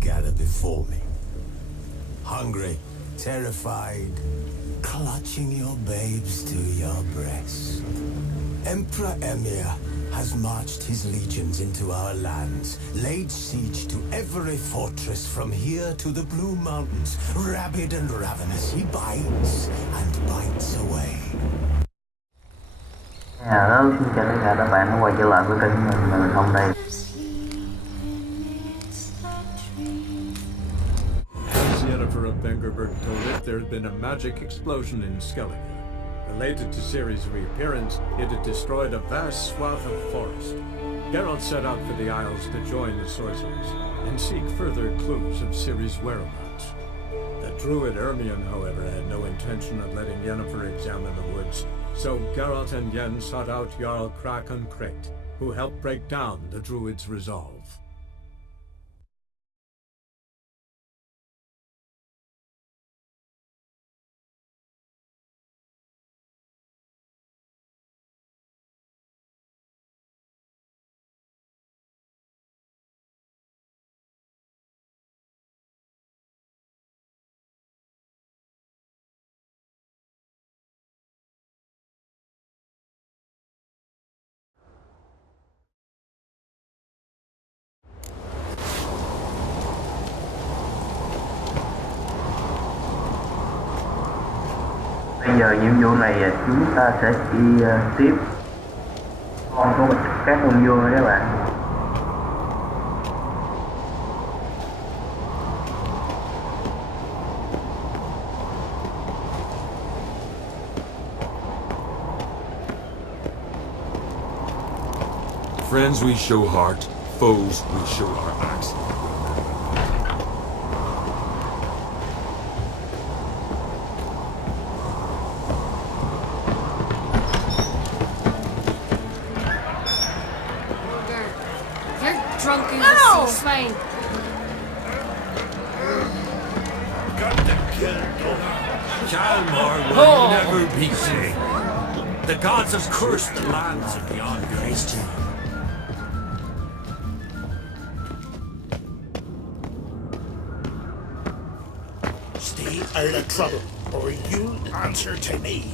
gather before me. Hungry, terrified, clutching your babes to your breast. Emperor Emir has marched his legions into our lands, laid siege to every fortress from here to the Blue Mountains. Rabid and ravenous, he bites and bites away. Hello, xin chào tất cả các bạn đã quay trở lại với kênh mình hôm nay. As Yennefer of Vengerberg told it, there had been a magic explosion in Skellige. Related to Ciri's reappearance, it had destroyed a vast swath of forest. Geralt set out for the Isles to join the sorcerers and seek further clues of Ciri's whereabouts. The druid Ermion, however, had no intention of letting Yennefer examine the woods, so Geralt and Yen sought out Jarl Krakon Krayt, who helped break down the druid's resolve. Bây giờ nhiệm vụ này chúng ta sẽ đi tiếp con của các ông vua các bạn. Friends we show heart, foes we show our axe. Drunk in the Spain. Got to kill Shalmar will never be safe. The gods have cursed the lands of beyond Christian. Stay out of trouble, or you'll answer to me.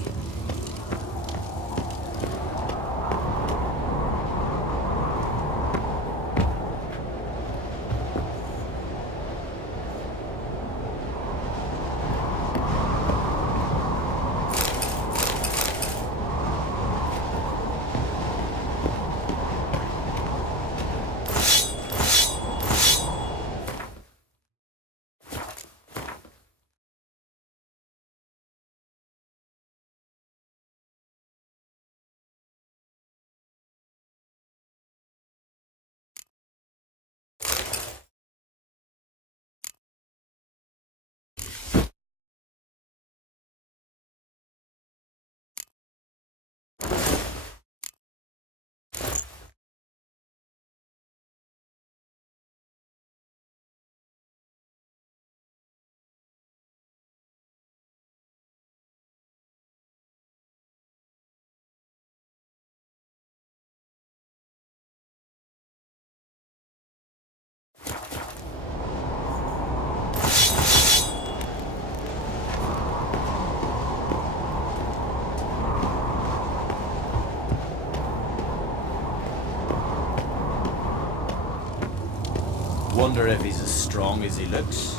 Wonder if he's as strong as he looks.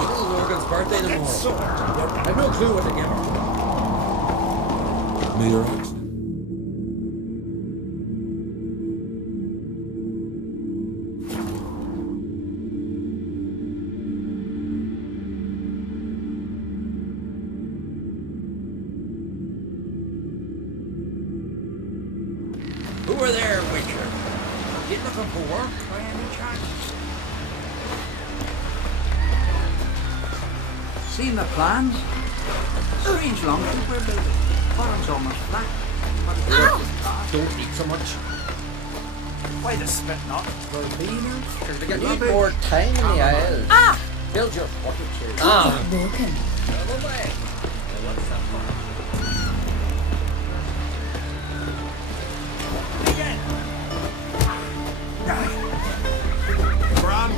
Little Morgan's birthday tomorrow. I've no clue what to give her. May your axe. Who are there, Witcher? You looking for work by any chance? Seen the plans? Strange long we're building. Bottom's almost flat. Don't eat so much. Why the spit not? Well, beaner. Because we get Need more time in the Isles. Build your fortitude. Broken. Go away. What's that for? Again. Brand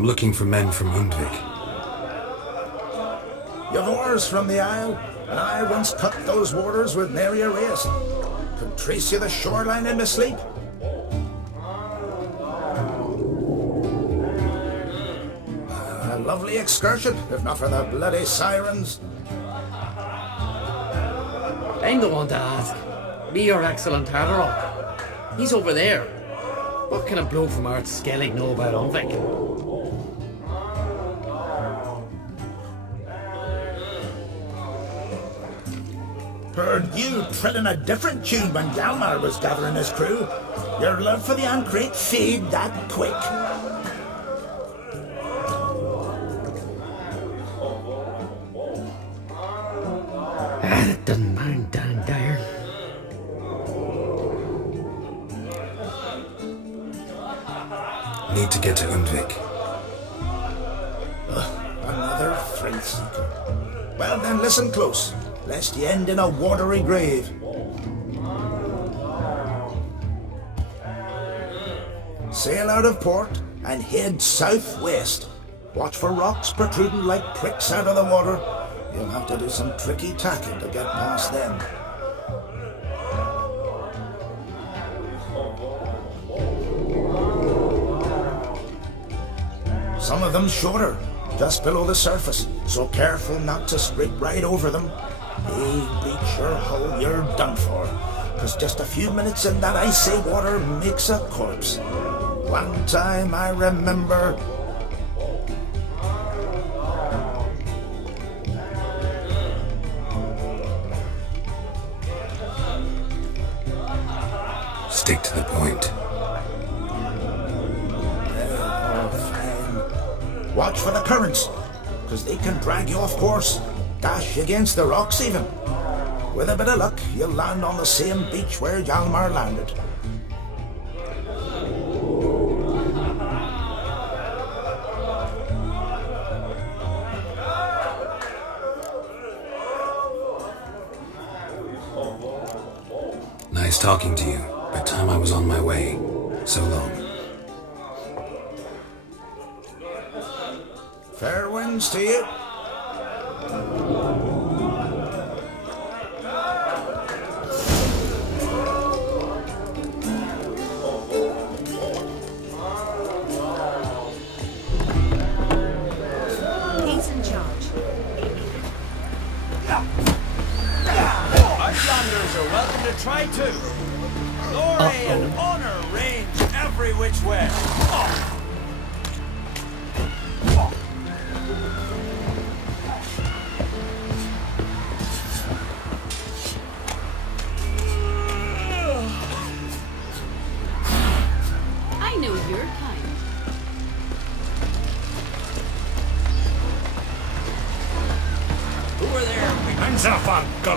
I'm looking for men from Undvik. You've oars from the Isle, and I once cut those waters with nary a race. Could trace you the shoreline in my sleep. A lovely excursion, if not for the bloody sirens. I'm the one to ask. Me, your excellent Admiral. He's over there. What can a bloke from Art Skellig know about Undvik? Heard you trilling a different tune when Hjalmar was gathering his crew. Your love for the Ancrate fade that quick. It doesn't mind down there. Need to get to Undvik. Another thrill seeker. Well then, listen close, lest ye end in a watery grave. Sail out of port and head southwest. Watch for rocks protruding like pricks out of the water. You'll have to do some tricky tacking to get past them. Some of them shorter, just below the surface, so careful not to scrape right over them. They breach your hull, you're done for. 'Cause just a few minutes in that icy water makes a corpse. One time I remember... Stick to the point. Watch for the currents, because they can drag you off course, dash against the rocks even. With a bit of luck, you'll land on the same beach where Hjalmar landed. Nice talking to you. By the time I was on my way. So long. Fair winds to you. He's in charge. Icelanders are welcome to try too. Glory and honor range every which way. I know your kind. Who are there?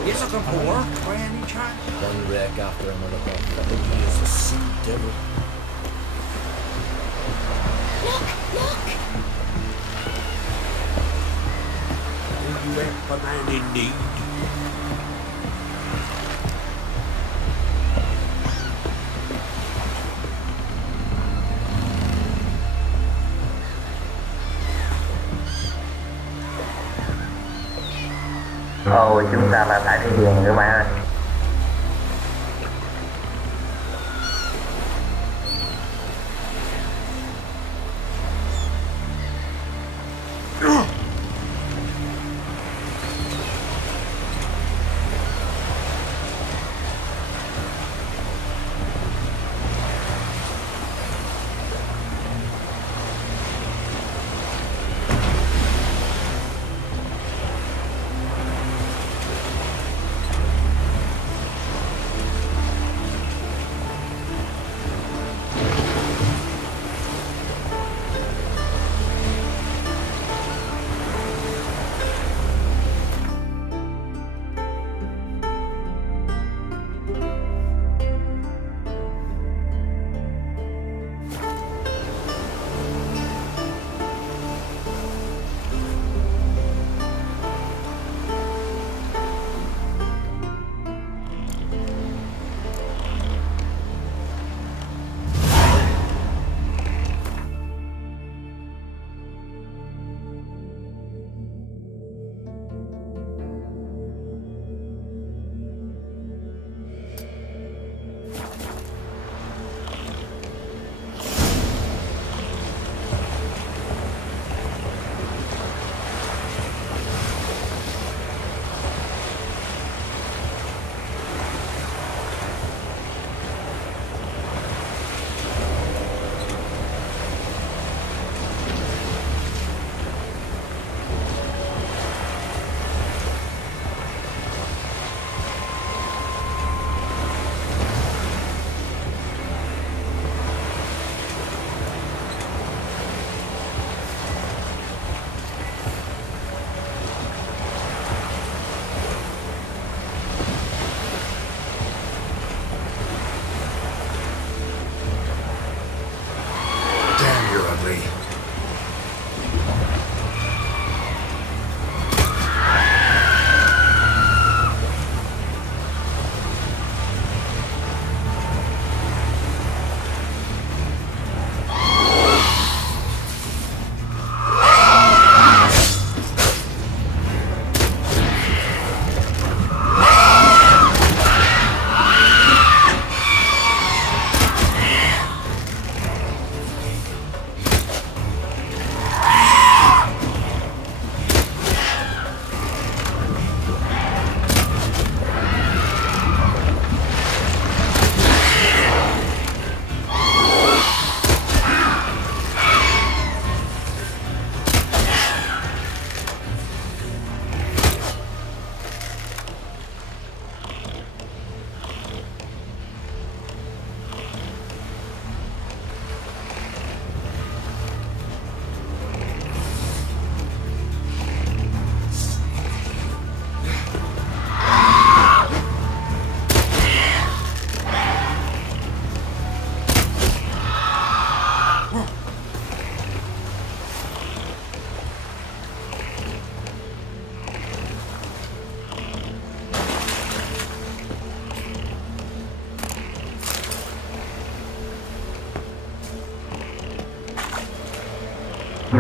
He's looking for work by any chance? One wreck after another. I think he is a sea devil. Look! Do you help a man in need? Ồ, chúng ta là tại đi thuyền các bạn ơi.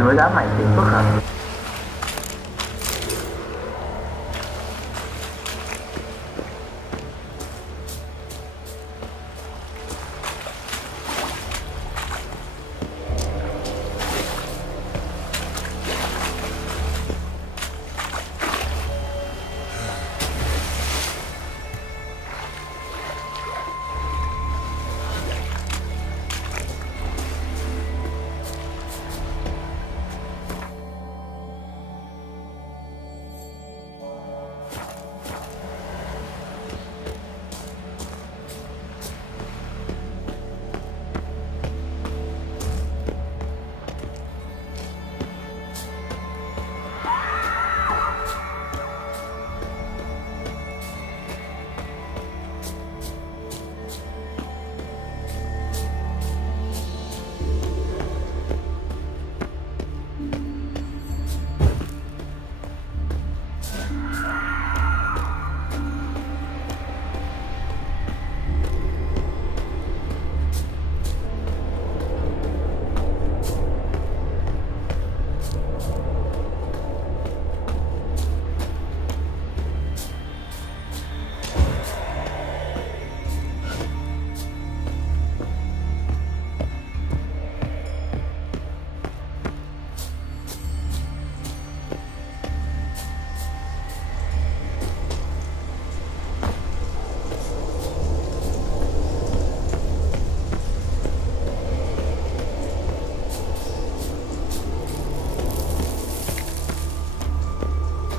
với đám mày tiền phức hả?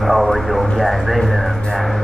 Ồ, ruộng dài đây là gà.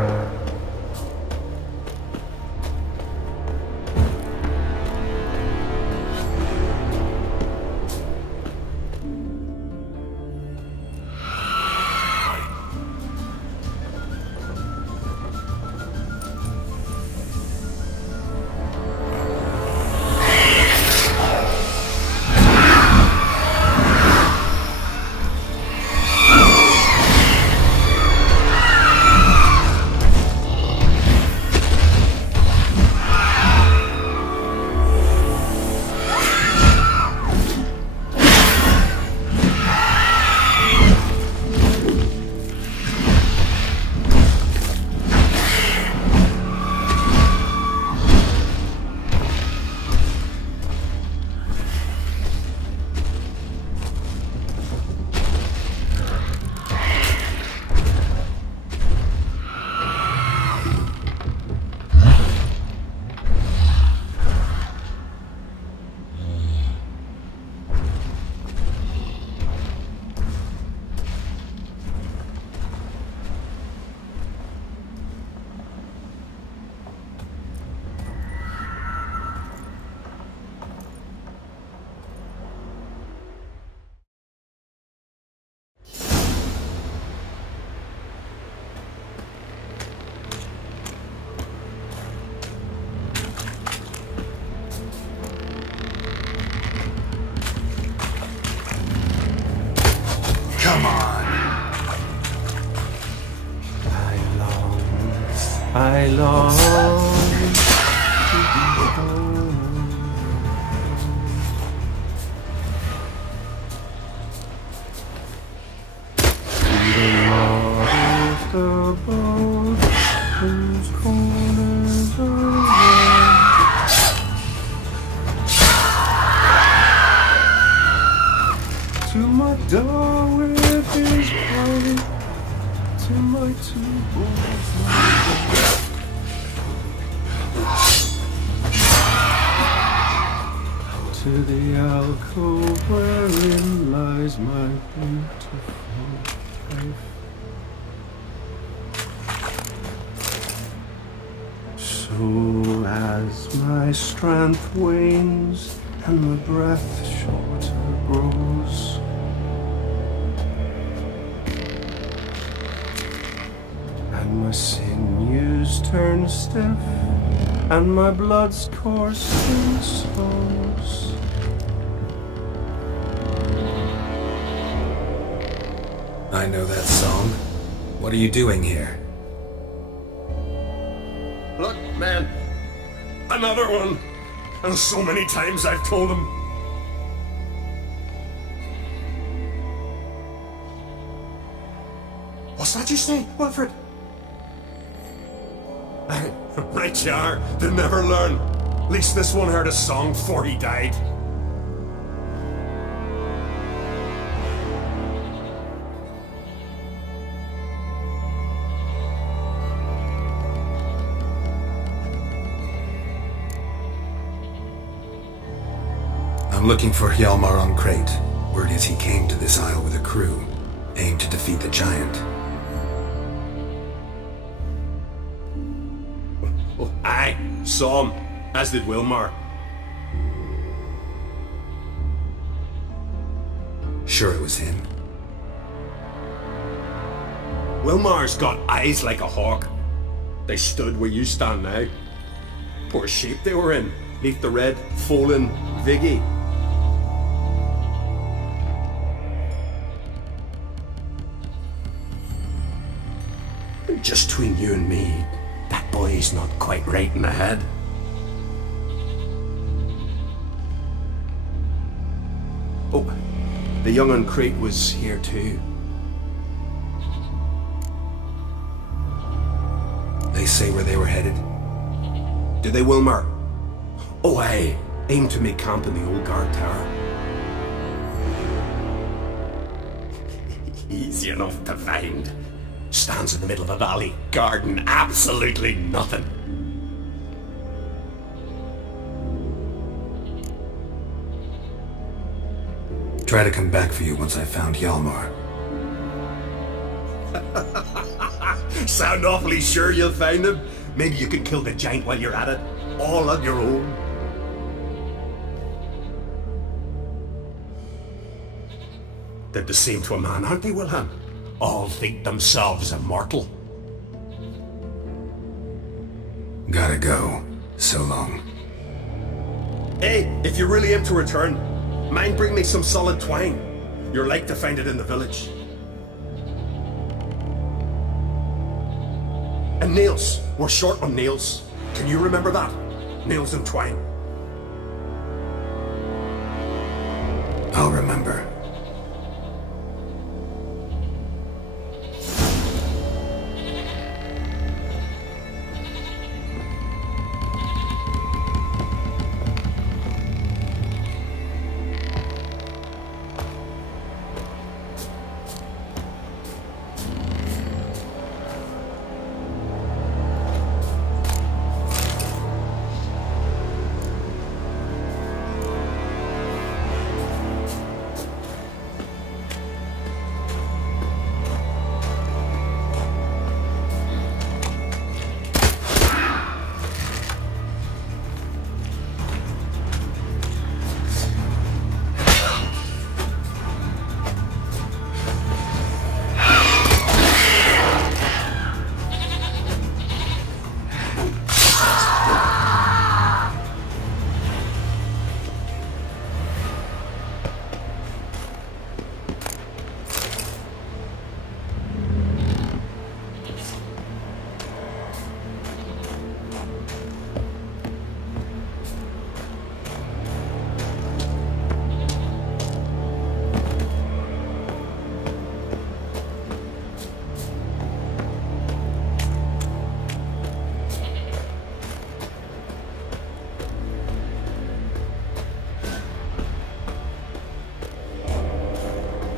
Come on. I long to be home. The modest abode whose corners are to my door with his body, to my two boys. To the alcove wherein lies my beautiful wife. So as my strength wanes and my breath shorter grows, and my sinews turn stiff and my blood's course and slows, I know that song. What are you doing here? Look, man. Another one. And so many times I've told him. What's that you say, Wilfred? Right you are. They'll never learn. At least this one heard a song before he died. I'm looking for Hjalmar on Crate. Word is he came to this isle with a crew, aimed to defeat the giant. Oh, aye, saw him, as did Wilmar. Sure it was him. Wilmar's got eyes like a hawk. They stood where you stand now. Poor shape they were in, neath the red, fallen Viggy. Just between you and me, that boy's not quite right in the head. Oh, the young on Crate was here too. They say where they were headed? Did they, Wilmar? Oh, aye. Aim to make camp in the old guard tower. Easy enough to find. Stands in the middle of an alley, garden, absolutely nothing. Try to come back for you once I found Hjalmar. Sound awfully sure you'll find him? Maybe you can kill the giant while you're at it, all on your own. They're the same to a man, aren't they, Wilhelm? All think themselves immortal. Gotta go. So long. Hey, if you really aim to return, mind bring me some solid twine. You're like to find it in the village. And nails. We're short on nails. Can you remember that? Nails and twine. I'll remember.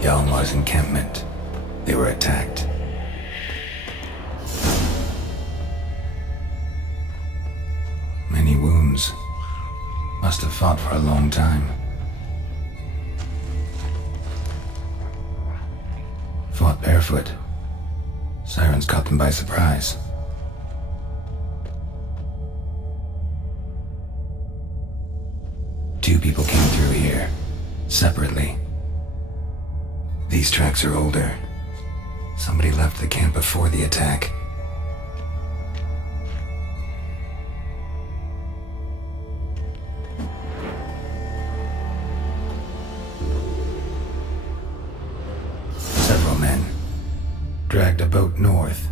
Hjalmar's encampment. They were attacked. Many wounds. Must have fought for a long time. Fought barefoot. Sirens caught them by surprise. Two people came through here, separately. These tracks are older. Somebody left the camp before the attack. Several men dragged a boat north.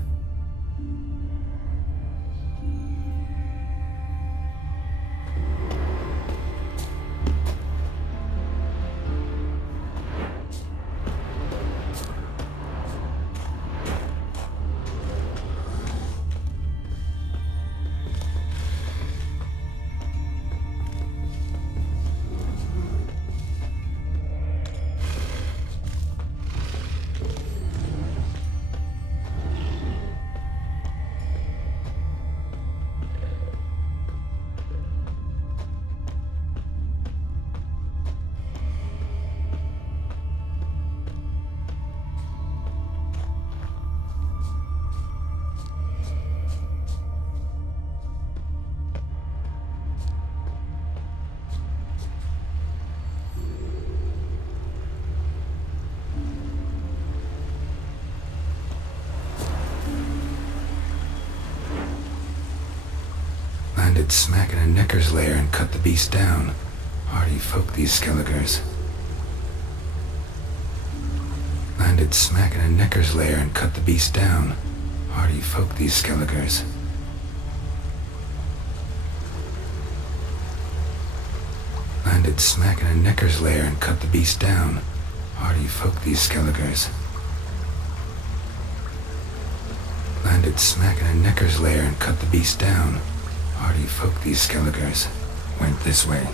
Landed smack in a necker's lair and cut the beast down. Hardy folk, these Skelligers. Landed smack in a necker's lair and cut the beast down. Hardy folk, these Skelligers. Landed smack in a necker's lair and cut the beast down. Hardy folk, these Skelligers. Landed smack in a necker's lair and cut the beast down. Hardy folk, these Skelligers. Went this way.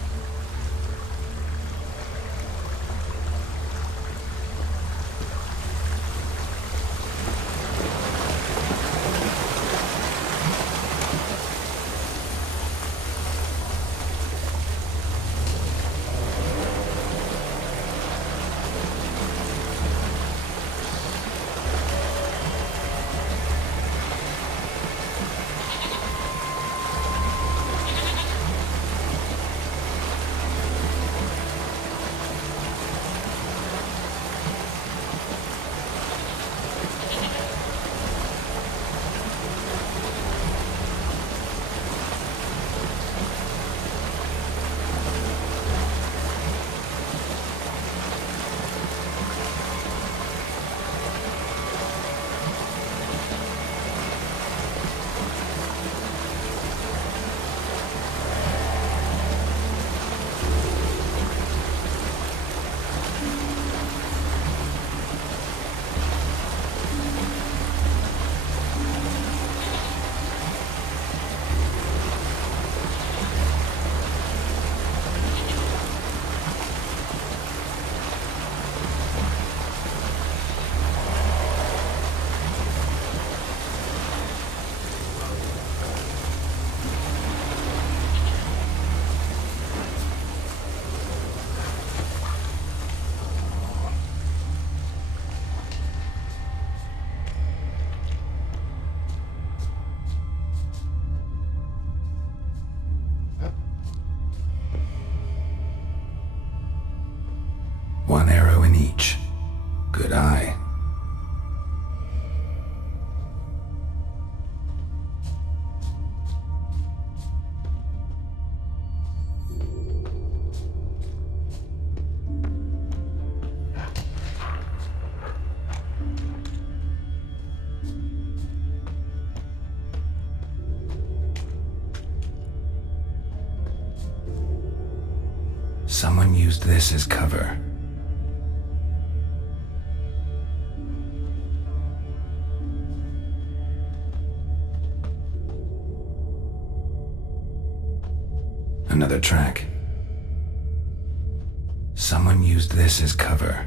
One arrow in each. Good eye. Someone used this as cover. Another track. Someone used this as cover.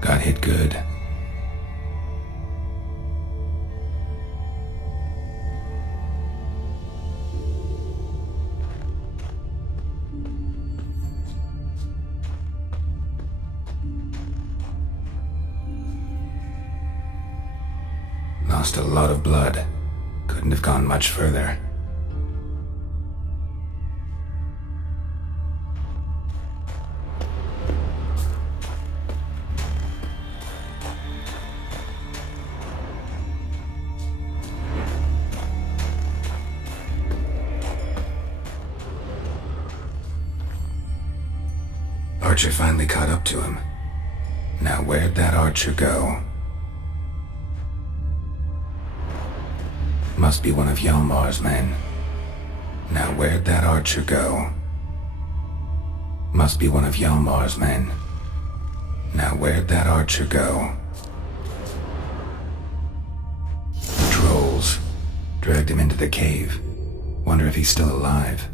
Got hit good. Lost a lot of blood. Couldn't have gone much further. Archer finally caught up to him. Now where'd that archer go? Must be one of Hjalmar's men. Now where'd that archer go? Must be one of Hjalmar's men. Now where'd that archer go? Trolls. Dragged him into the cave. Wonder if he's still alive.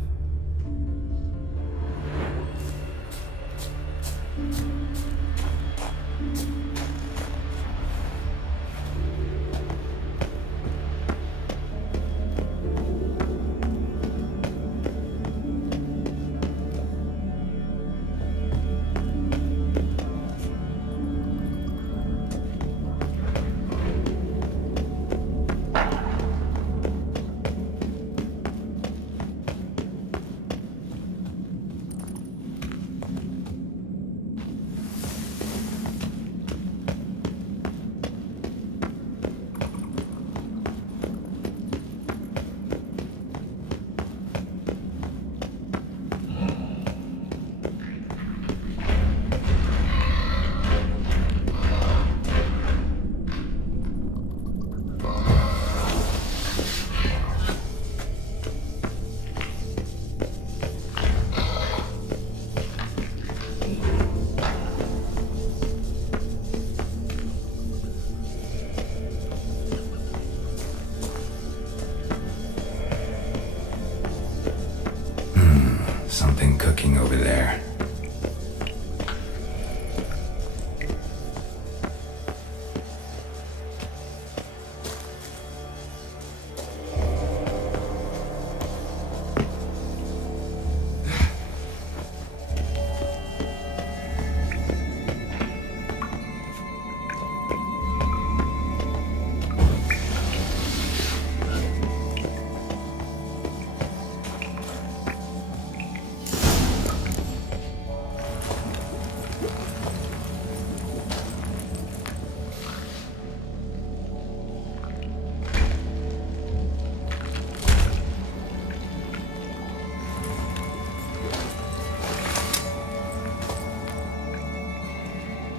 Something cooking over there.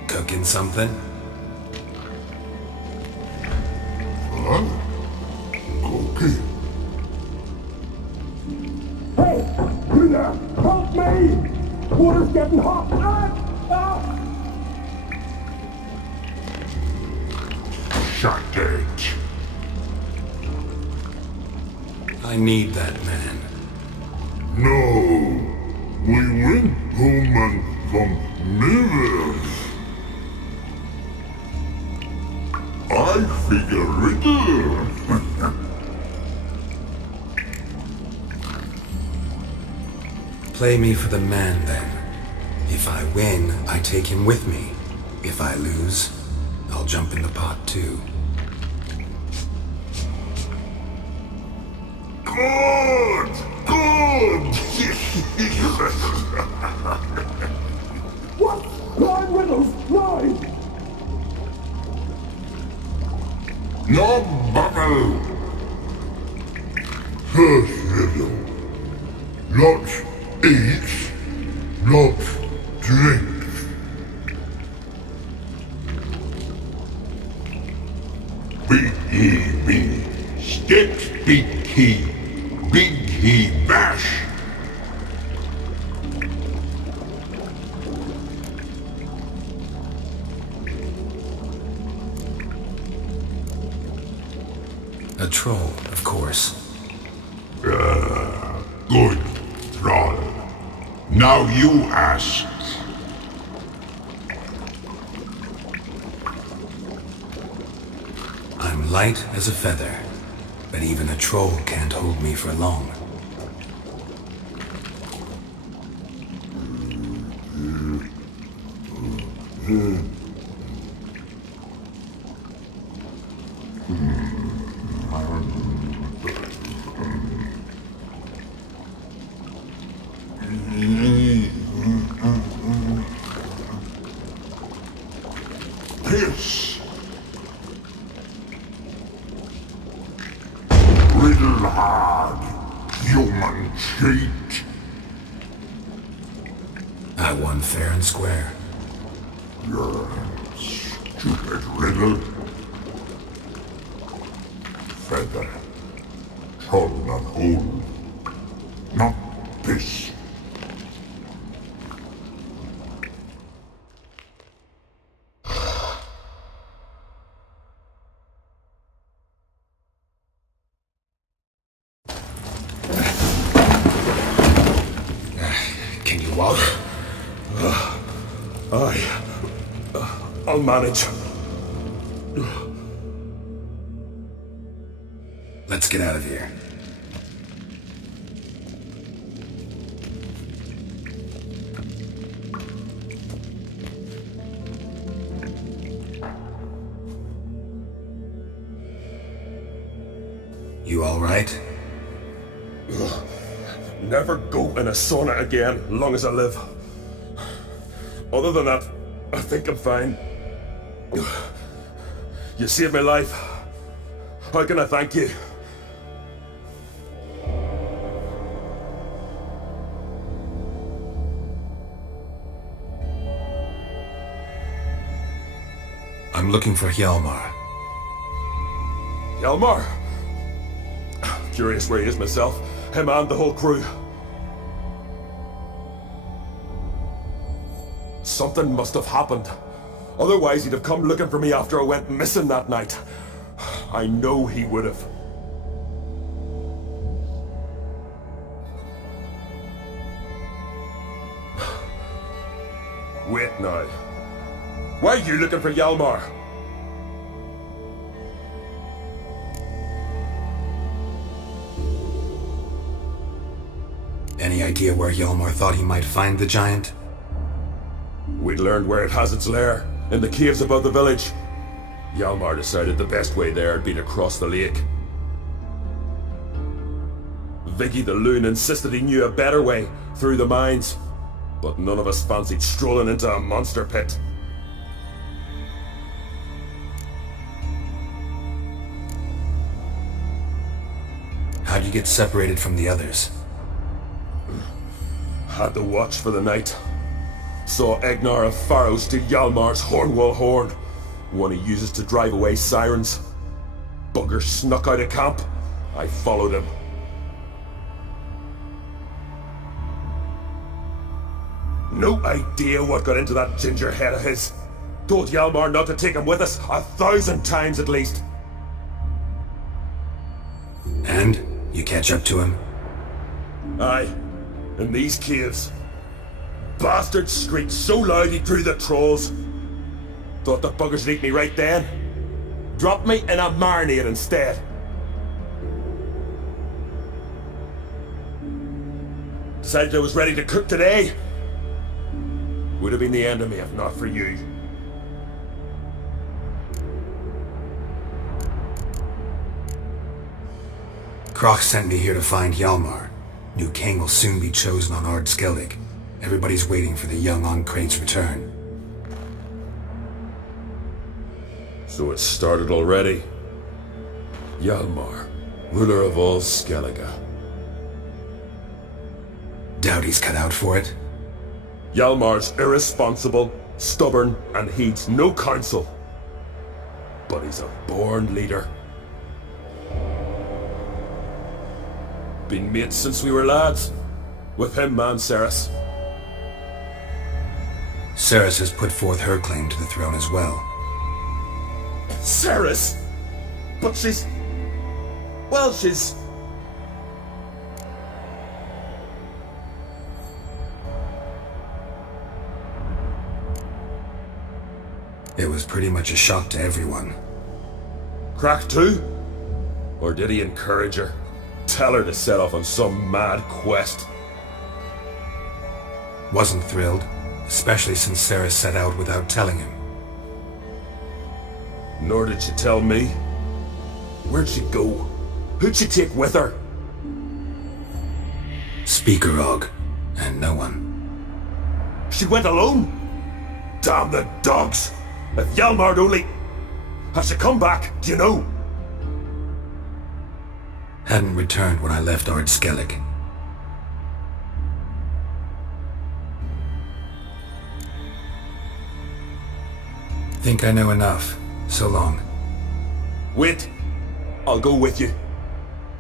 Cooking something? Huh? Cooking? Hey! You there! Help me! Water's getting hot! Shut it! I need that man. No! We went home from mirrors! I figure it. Play me for the man, then. If I win, I take him with me. If I lose, I'll jump in the pot, too. Good! Good! What? Nine riddles! Nine! No bubble! First riddle. Lots eats, lots drinks. Big he sticks, big he bash. A troll, of course. Good, troll. Now you ask. I'm light as a feather, but even a troll can't hold me for long. This riddle hard, human cheat. I won fair and square. Stupid riddle. Feather, troll not hold. not this. Can you walk? I'll manage. Let's get out of here. You all right? Never go in a sauna again, long as I live. Other than that, I think I'm fine. You saved my life. How can I thank you? I'm looking for Hjalmar. Hjalmar? Curious where he is myself. Him and the whole crew. Something must have happened. Otherwise he'd have come looking for me after I went missing that night. I know he would have. Wait now. Why are you looking for Hjalmar? Any idea where Hjalmar thought he might find the giant? We'd learned where it has its lair, in the caves above the village. Hjalmar decided the best way there would be to cross the lake. Vicky the loon insisted he knew a better way, through the mines. But none of us fancied strolling into a monster pit. How'd you get separated from the others? Had to watch for the night. Saw Egnar of Faros steal Hjalmar's Hornwall horn, one he uses to drive away sirens. Bugger snuck out of camp. I followed him. No idea what got into that ginger head of his. Told Hjalmar not to take him with us 1,000 times at least. And? You catch up to him? Aye. In these caves. Bastard screeched so loud he drew the trolls. Thought the buggers would eat me right then. Dropped me in a marinade instead. Decided I was ready to cook today. Would have been the end of me if not for you. Croc sent me here to find Hjalmar. New king will soon be chosen on Ard Skellig. Everybody's waiting for the young Ancrate's return. So it started already. Hjalmar, ruler of all Skellige. Doubt he's cut out for it. Hjalmar's irresponsible, stubborn, and heeds no counsel. But he's a born leader. Been mates since we were lads. With him and Ceres. Ceres has put forth her claim to the throne as well. Ceres? But she's... well, she's... It was pretty much a shock to everyone. Crack too? Or did he encourage her? Tell her to set off on some mad quest? Wasn't thrilled, especially since Ceres set out without telling him. Nor did she tell me. Where'd she go? Who'd she take with her? Speakerog, and no one. She went alone? Damn the dogs! If Hjalmar'd only... Has she come back, do you know? Hadn't returned when I left Ard Skellig. Think I know enough. So long. Wait. I'll go with you.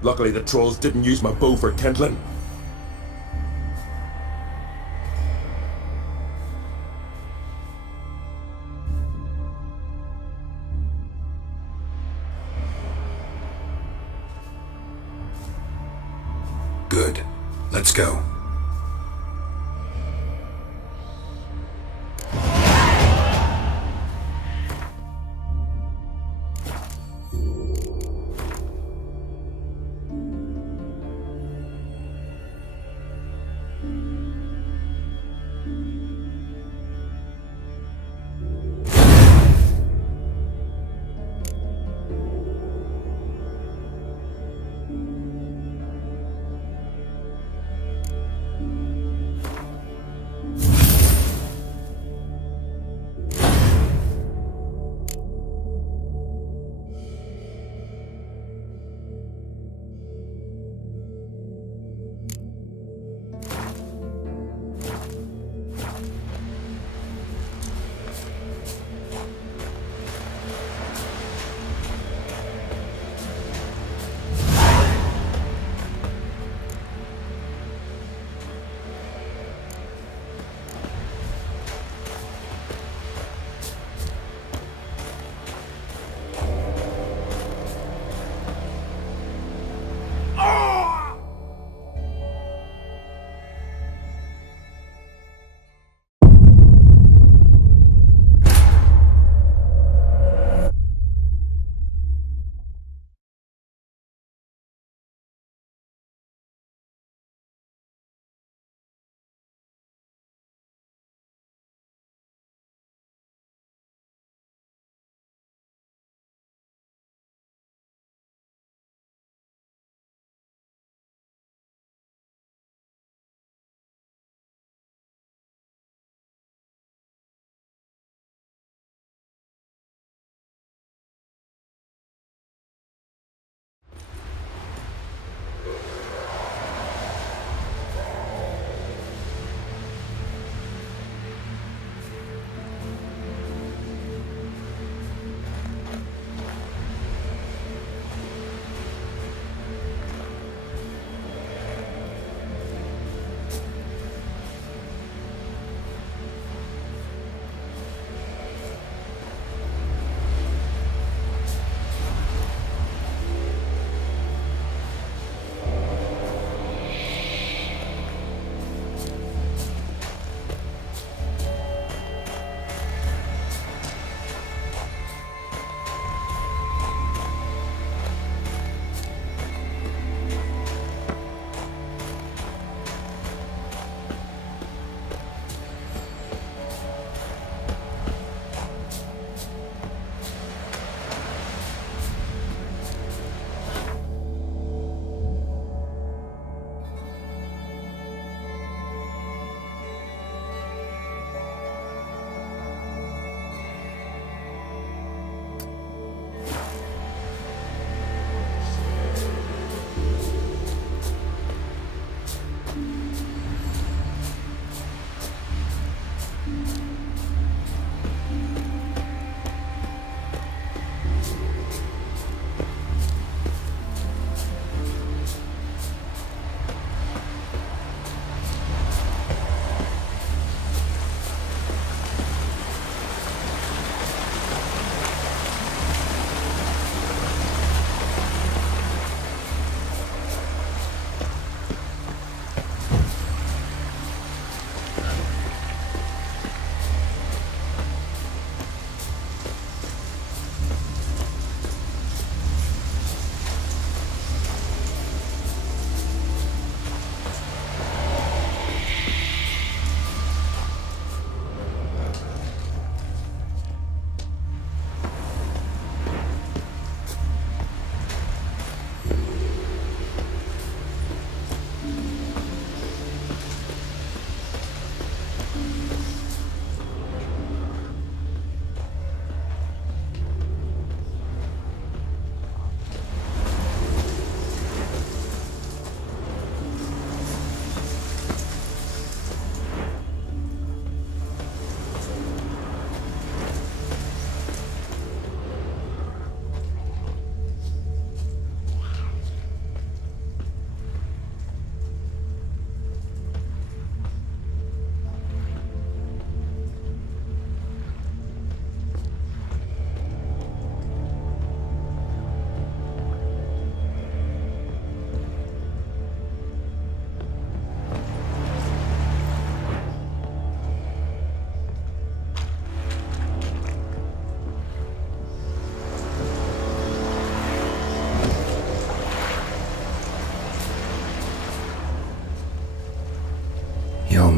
Luckily the trolls didn't use my bow for kindling. Good. Let's go.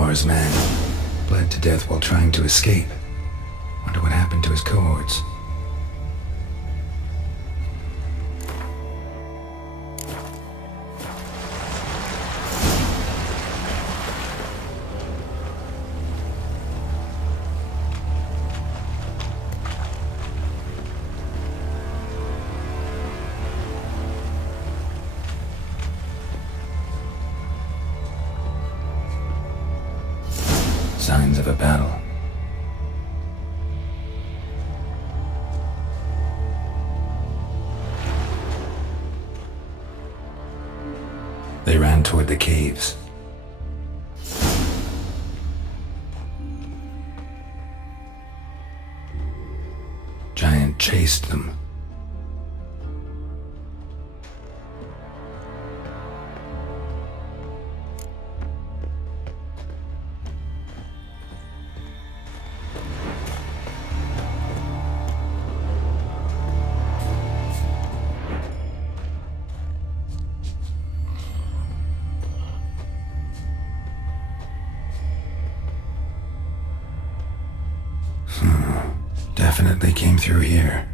Ulmar's man. Bled to death while trying to escape. Wonder what happened to his cohorts. Signs of a battle. They ran toward the caves. Giant chased them. Definitely came through here.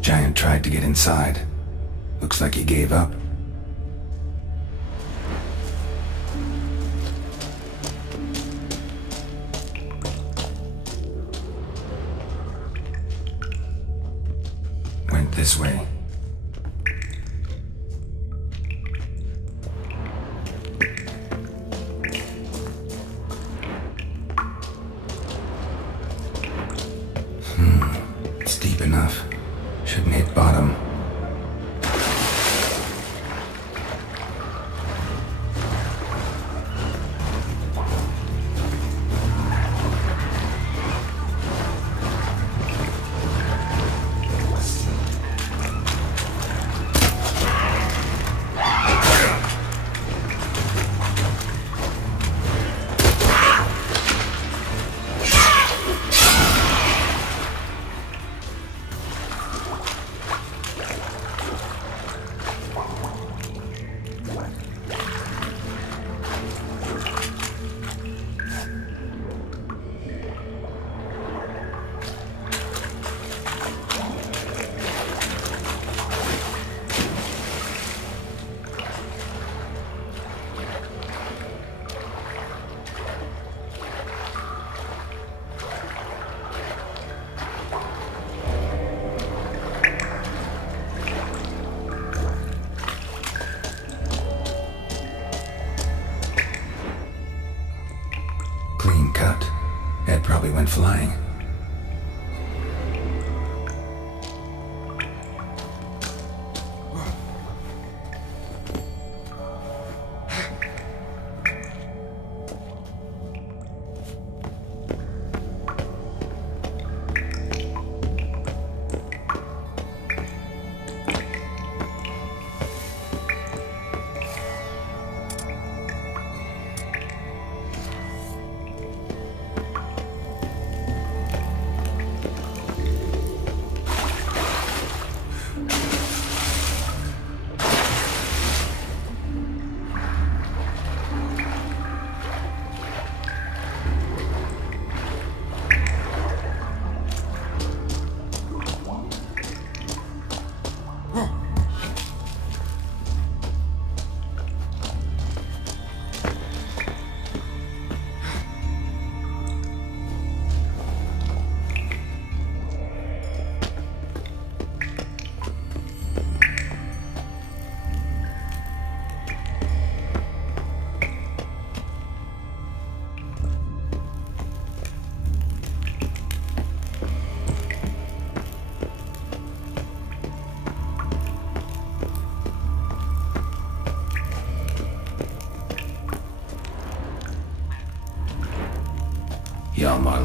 Giant tried to get inside. Looks like he gave up. Went this way. It's deep enough. Shouldn't hit bottom.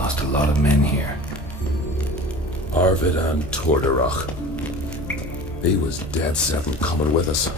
lost a lot of men here. Arvid and Torderach. He was dead set on coming with us.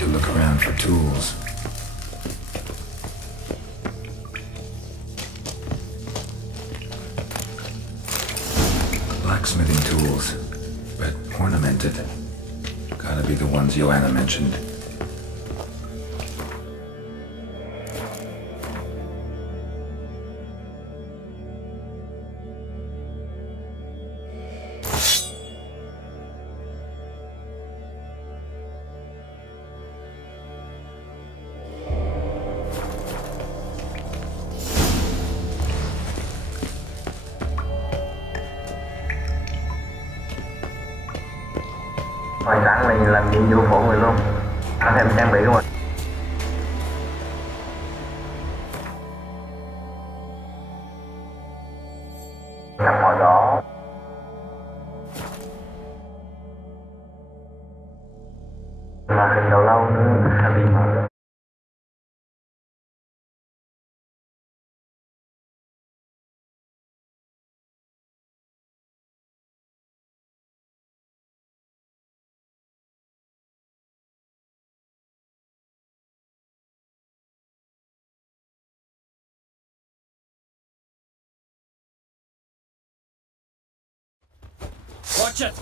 to look around for tools. Blacksmithing tools, but ornamented. Gotta be the ones Joanna mentioned. Sói Trắng này làm nhiệm vụ phụ người luôn, ăn thêm trang bị của mình. Cặp họ đỏ. Mà hình đầu lâu nữa là bị mở. Watch it!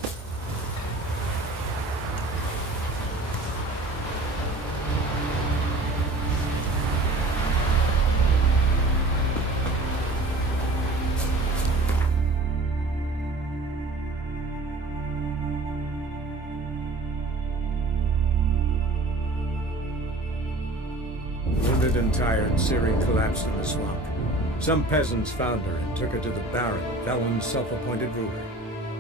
Wounded and tired, Ciri collapsed in the swamp. Some peasants found her and took her to the Baron, Valen's self-appointed ruler.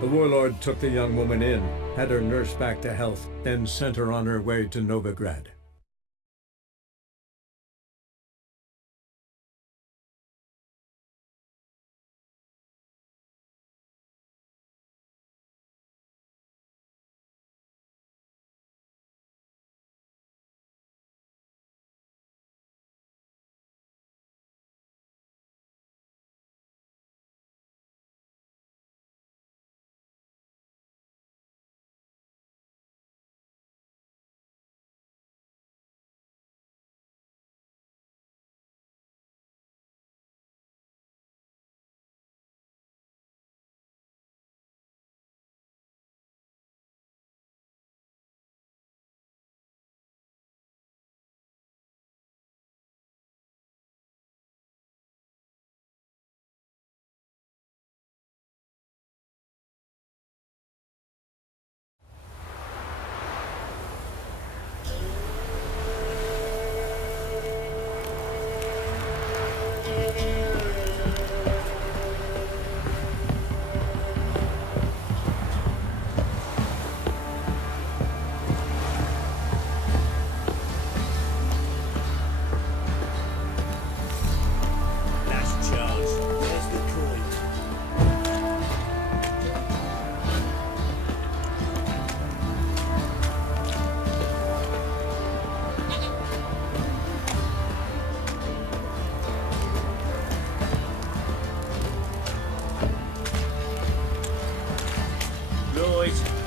The warlord took the young woman in, had her nursed back to health, then sent her on her way to Novigrad.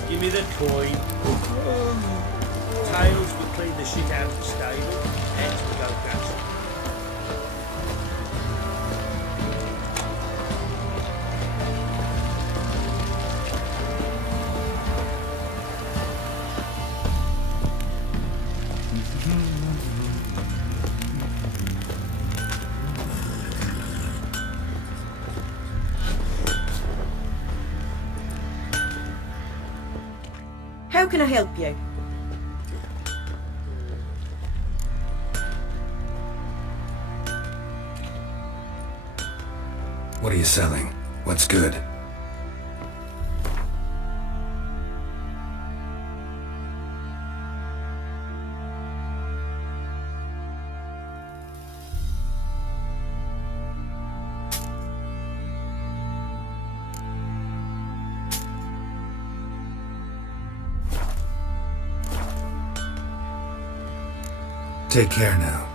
Give me the coin. Tails will clean the shit out of the stable. Heads will go catch. How can I help you? What are you selling? What's good? Take care now.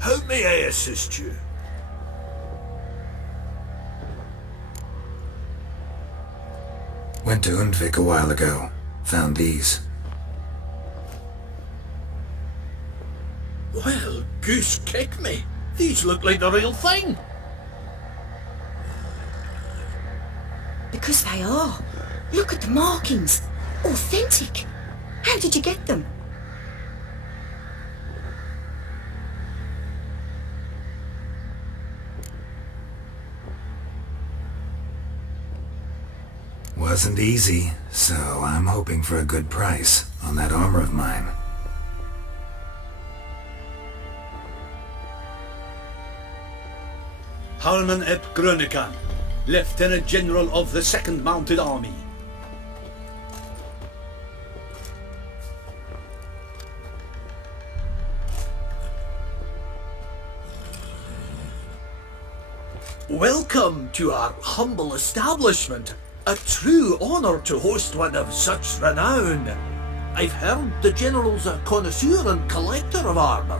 How may I assist you? Went to Undvik a while ago. Found these. Well, goose kick me. These look like the real thing. Because they are. Look at the markings. Authentic. How did you get them? Wasn't easy, so I'm hoping for a good price on that armor of mine. Harman ep Grönekan, Lieutenant General of the 2nd Mounted Army. Welcome to our humble establishment. A true honor to host one of such renown. I've heard the General's a connoisseur and collector of armor.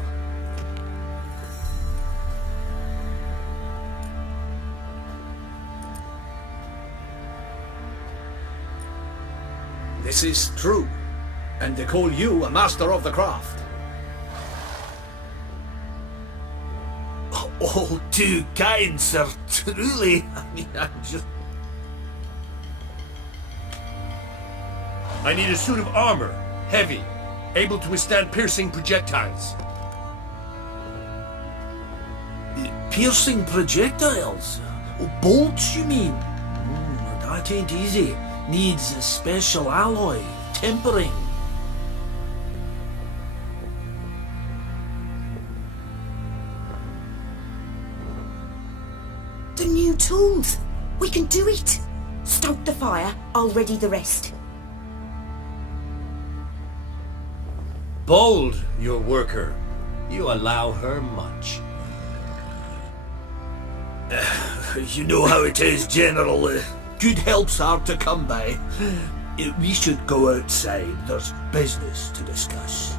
This is true, and they call you a master of the craft. All too kind, sir, truly. I need a suit of armor, heavy, able to withstand piercing projectiles. Piercing projectiles? Bolts, you mean? That ain't easy. Needs a special alloy, tempering. The new tools. We can do it. Stoke the fire, I'll ready the rest. Bold, your worker. You allow her much. You know how it is, General. Good help's hard to come by. We should go outside. There's business to discuss.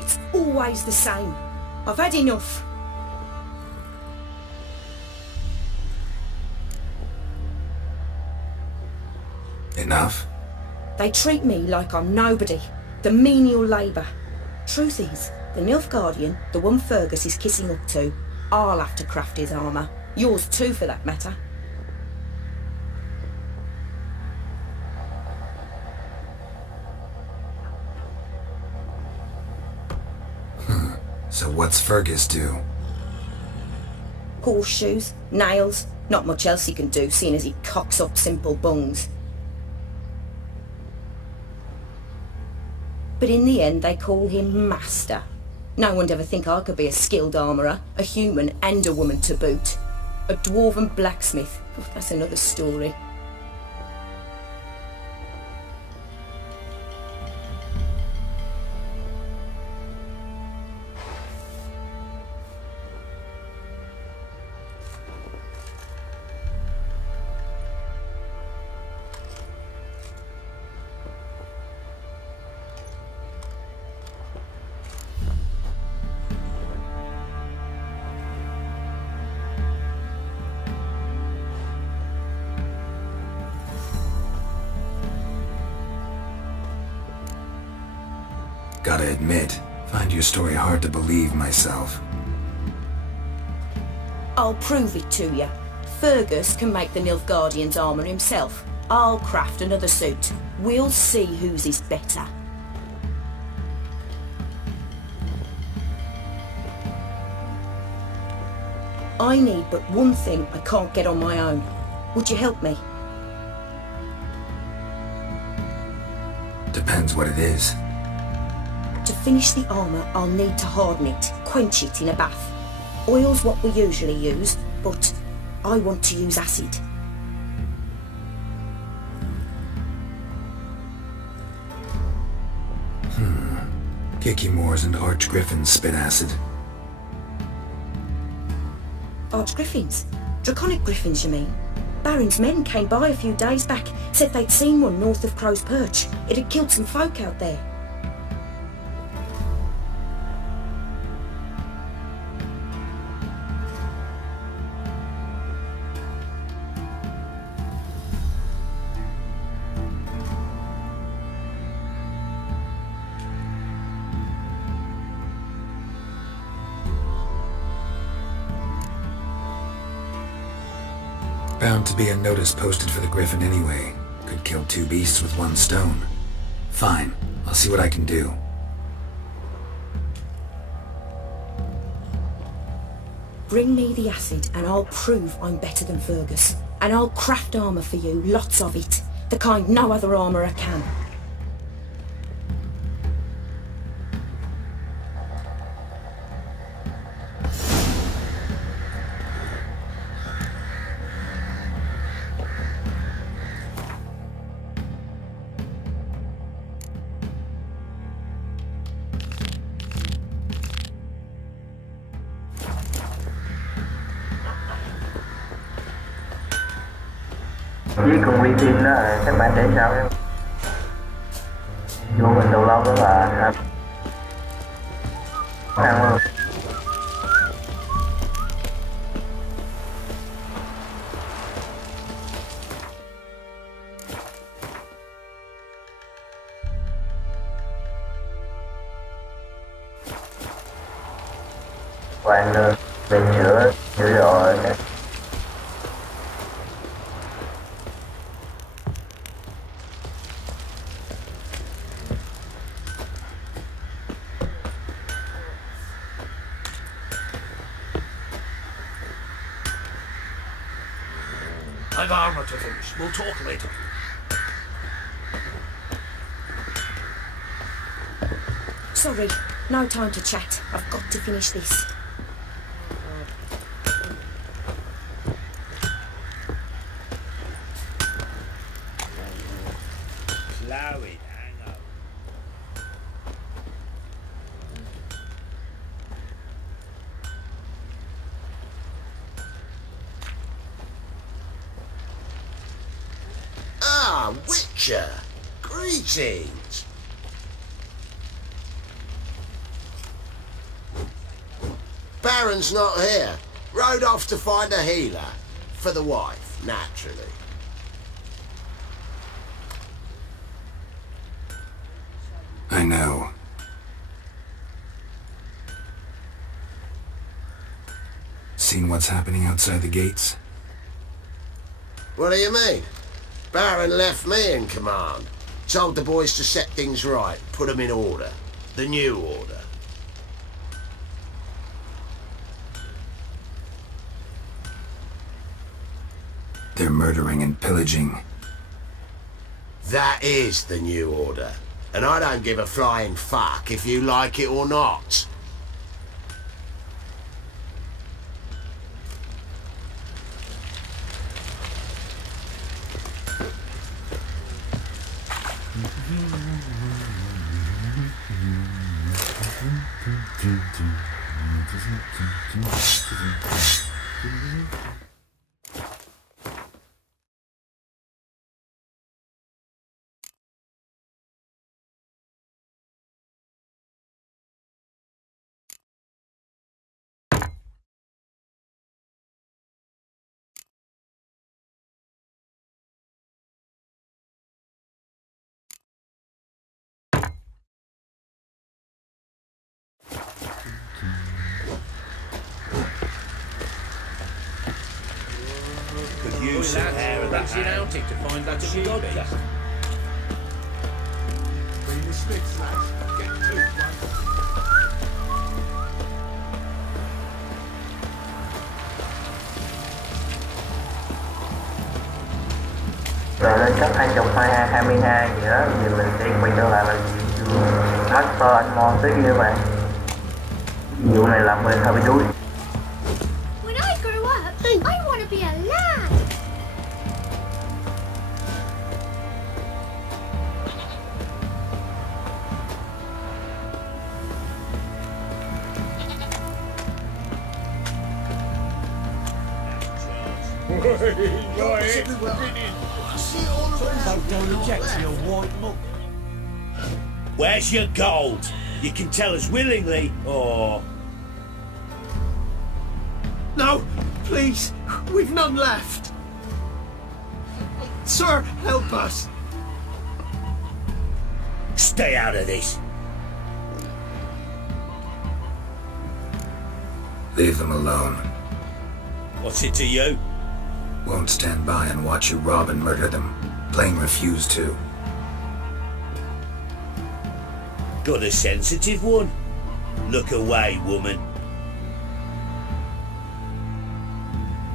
It's always the same. I've had enough. Enough? They treat me like I'm nobody. The menial labour. Truth is, the Nilfgaardian, the one Fergus is kissing up to, I'll have to craft his armour. Yours too, for that matter. So what's Fergus do? Horseshoes, nails, not much else he can do, seeing as he cocks up simple bungs. But in the end, they call him Master. No one'd ever think I could be a skilled armourer, a human and a woman to boot. A dwarven blacksmith. Oh, that's another story. Gotta admit, find your story hard to believe myself. I'll prove it to you. Fergus can make the Nilfgaardian's armour himself. I'll craft another suit. We'll see whose is better. I need but one thing I can't get on my own. Would you help me? Depends what it is. To finish the armour, I'll need to harden it, quench it in a bath. Oil's what we usually use, but I want to use acid. Kicky Moors and Archgriffins spit acid. Archgriffins? Draconic griffins, you mean? Baron's men came by a few days back, said they'd seen one north of Crow's Perch. It had killed some folk out there. Bound to be a notice posted for the Griffin anyway. Could kill two beasts with one stone. Fine, I'll see what I can do. Bring me the acid and I'll prove I'm better than Fergus. And I'll craft armour for you, lots of it. The kind no other armourer can. Với con vi tin đó các bạn để sao em vô mình đầu lâu đó là ăn luôn. Quan về chữa rồi. I've armour to finish. We'll talk later. Sorry, no time to chat. I've got to finish this. Slow it, hang on. Ah, Witcher! Greetings! Baron's not here. Rode off to find a healer. For the wife, naturally. I know. Seen what's happening outside the gates? What do you mean? Baron left me in command. Told the boys to set things right, put them in order. The new order. They're murdering and pillaging. That is the new order. And I don't give a flying fuck if you like it or not. Use some hair of that outing to find that she doctor. Bring the sticks, lads. Get to it, Rồi lên cấp 222 gì đó thì mình sẽ quay trở lại là Master anh Mon tới kia các bạn. Vụ này làm hơi bị đuối. When I grow up, I want to be a lad. Where's your gold? You can tell us willingly, or... No, please, we've none left. Sir, help us. Stay out of this. Leave them alone. What's it to you? Won't stand by and watch you rob and murder them. Plain refuse to. Got a sensitive one? Look away, woman.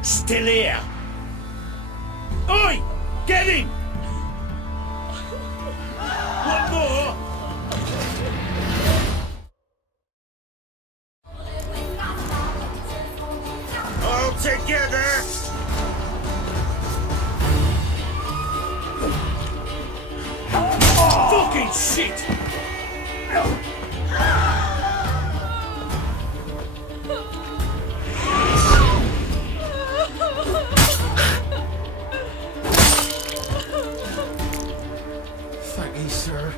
Still here? Oi! Get him! What more? All together! Fucking shit! Thank you, sir.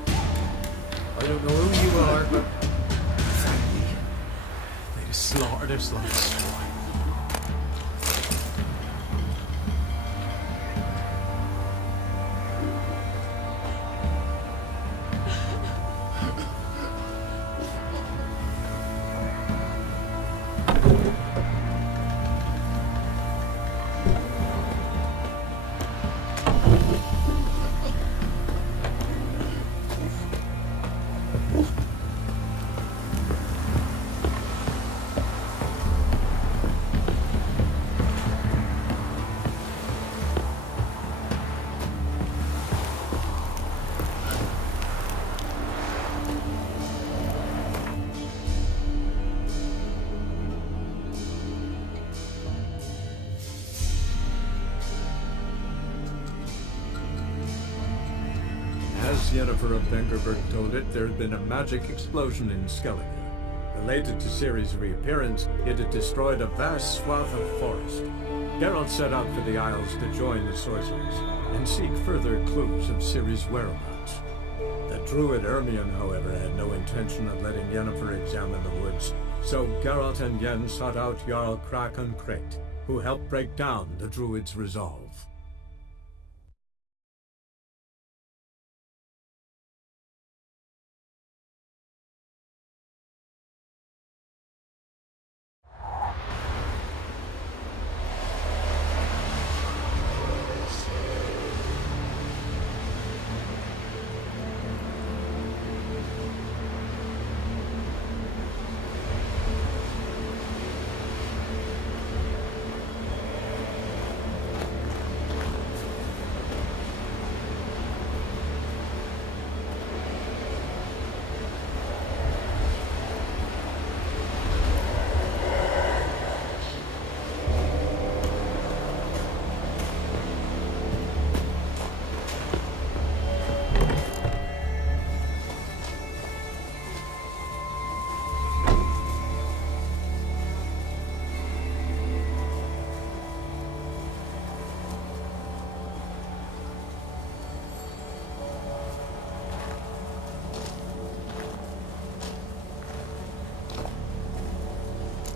I don't know who you are, but thank you. They'd have slaughtered us like swine. As Yennefer of Vengerberg told it, there had been a magic explosion in Skellige. Related to Ciri's reappearance, it had destroyed a vast swath of forest. Geralt set out for the Isles to join the sorcerers and seek further clues of Ciri's whereabouts. The druid Ermion, however, had no intention of letting Yennefer examine the woods, so Geralt and Yen sought out Jarl Krakon Krayt, who helped break down the druid's resolve.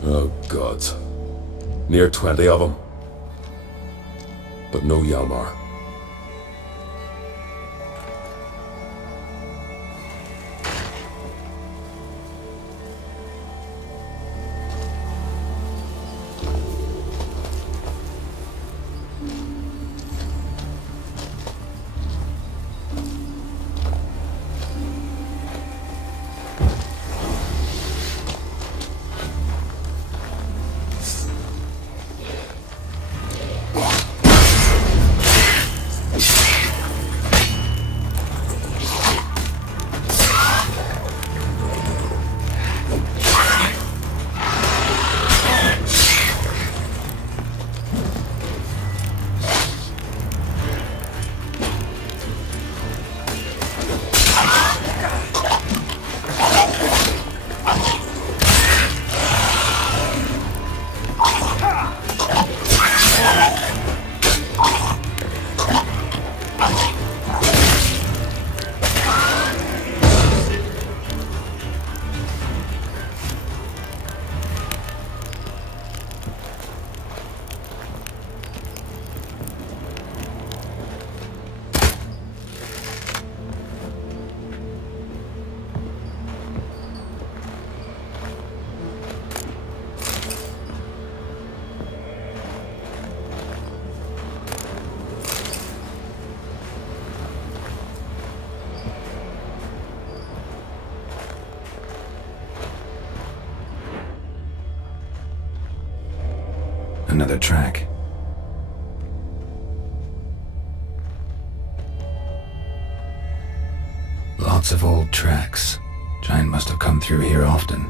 Oh, God. Near 20 of them. But no Hjalmar. another track. Lots of old tracks. Giant must have come through here often.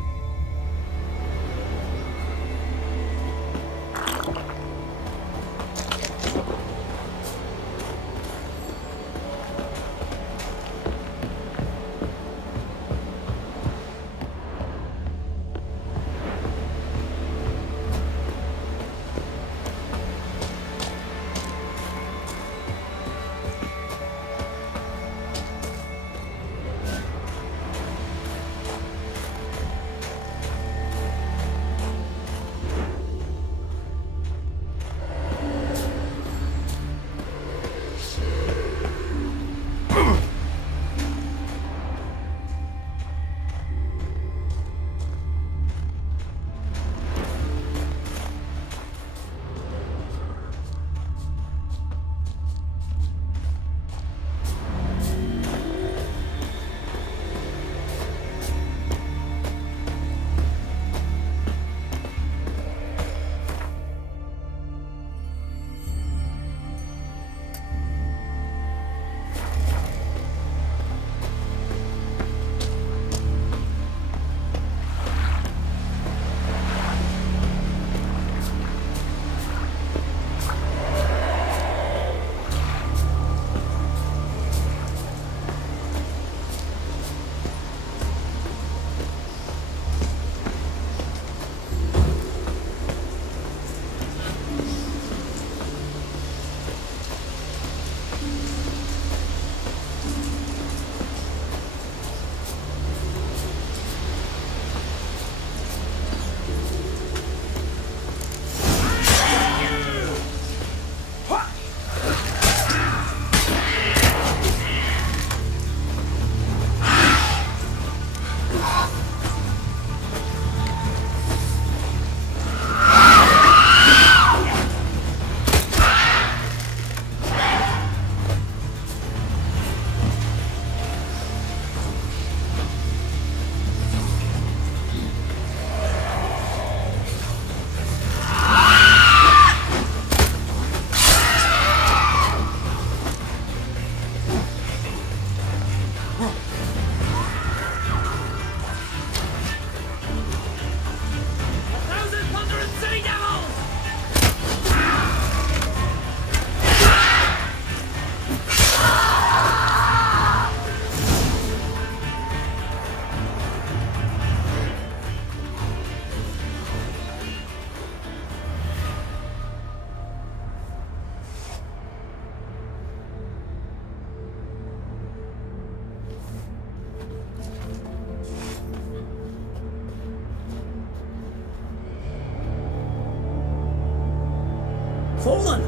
Fallen!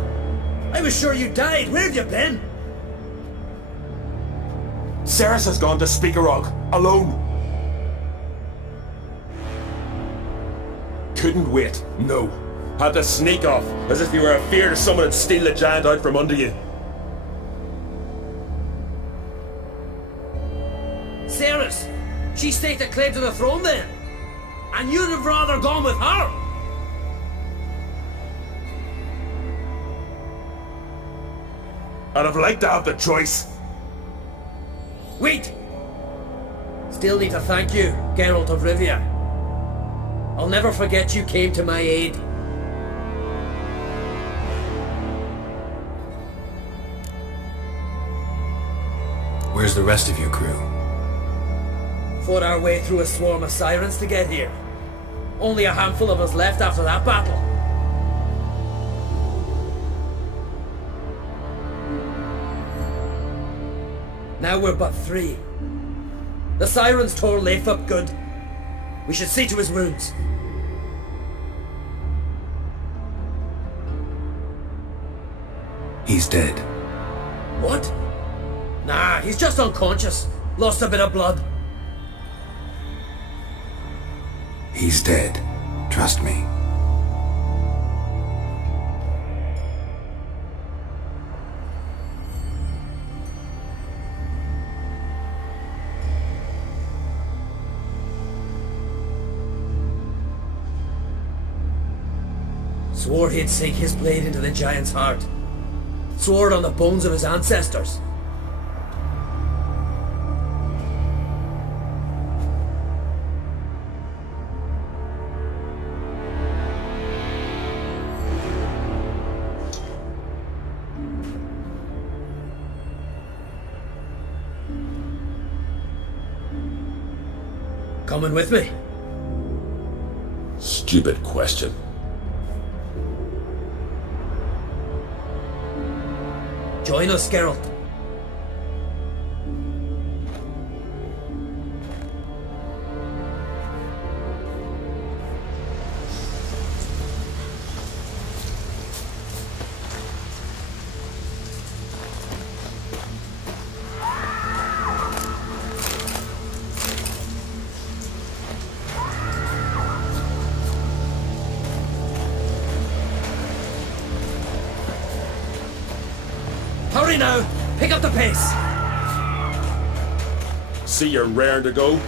I was sure you died. Where have you been? Ceres has gone to Speakerog, alone. Couldn't wait, no. Had to sneak off, as if you were afeard of someone would steal the giant out from under you. Ceres! She staked a claim to the throne then! And you'd have rather gone with her! I'd have liked to have the choice. Wait! Still need to thank you, Geralt of Rivia. I'll never forget you came to my aid. Where's the rest of your crew? Fought our way through a swarm of sirens to get here. Only a handful of us left after that battle. Now we're but 3. The sirens tore Leif up good. We should see to his wounds. He's dead. What? Nah, he's just unconscious. Lost a bit of blood. He's dead. Trust me. Swore he'd sink his blade into the giant's heart. Swore it on the bones of his ancestors. Coming with me? Stupid question. Join us, Geralt. Hurry now! Pick up the pace! See you're raring to go?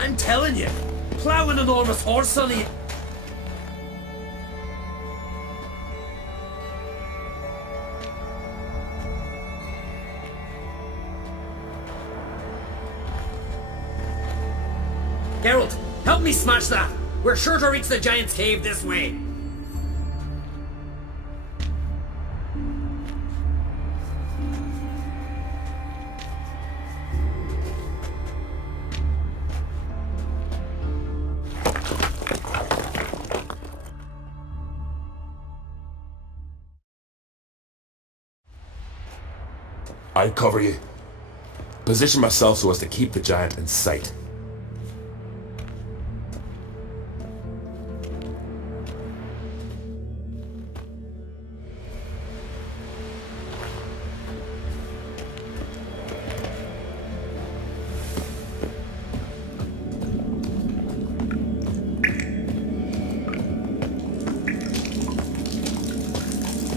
I'm telling you, plough an enormous horse on you. Geralt, help me smash that. We're sure to reach the giant's cave this way. I'll cover you. Position myself so as to keep the giant in sight.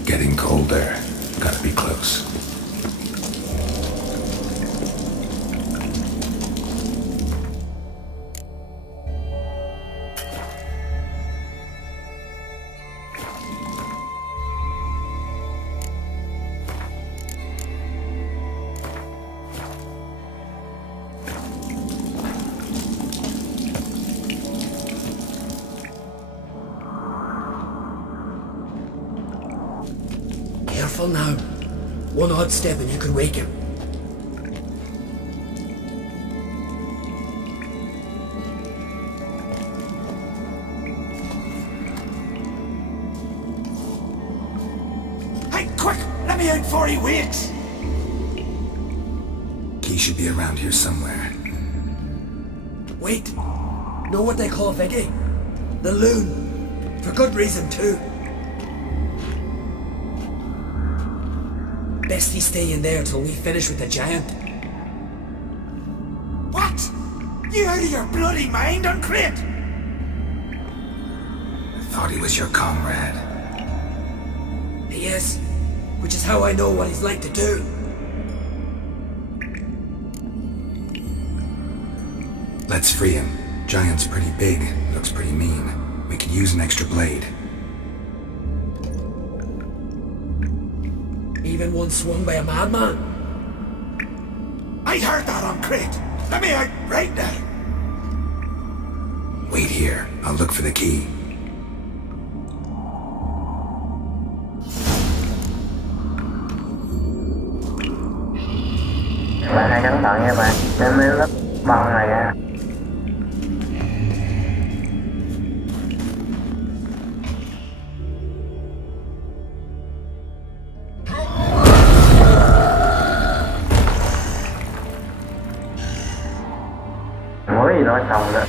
Getting colder. Gotta be close. Careful now. One odd step and you could wake him. Hey, quick! Let me out before he wakes! Key should be around here somewhere. Wait. Know what they call Viggy? The loon. For good reason too. Best he stay in there till we finish with the giant. What? You out of your bloody mind, Uncrate? I thought he was your comrade. He is. Which is how I know what he's like to do. Let's free him. Giant's pretty big, looks pretty mean. We could use an extra blade. Even one swung by a madman. I heard that, Uncrate. Let me out right now. Wait here. I'll look for the key. Bạn hãy cẩn thận nha bạn, đến mấy lớp băng này ra. Mới gì nói xong đó.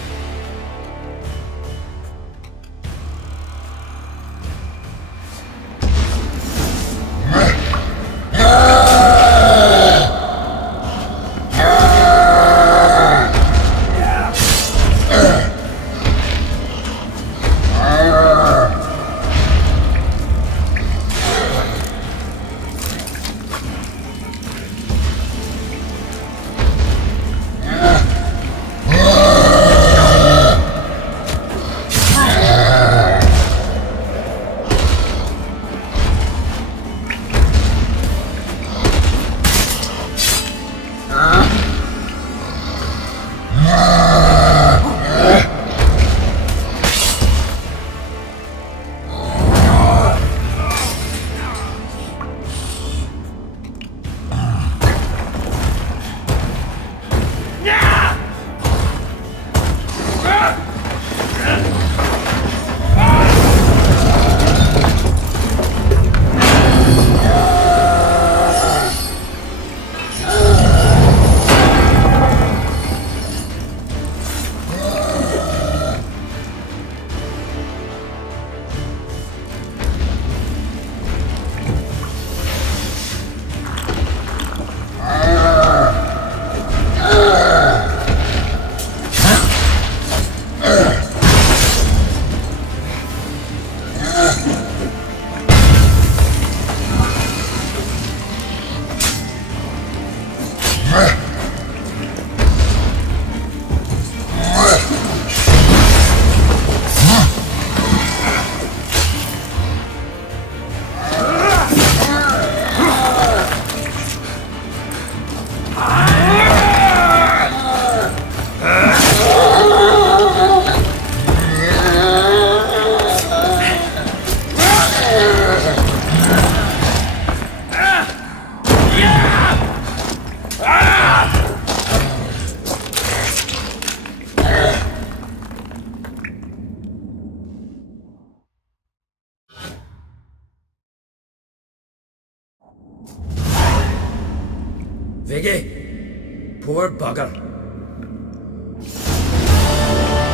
Viggy, poor bugger.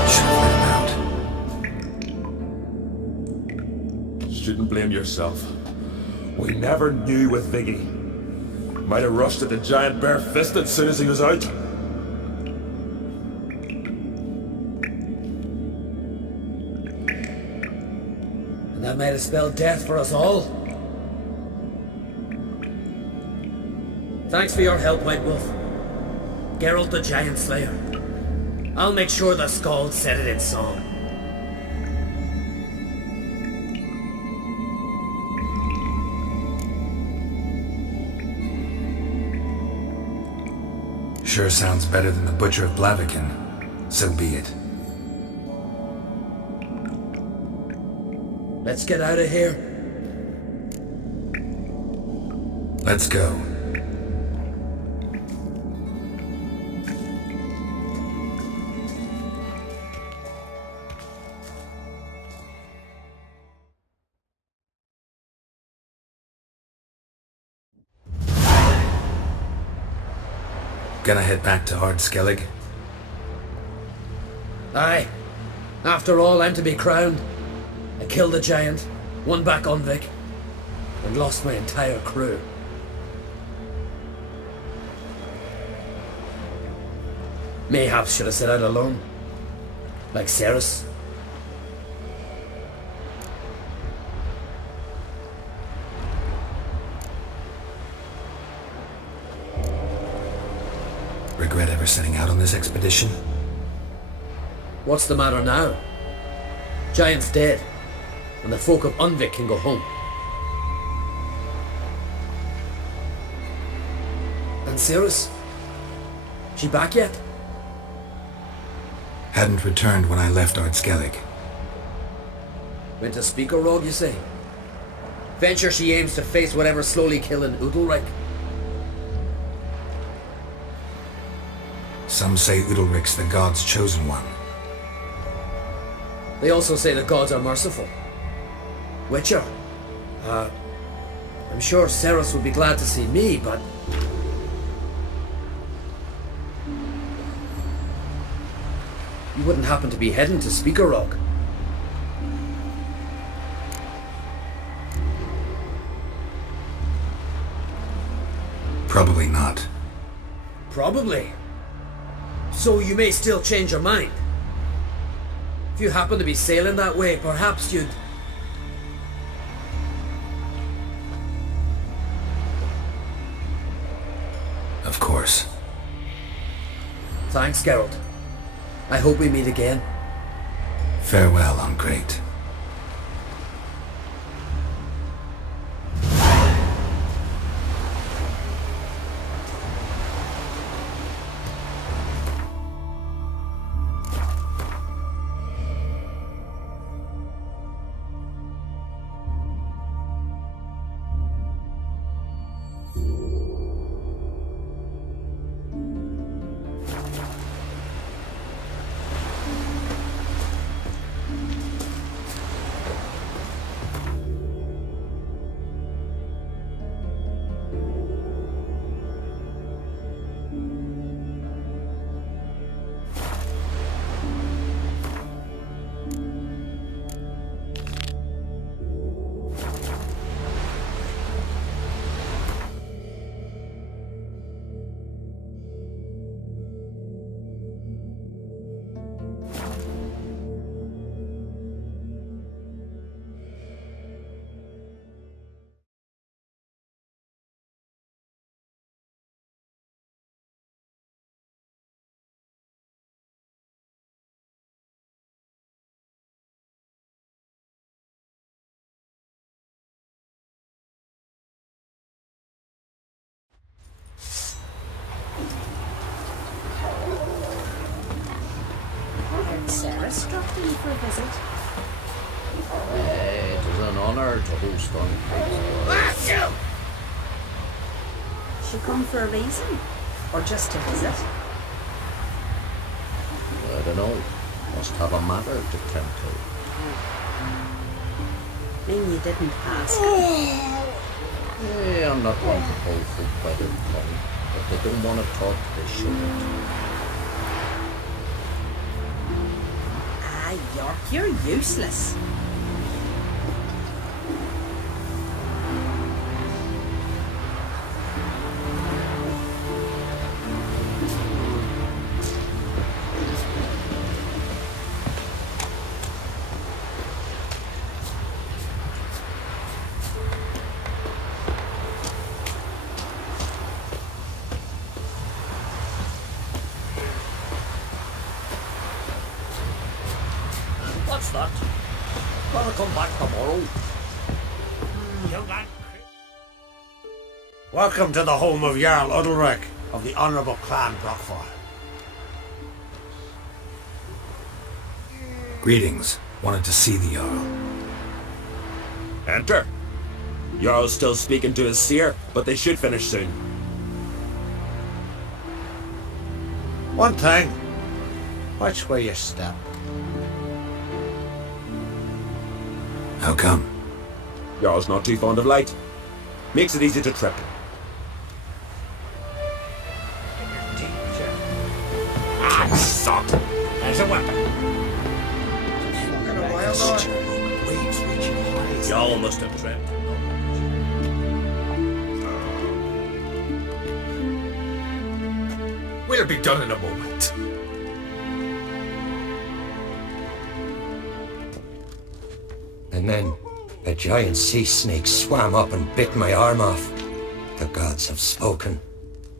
Should have let him out. Shouldn't blame yourself. We never knew with Viggy. Might have rushed at the giant bare-fisted as soon as he was out. And that might have spelled death for us all. Thanks for your help, White Wolf. Geralt the Giant Slayer. I'll make sure the Scald set it in song. Sure sounds better than the Butcher of Blaviken. So be it. Let's get out of here. Let's go. Gonna head back to Ardskellig? Aye. After all, I'm to be crowned. I killed the giant, won back on Vic, and lost my entire crew. Mayhaps should have set out alone. Like Ceres. Regret ever setting out on this expedition? What's the matter now? Giant's dead, and the folk of Unvik can go home. And Ceres? She back yet? Hadn't returned when I left Ardskellig. Went to Speakerrog, you say? Venture she aims to face whatever's slowly killing Udalric. Some say Udalric's the god's chosen one. They also say the gods are merciful. Witcher. I'm sure Ceres would be glad to see me, but... You wouldn't happen to be heading to Speakerrog? Probably not. Probably. So you may still change your mind. If you happen to be sailing that way, perhaps you'd... Of course. Thanks, Geralt. I hope we meet again. Farewell, Uncrate. Ceres dropped in for a visit. It is an honor to host on She come for a reason? Or just to visit? I don't know. Must have a matter to tend to. Mean you didn't ask? I'm not one to hold folk by their tongue. If they don't want to talk, they shouldn't. Ah, York, you're useless. What's that? Gotta come back tomorrow. Welcome to the home of Jarl Udalric of the Honourable Clan Brockford. Greetings. Wanted to see the Jarl. Enter. Jarl's still speaking to his seer, but they should finish soon. One thing. Watch where you step. How come? Jarl's not too fond of light. Makes it easy to trip. Ah, suck! There's a weapon. Jarl must have tripped. We'll be done in a moment. And then a giant sea snake swam up and bit my arm off. The gods have spoken.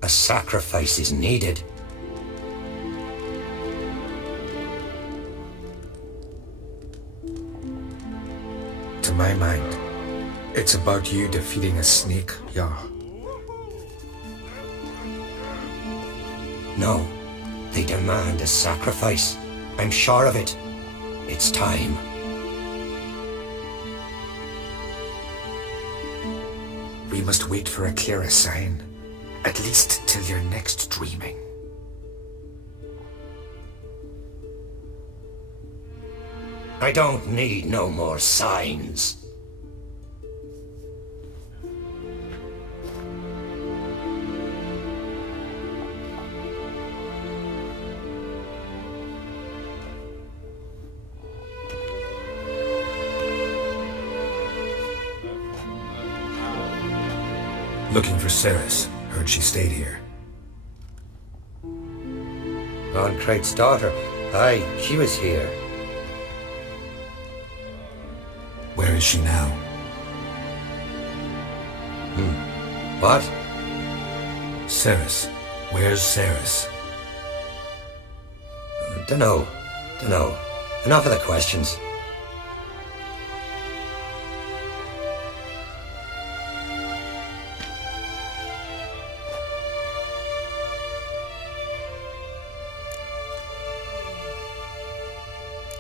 A sacrifice is needed. To my mind, it's about you defeating a snake, Jarl. No, they demand a sacrifice. I'm sure of it. It's time. We must wait for a clearer sign. At least till your next dreaming. I don't need no more signs. Looking for Ceres. Heard she stayed here. Crate's daughter. Aye, she was here. Where is she now? What? Ceres. Where's Ceres? Dunno. Enough of the questions.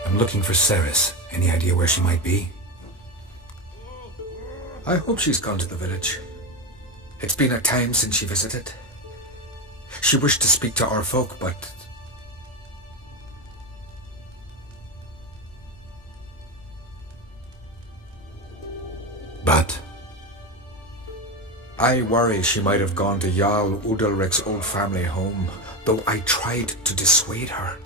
I'm looking for Ceres. Any idea where she might be? I hope she's gone to the village. It's been a time since she visited. She wished to speak to our folk, but... But? I worry she might have gone to Jarl Udalric's old family home, though I tried to dissuade her.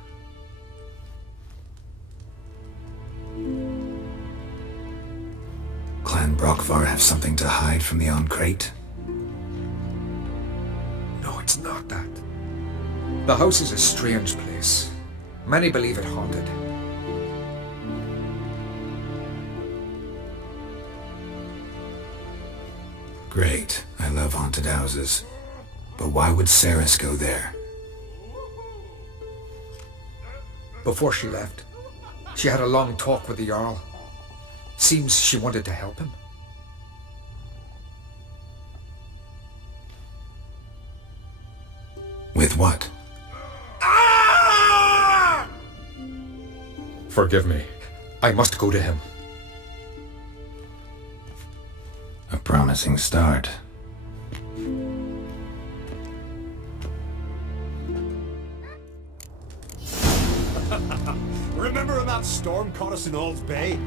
Clan Brockvar have something to hide from the Crate? No, it's not that. The house is a strange place. Many believe it haunted. Great. I love haunted houses. But why would Ceres go there? Before she left, she had a long talk with the Jarl. Seems she wanted to help him. With what? Forgive me. I must go to him. A promising start. Remember when that storm caught us in Ald's Bay?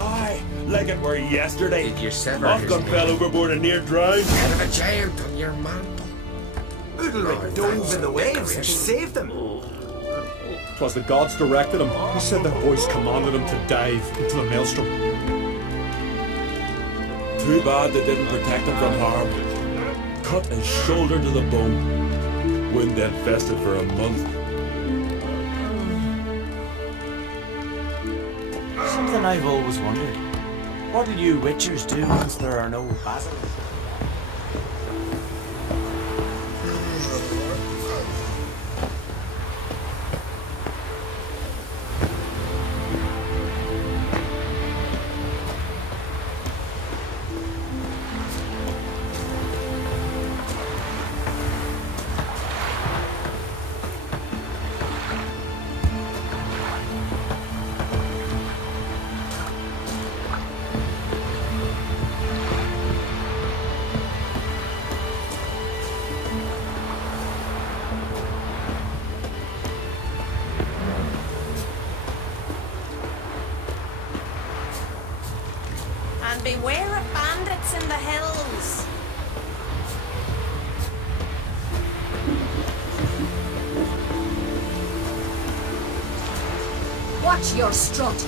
Aye, like it were yesterday. Did you sever his Ofcom fell overboard and near drowned. Head of a giant on your mantle. Udalric dove in the waves and saved him. 'Twas the gods directed him. He said their voice commanded him to dive into the maelstrom. Too bad they didn't protect him from harm. Cut his shoulder to the bone. Wound infested for a month. Something I've always wondered. What do you witchers do once there are no basilisks? Beware of bandits in the hills. Watch your strut.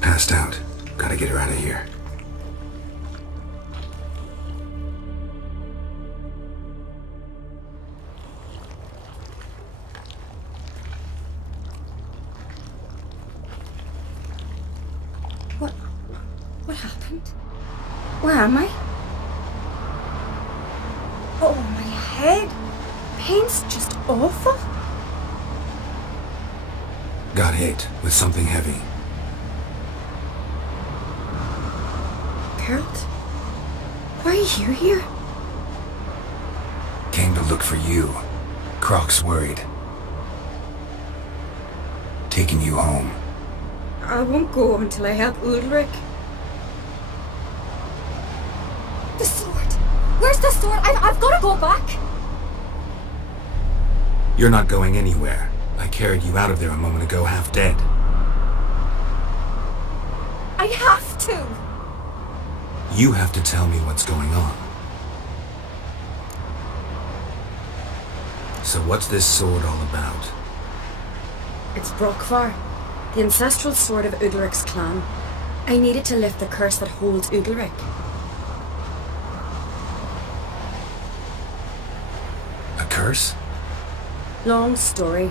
Passed out. Gotta get her out of here. What happened? Where am I? Oh, my head. Pain's just awful. Got hit with something heavy. Geralt? Why are you here? Came to look for you. Croc's worried. Taking you home. I won't go until I help Udalric. The sword! Where's the sword? I've got to go back! You're not going anywhere. I carried you out of there a moment ago, half dead. I have to! You have to tell me what's going on. So what's this sword all about? It's Brokvar, the ancestral sword of Udalric's clan. I need it to lift the curse that holds Udalric. A curse? Long story.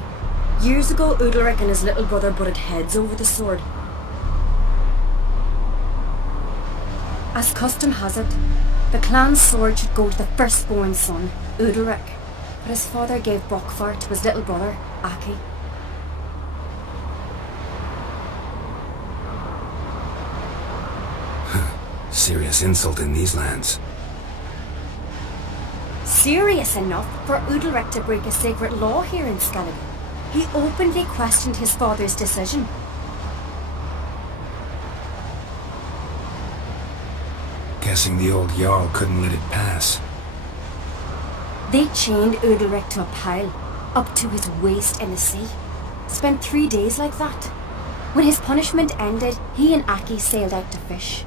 Years ago, Udalric and his little brother butted heads over the sword. As custom has it, the clan's sword should go to the firstborn son, Udalric, but his father gave Brokvar to his little brother, Aki. Serious insult in these lands. Serious enough for Udalric to break a sacred law here in Skellige. He openly questioned his father's decision. Guessing the old Jarl couldn't let it pass. They chained Udalric to a pile, up to his waist in the sea. Spent 3 days like that. When his punishment ended, he and Aki sailed out to fish.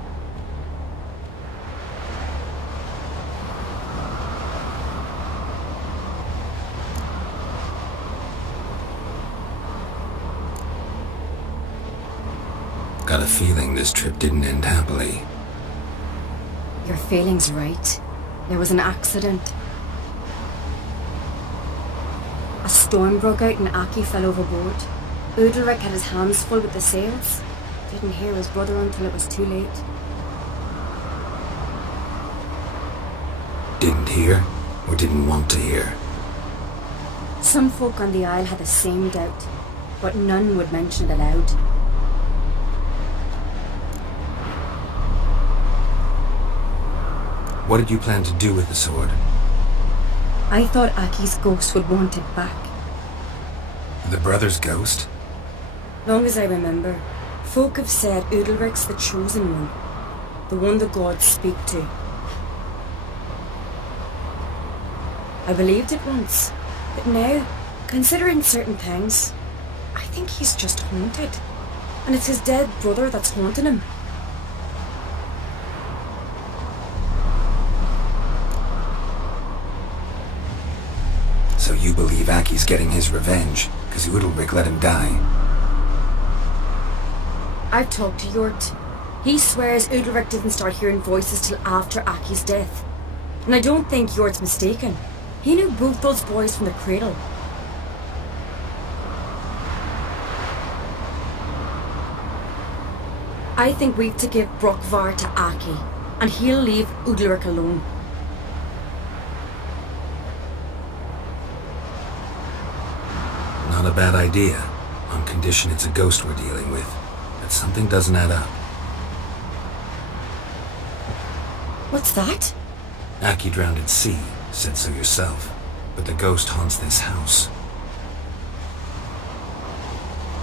Got a feeling this trip didn't end happily. Your feeling's right. There was an accident. A storm broke out and Aki fell overboard. Udalric had his hands full with the sails. Didn't hear his brother until it was too late. Didn't hear, or didn't want to hear? Some folk on the isle had the same doubt, but none would mention it aloud. What did you plan to do with the sword? I thought Aki's ghost would want it back. The brother's ghost? Long as I remember, folk have said Udalric's the chosen one, the one the gods speak to. I believed it once, but now, considering certain things, I think he's just haunted, and it's his dead brother that's haunting him. So you believe Aki's getting his revenge, because Udalric let him die? I've talked to Yort. He swears Udalric didn't start hearing voices till after Aki's death. And I don't think Yort's mistaken. He knew both those boys from the cradle. I think we've to give Brokvar to Aki, and he'll leave Udalric alone. Not a bad idea, on condition it's a ghost we're dealing with. But something doesn't add up. What's that? Aki drowned at sea, said so yourself. But the ghost haunts this house.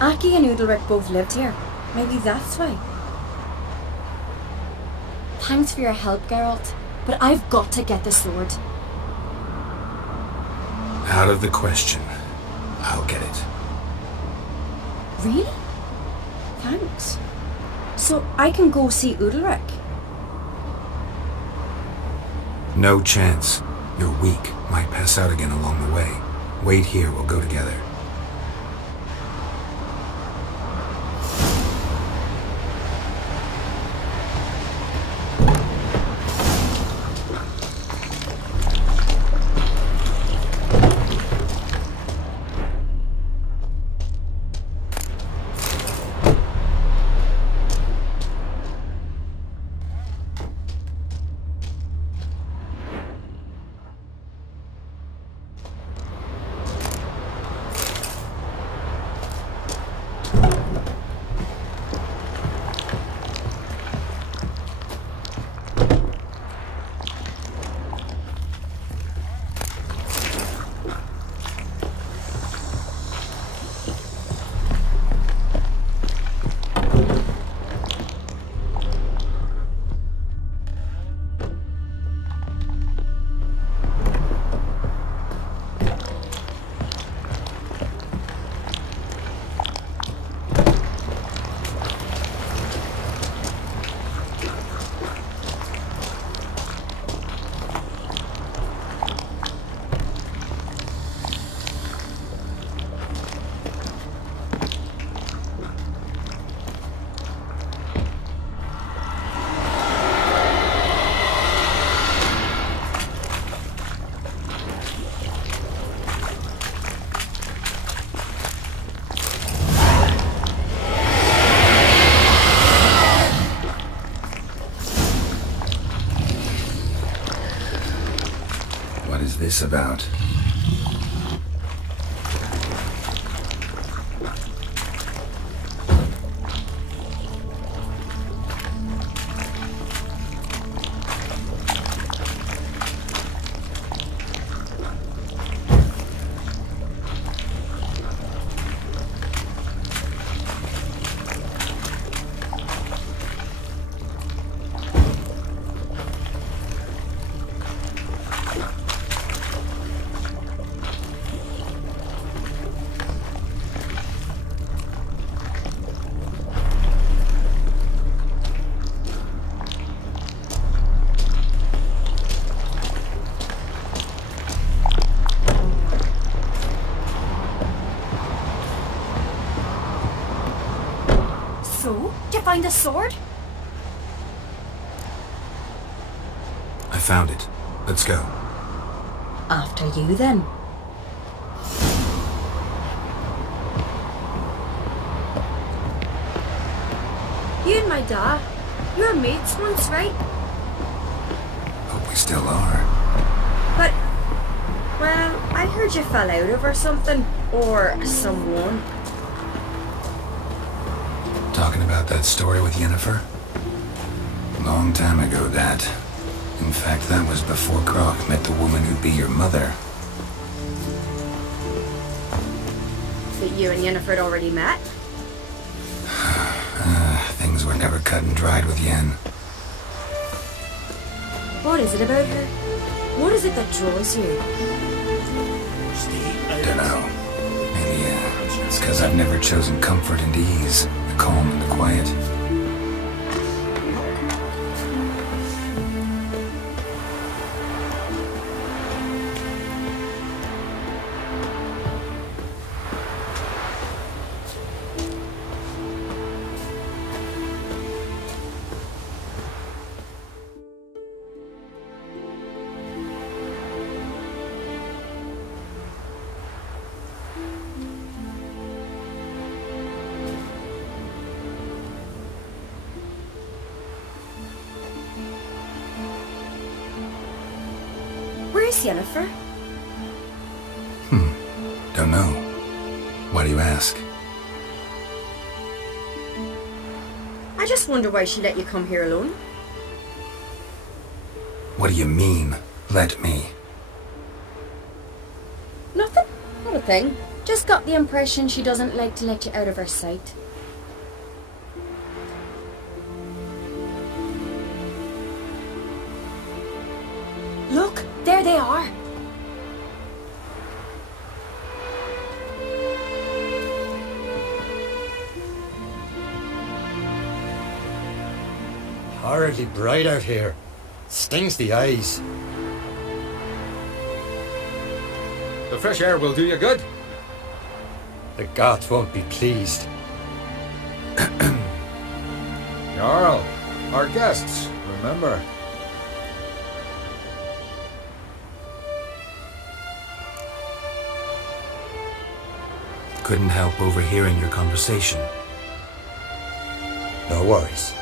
Aki and Udalric both lived here. Maybe that's why. Thanks for your help, Geralt. But I've got to get the sword. Out of the question. I'll get it. Really? Thanks. So I can go see Udalric? No chance. You're weak. Might pass out again along the way. Wait here, we'll go together. What is this about? find a sword? I found it. Let's go. After you, then. You and my dad, you were mates once, right? Hope we still are. But, well, I heard you fell out over something. Or someone. Talking about that story with Yennefer? Long time ago, that. In fact, that was before Croc met the woman who'd be your mother. That you and Yennefer had already met? Things were never cut and dried with Yen. What is it about her? What is it that draws you? Dunno. Maybe, it's because I've never chosen comfort and ease, the calm and the quiet. Where's Yennefer? Don't know. Why do you ask? I just wonder why she let you come here alone. What do you mean, let me? Nothing. Not a thing. Just got the impression she doesn't like to let you out of her sight. Look, there they are. Horribly bright out here. Stings the eyes. The fresh air will do you good. The gods won't be pleased. Jarl, our guests, remember. Couldn't help overhearing your conversation. No worries.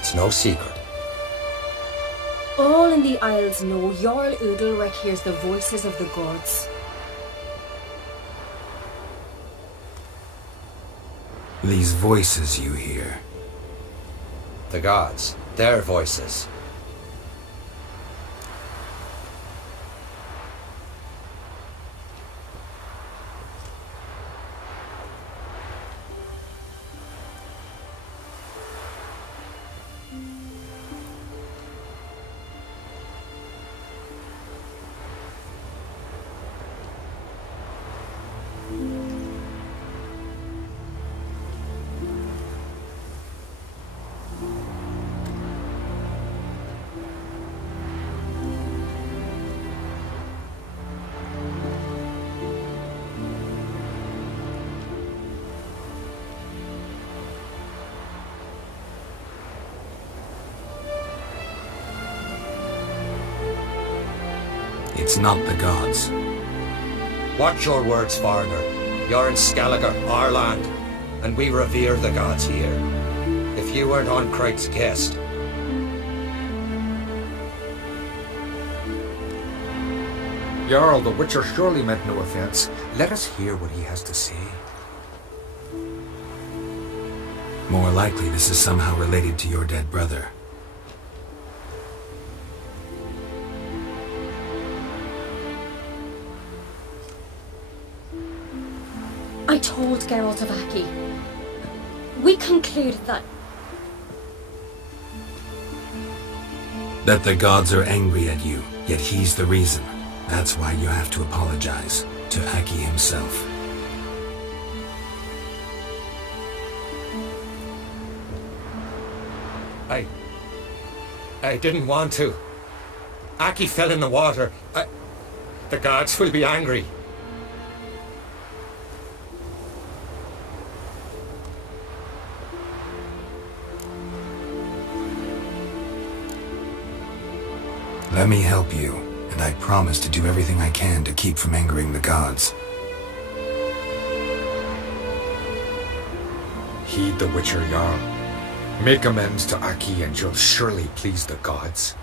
It's no secret. All in the Isles know Jarl Udalric hears the voices of the gods. These voices you hear. The gods, their voices. It's not the gods. Watch your words, foreigner. You're in Skelliger, our land, and we revere the gods here. If you weren't on Cright's guest. Jarl, the Witcher surely meant no offense. Let us hear what he has to say. More likely this is somehow related to your dead brother. I told Geralt of Rivia. We concluded that the gods are angry at you, yet he's the reason. That's why you have to apologize to Rivia himself. I didn't want to. Rivia fell in the water. The gods will be angry. Let me help you, and I promise to do everything I can to keep from angering the gods. Heed the Witcher Jarl. Make amends to Aki and you'll surely please the gods.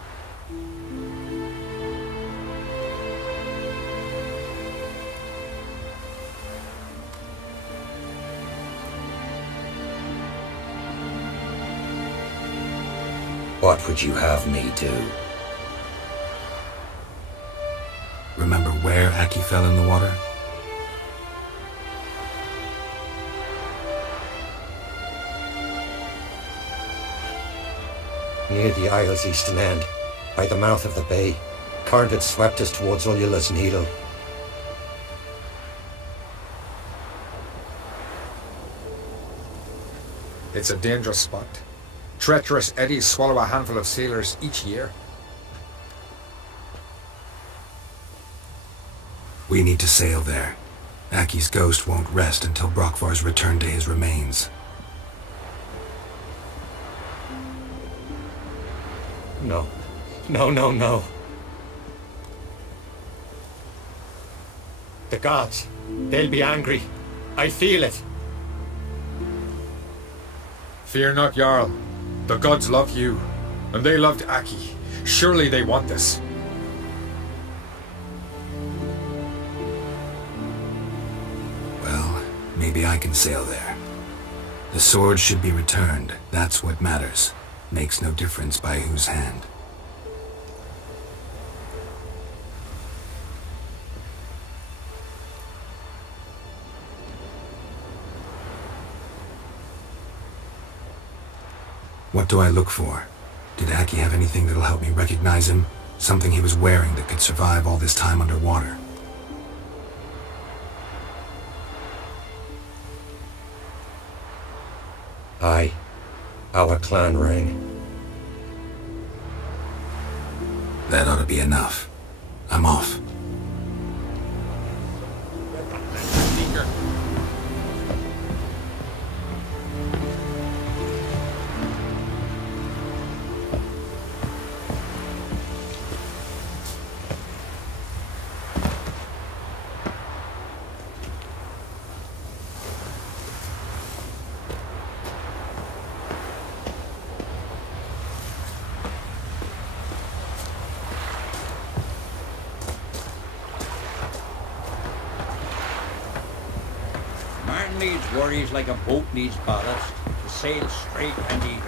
What would you have me do? Remember where Aki fell in the water? Near the Isle's eastern end, by the mouth of the bay, current had swept us towards Ullula's Needle. It's a dangerous spot. Treacherous eddies swallow a handful of sailors each year. We need to sail there. Aki's ghost won't rest until Brokvar's returned to his remains. No. No. The gods, they'll be angry. I feel it. Fear not, Jarl. The gods love you, and they loved Aki. Surely they want this. Well, maybe I can sail there. The sword should be returned. That's what matters. Makes no difference by whose hand. What do I look for? Did Aki have anything that'll help me recognize him? Something he was wearing that could survive all this time underwater? Aye. Our clan ring. That ought to be enough. I'm off. Needs worries like a boat needs ballast to sail straight and even.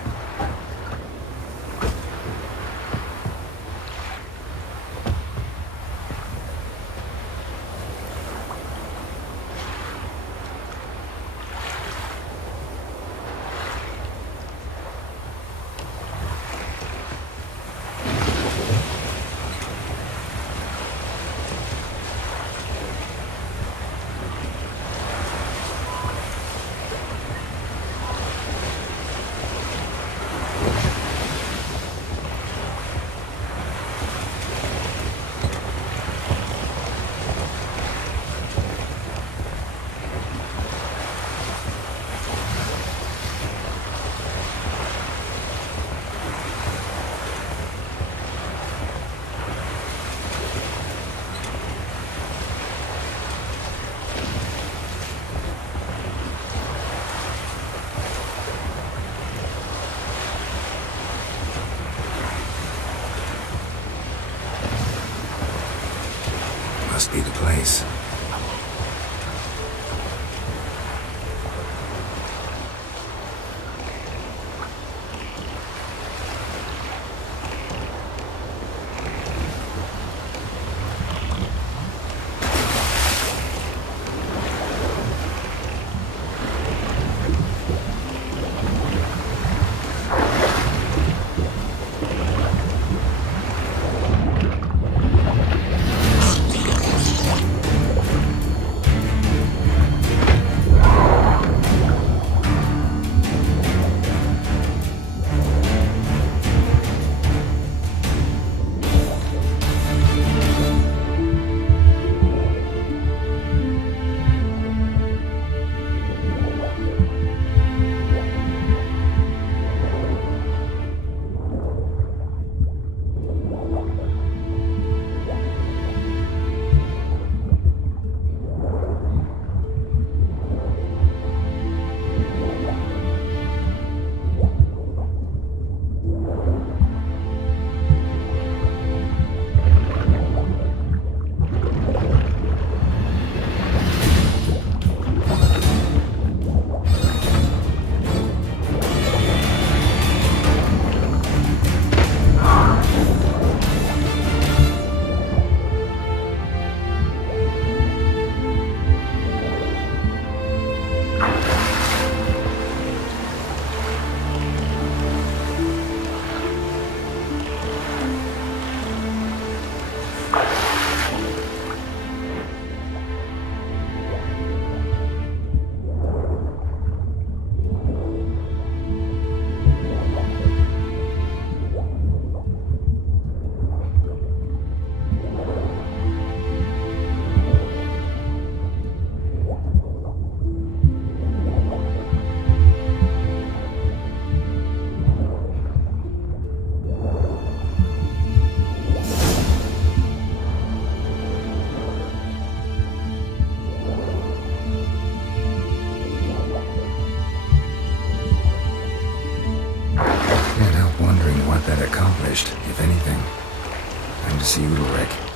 Must be the place. to see Ulrich.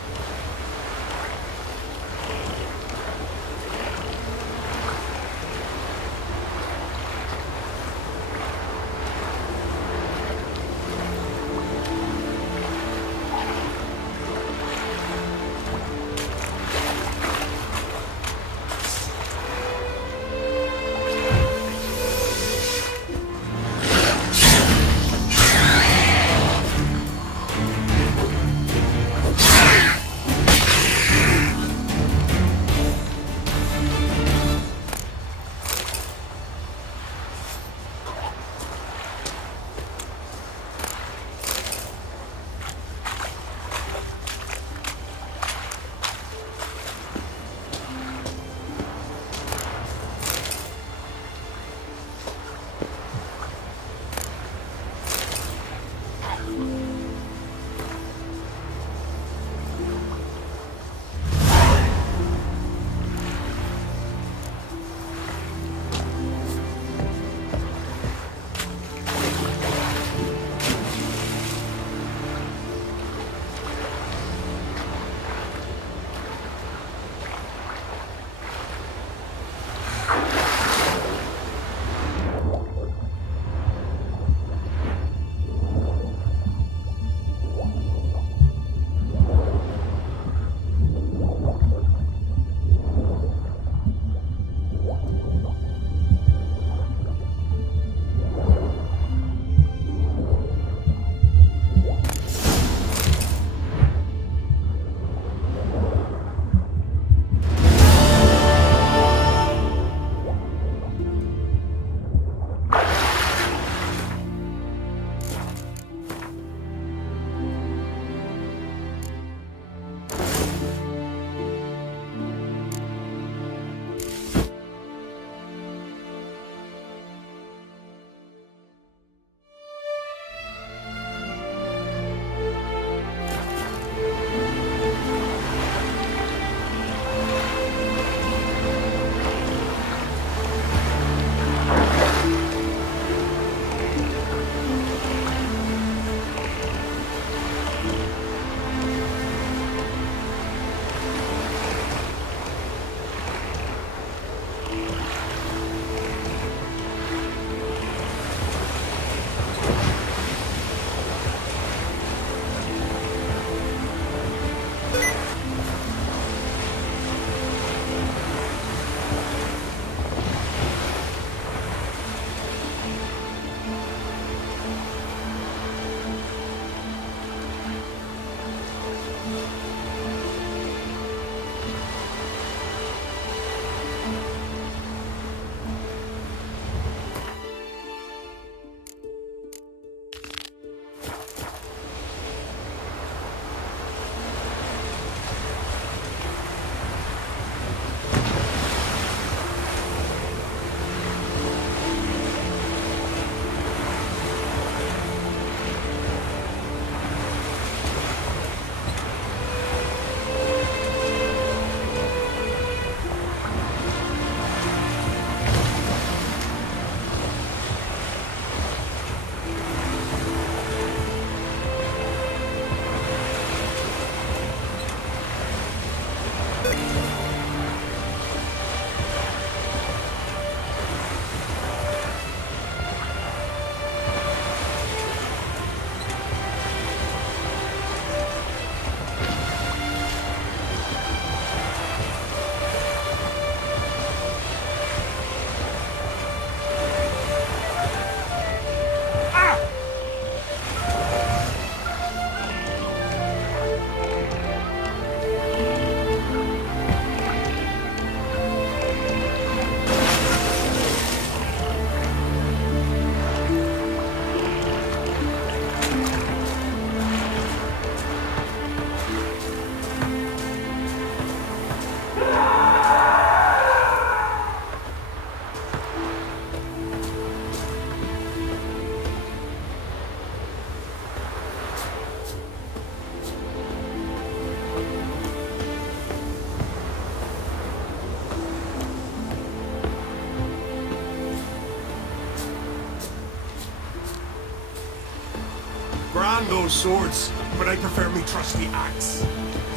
stand those swords, but I prefer me trusty axe.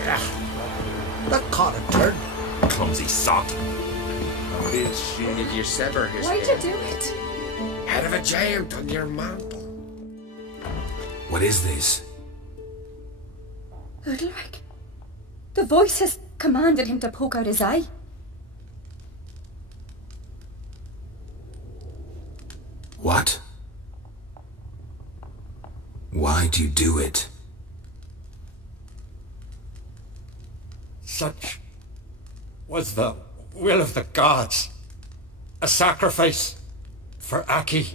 Yeah. That caught a turn. Clumsy sot. Bitch, did you sever his Why'd head? you do it? Head of a giant on your mantle. What is this? Udalric. The voice has commanded him to poke out his eye. What? Why do you do it? Such was the will of the gods. A sacrifice for Aki.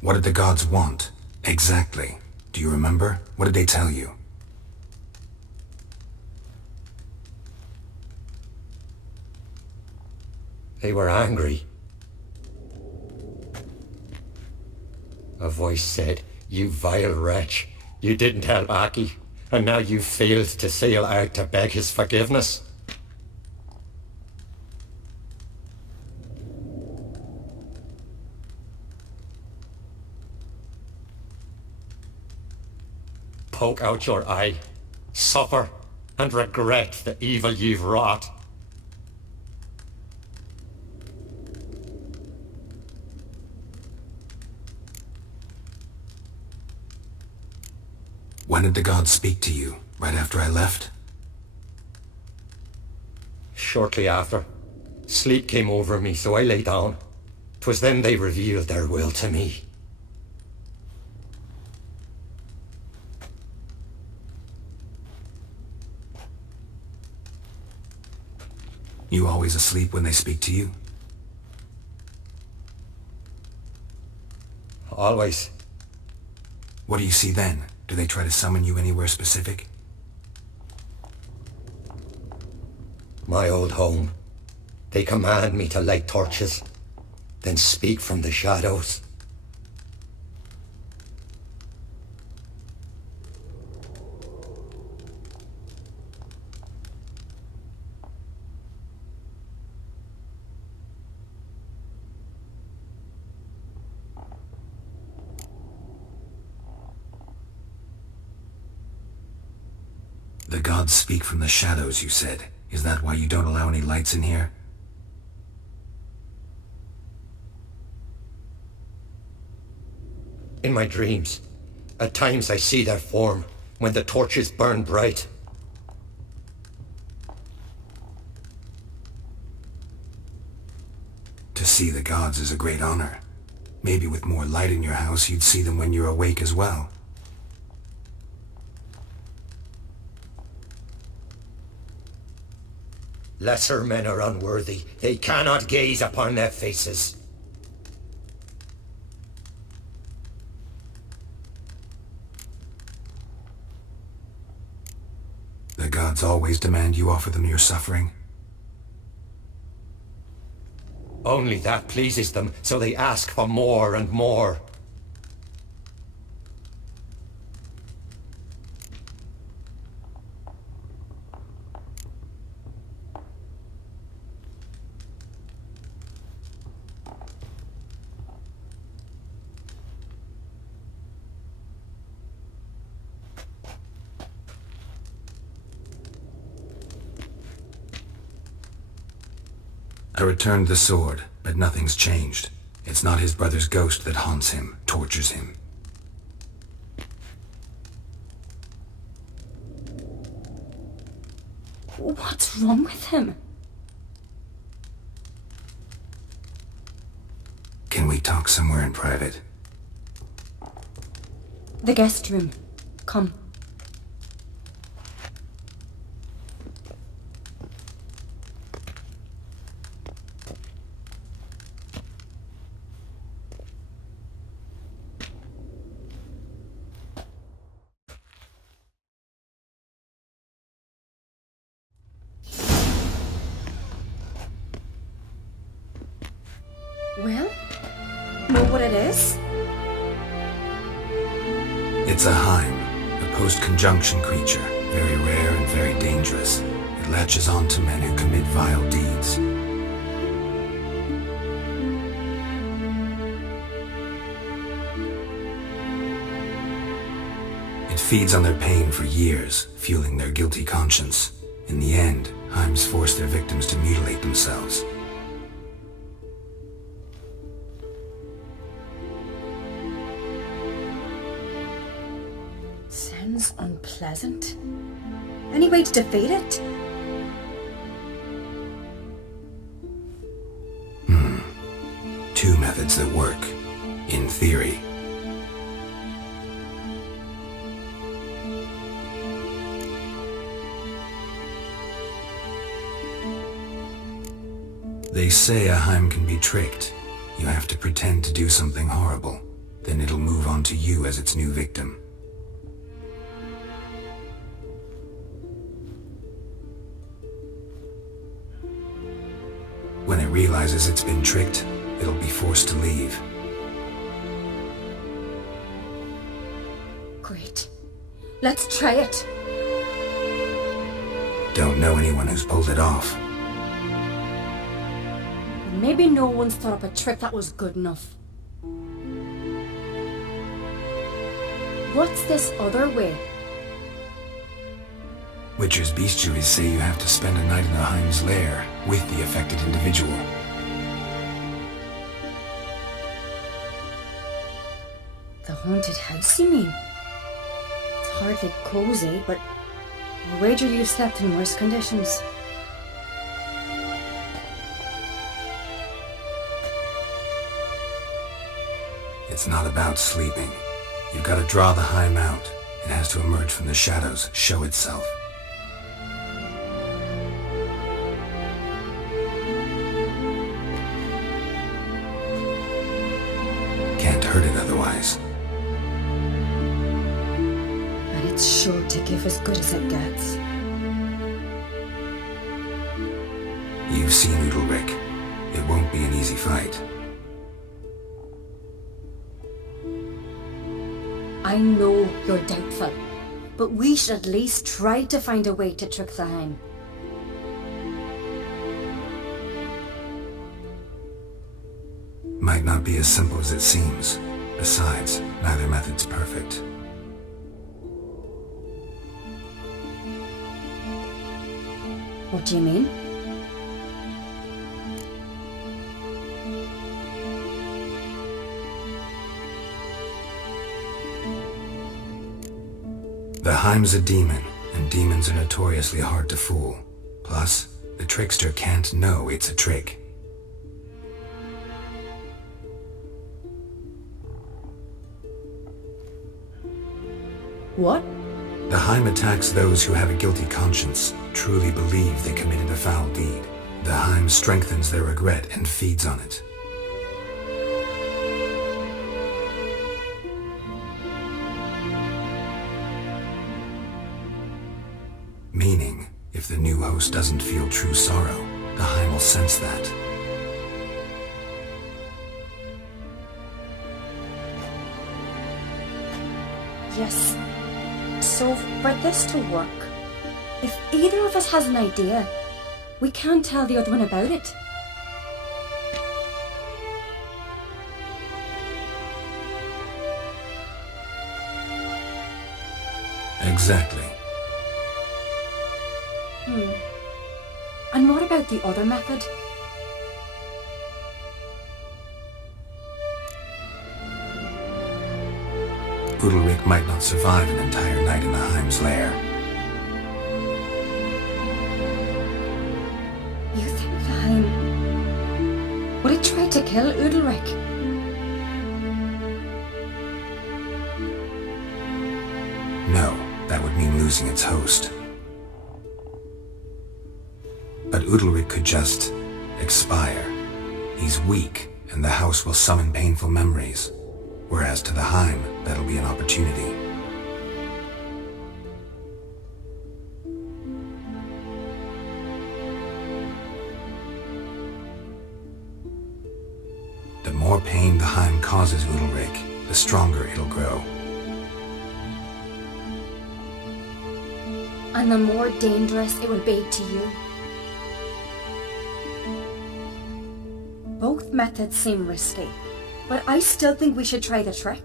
What did the gods want? Exactly. Do you remember? What did they tell you? They were angry. A voice said, "You vile wretch, you didn't help Aki, and now you failed to sail out to beg his forgiveness." Poke out your eye, suffer, and regret the evil you've wrought. When did the gods speak to you? Right after I left? Shortly after, sleep came over me, so I lay down. 'Twas then they revealed their will to me. You always asleep when they speak to you? Always. What do you see then? Do they try to summon you anywhere specific? My old home. They command me to light torches, then speak from the shadows. The gods speak from the shadows, you said. Is that why you don't allow any lights in here? In my dreams, at times I see their form when the torches burn bright. To see the gods is a great honor. Maybe with more light in your house, you'd see them when you're awake as well. Lesser men are unworthy. They cannot gaze upon their faces. The gods always demand you offer them your suffering? Only that pleases them, so they ask for more and more. I returned the sword, but nothing's changed. It's not his brother's ghost that haunts him, tortures him. What's wrong with him? Can we talk somewhere in private? The guest room. Come. Well, know what it is? It's a Heim, a post-conjunction creature, very rare and very dangerous. It latches on to men who commit vile deeds. It feeds on their pain for years, fueling their guilty conscience. In the end, Heims force their victims to mutilate themselves. Sounds unpleasant. Any way to defeat it? Two methods that work, in theory. They say a Heim can be tricked. You have to pretend to do something horrible. Then it'll move on to you as its new victim. When it realizes it's been tricked, it'll be forced to leave. Great. Let's try it. Don't know anyone who's pulled it off. Maybe no one's thought up a trick that was good enough. What's this other way? Witcher's bestiaries say you have to spend a night in the Heim's lair with the affected individual. The haunted house, you mean? It's hardly cozy, but I'll wager you've slept in worse conditions. It's not about sleeping. You've got to draw the Heim out. It has to emerge from the shadows, show itself. Can't hurt it otherwise. And it's sure to give as good as it gets. You've seen Udalric. It won't be an easy fight. I know you're doubtful, but we should at least try to find a way to trick the Heim. Might not be as simple as it seems. Besides, neither method's perfect. What do you mean? The Heim's a demon, and demons are notoriously hard to fool. Plus, the trickster can't know it's a trick. What? The Heim attacks those who have a guilty conscience, truly believe they committed a foul deed. The Heim strengthens their regret and feeds on it. Meaning, if the new host doesn't feel true sorrow, the Heim will sense that. Yes. So, for this to work, if either of us has an idea, we can't tell the other one about it. Exactly. And what about the other method? Udalric might not survive an entire night in the Heim's lair. You think the Heim... would it try to kill Udalric? No, that would mean losing its host. But Udalric could just expire. He's weak, and the house will summon painful memories. Whereas to the Heim, that'll be an opportunity. The more pain the Heim causes Udalric, the stronger it'll grow. and the more dangerous it will be to you. Both methods seem risky, but I still think we should try the trick.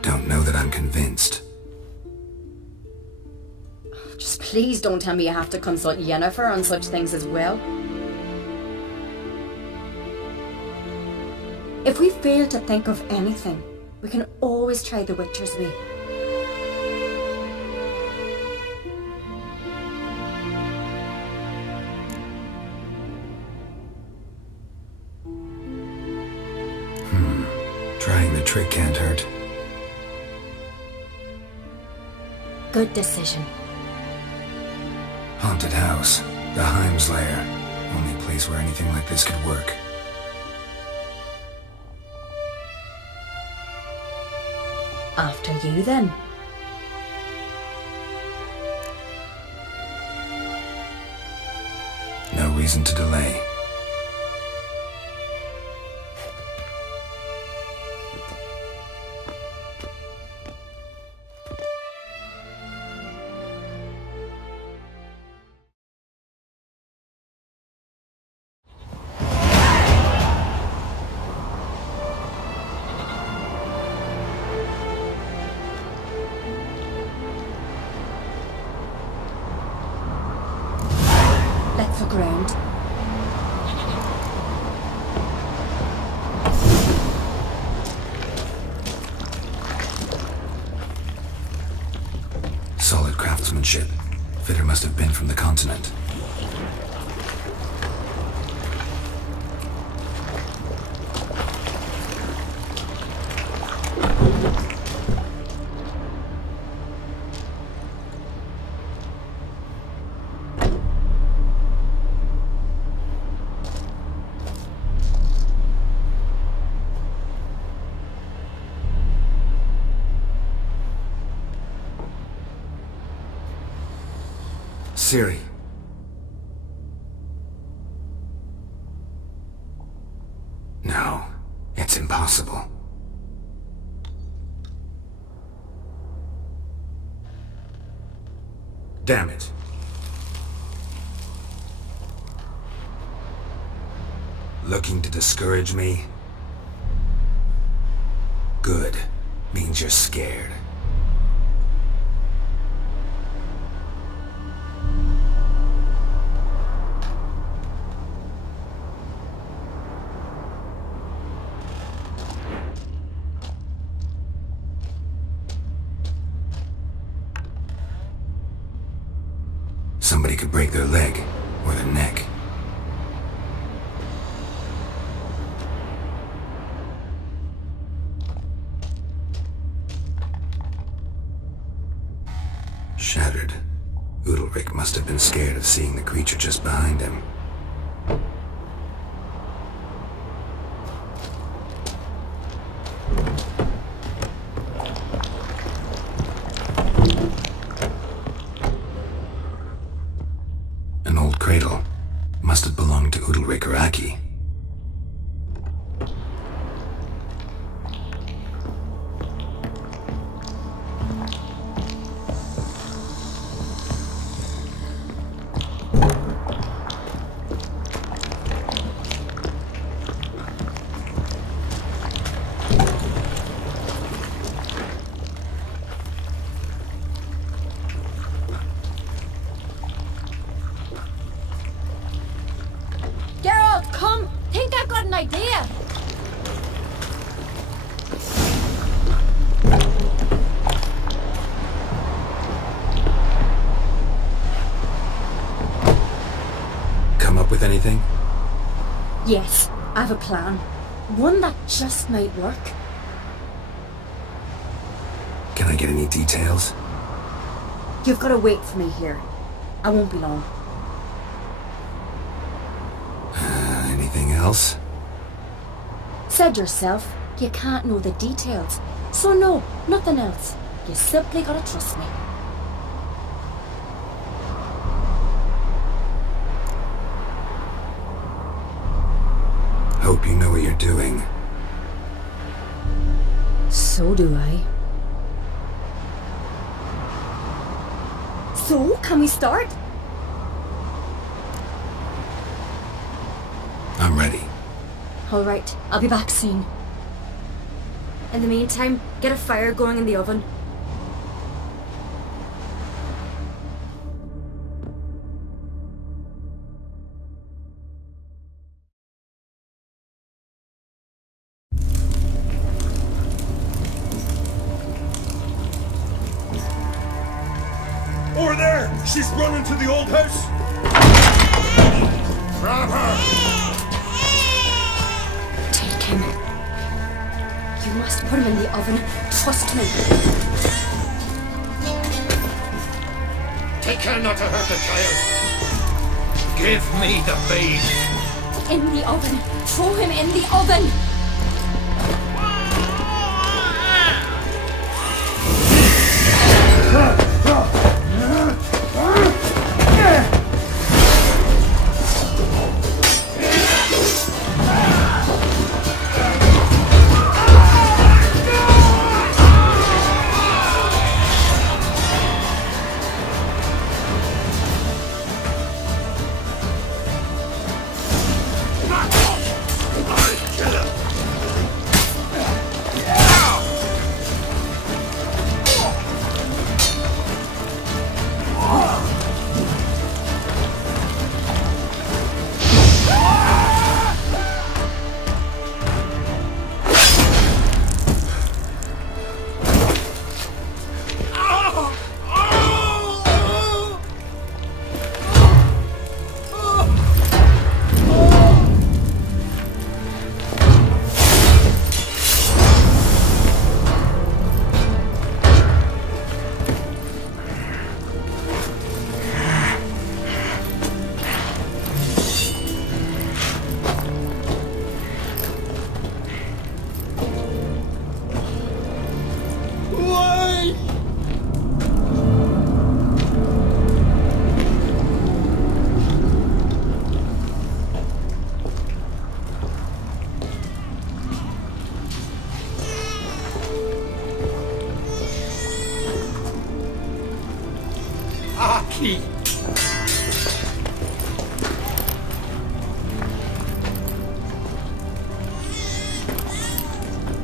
Don't know that I'm convinced. Just please don't tell me you have to consult Yennefer on such things as well. If we fail to think of anything, we can always try the Witcher's way. Trying the trick can't hurt. Good decision. Haunted house. The Heim's lair. Only place where anything like this could work. After you, then. No reason to delay. Let's look around. Solid craftsmanship. Fitter must have been from the continent. Ciri. No, it's impossible. Damn it. Looking to discourage me? Good. Means you're scared. Somebody could break their leg, or their neck. Shattered. Udalric must have been scared of seeing the creature just behind him. An old cradle. Must have belonged to Udalric or Aki. Geralt, come! Think I've got an idea! Come up with anything? Yes, I have a plan. One that just might work. Can I get any details? You've got to wait for me here. I won't be long. Anything else? Said yourself, you can't know the details. So no, nothing else. You simply gotta trust me. Hope you know what you're doing. So do I. So, can we start? I'm ready. Alright, I'll be back soon. In the meantime, get a fire going in the oven. Over there! She's running to the old house! Grab her! Take him. You must put him in the oven. Trust me. Take care not to hurt the child. Give me the babe. In the oven. Throw him in the oven.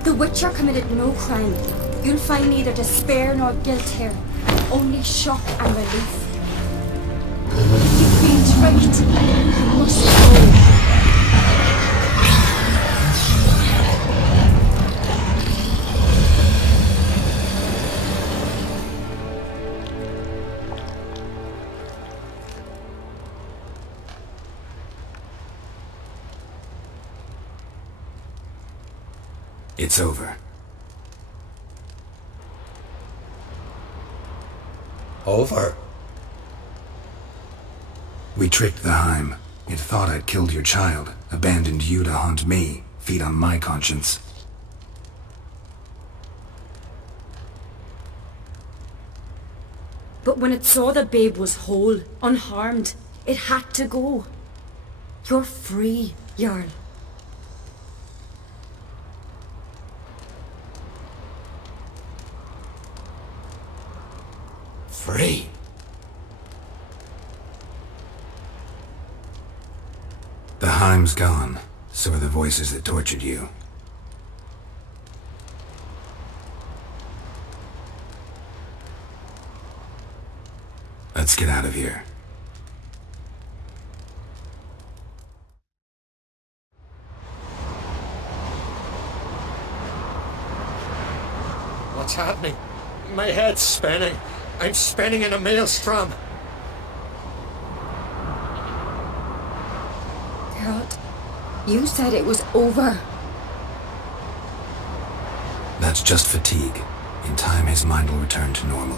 The Witcher committed no crime. You'll find neither despair nor guilt here, only shock and relief. You've been tricked. You must go. It's over. Over? We tricked the Heim. It thought I'd killed your child, abandoned you to haunt me, feed on my conscience. But when it saw the babe was whole, unharmed, it had to go. You're free, Jarl. Free? The Heim's gone, so are the voices that tortured you. Let's get out of here. What's happening? My head's spinning. I'm spinning in a maelstrom. Geralt, you said it was over. That's just fatigue. In time, his mind will return to normal.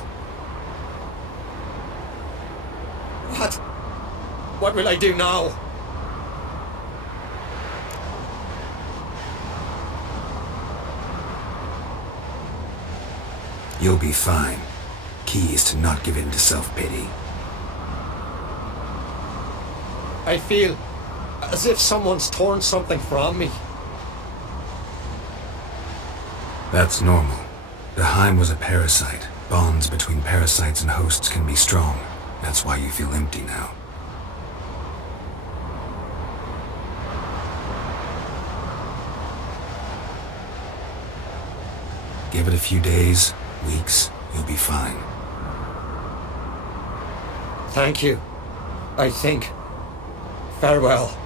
What? What will I do now? You'll be fine. Key is to not give in to self-pity. I feel as if someone's torn something from me. That's normal. The Heim was a parasite. Bonds between parasites and hosts can be strong. That's why you feel empty now. Give it a few days, weeks, you'll be fine. Thank you. I think. Farewell.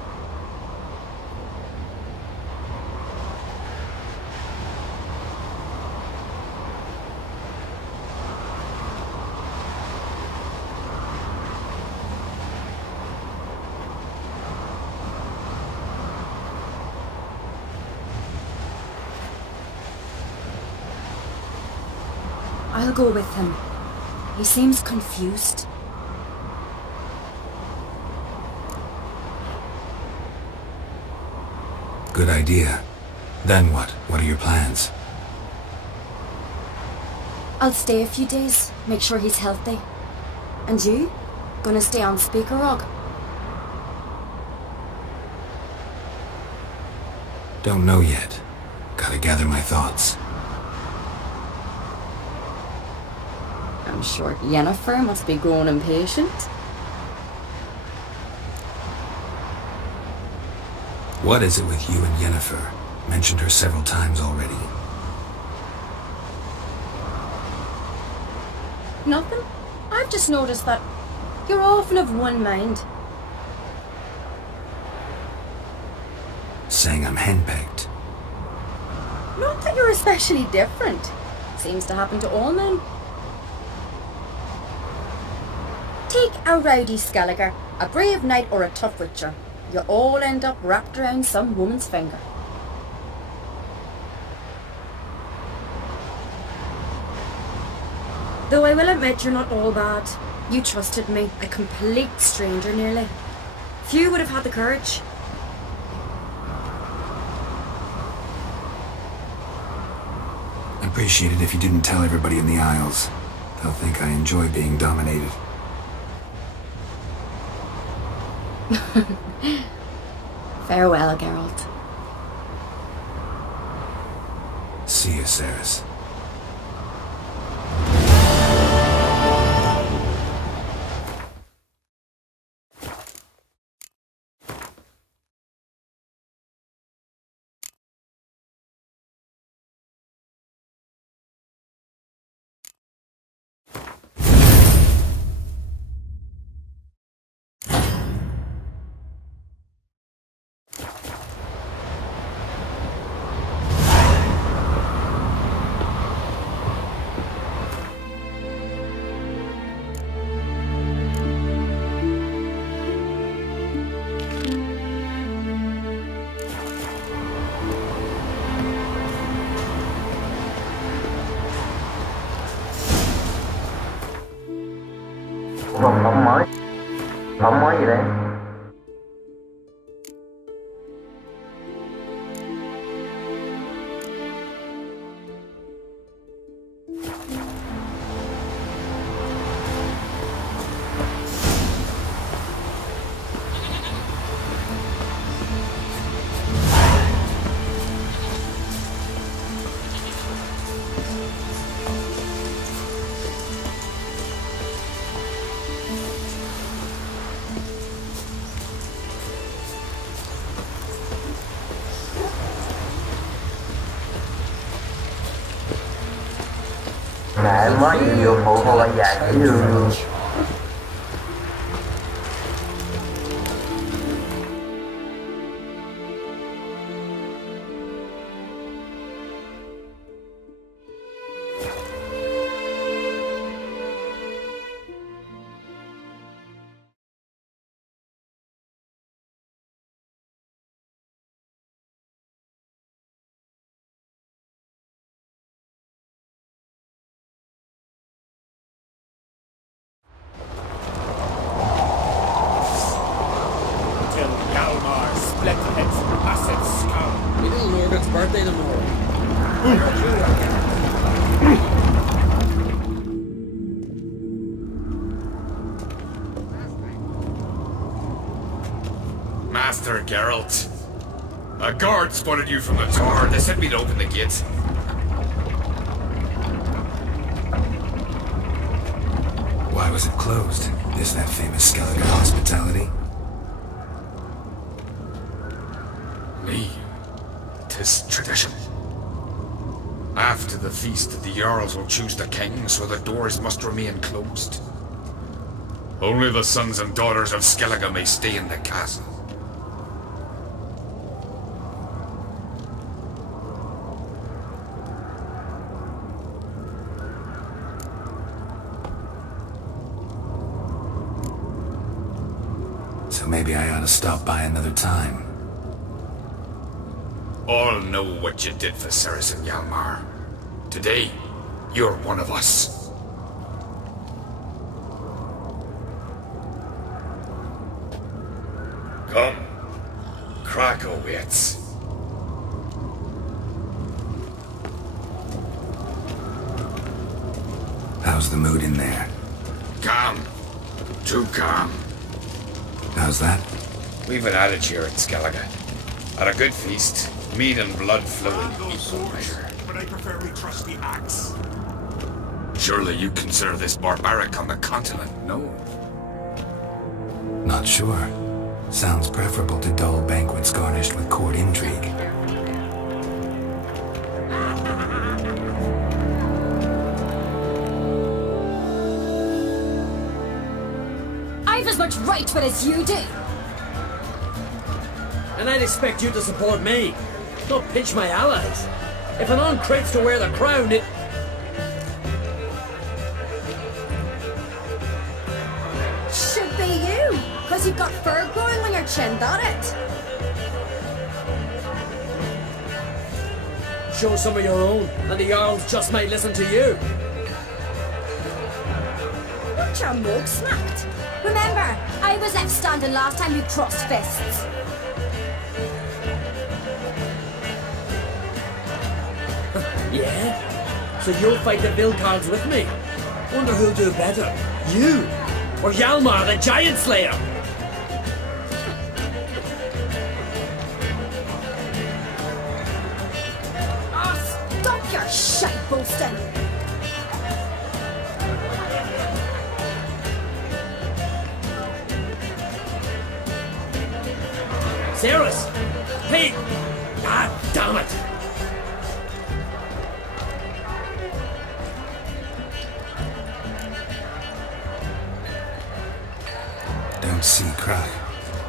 I'll go with him. He seems confused. Good idea. Then what? What are your plans? I'll stay a few days, make sure he's healthy. And you? Gonna stay on Speaker Rog? Don't know yet. Gotta gather my thoughts. I'm sure Yennefer must be growing impatient. What is it with you and Yennefer? Mentioned her several times already. Nothing. I've just noticed that you're often of one mind. Saying I'm henpecked. Not that you're especially different. Seems to happen to all men. Take a rowdy Skelliger, a brave knight or a tough witcher. You all end up wrapped around some woman's finger. Though I will admit you're not all bad. You trusted me, a complete stranger nearly. Few would have had the courage. I'd appreciate it if you didn't tell everybody in the Isles. They'll think I enjoy being dominated. Farewell, Geralt. See you, Ceres. Bóng mới gì đấy? Dạ em mới vừa phụ cô bạn già cái giường. We little Morgan's birthday tomorrow. Master Geralt. A guard spotted you from the tower. They said we'd open the gate. Why was it closed? Is that famous Skellige hospitality? Me. 'Tis tradition. After the feast, the Jarls will choose the king, so the doors must remain closed. Only the sons and daughters of Skellige may stay in the castle. So maybe I ought to stop by another time. All know what you did for Saracen Hjalmar. Today, you're one of us. Come, Krakowitz. How's the mood in there? Calm. Too calm. How's that? We've an adage here in Skellige. At a good feast, meat and blood flow in equal measure. But I prefer we trust the axe. Surely you consider this barbaric on the continent, no? Not sure. Sounds preferable to dull banquets garnished with court intrigue. I've as much right to it as you do. And I'd expect you to support me, not pinch my allies. If an on-crate's to wear the crown, it... Should be you, because you've got fur growing on your chin, got it? Show some of your own, and the Jarls just might listen to you. What your mug smacked? Remember, I was left standing last time you crossed fists. Yeah? So you'll fight the Vilcards with me? Wonder who'll do better, you or Hjalmar the Giant Slayer? Oh, stop your shite boasting! Sarah's! Hey! God damn it! Don't see Crack.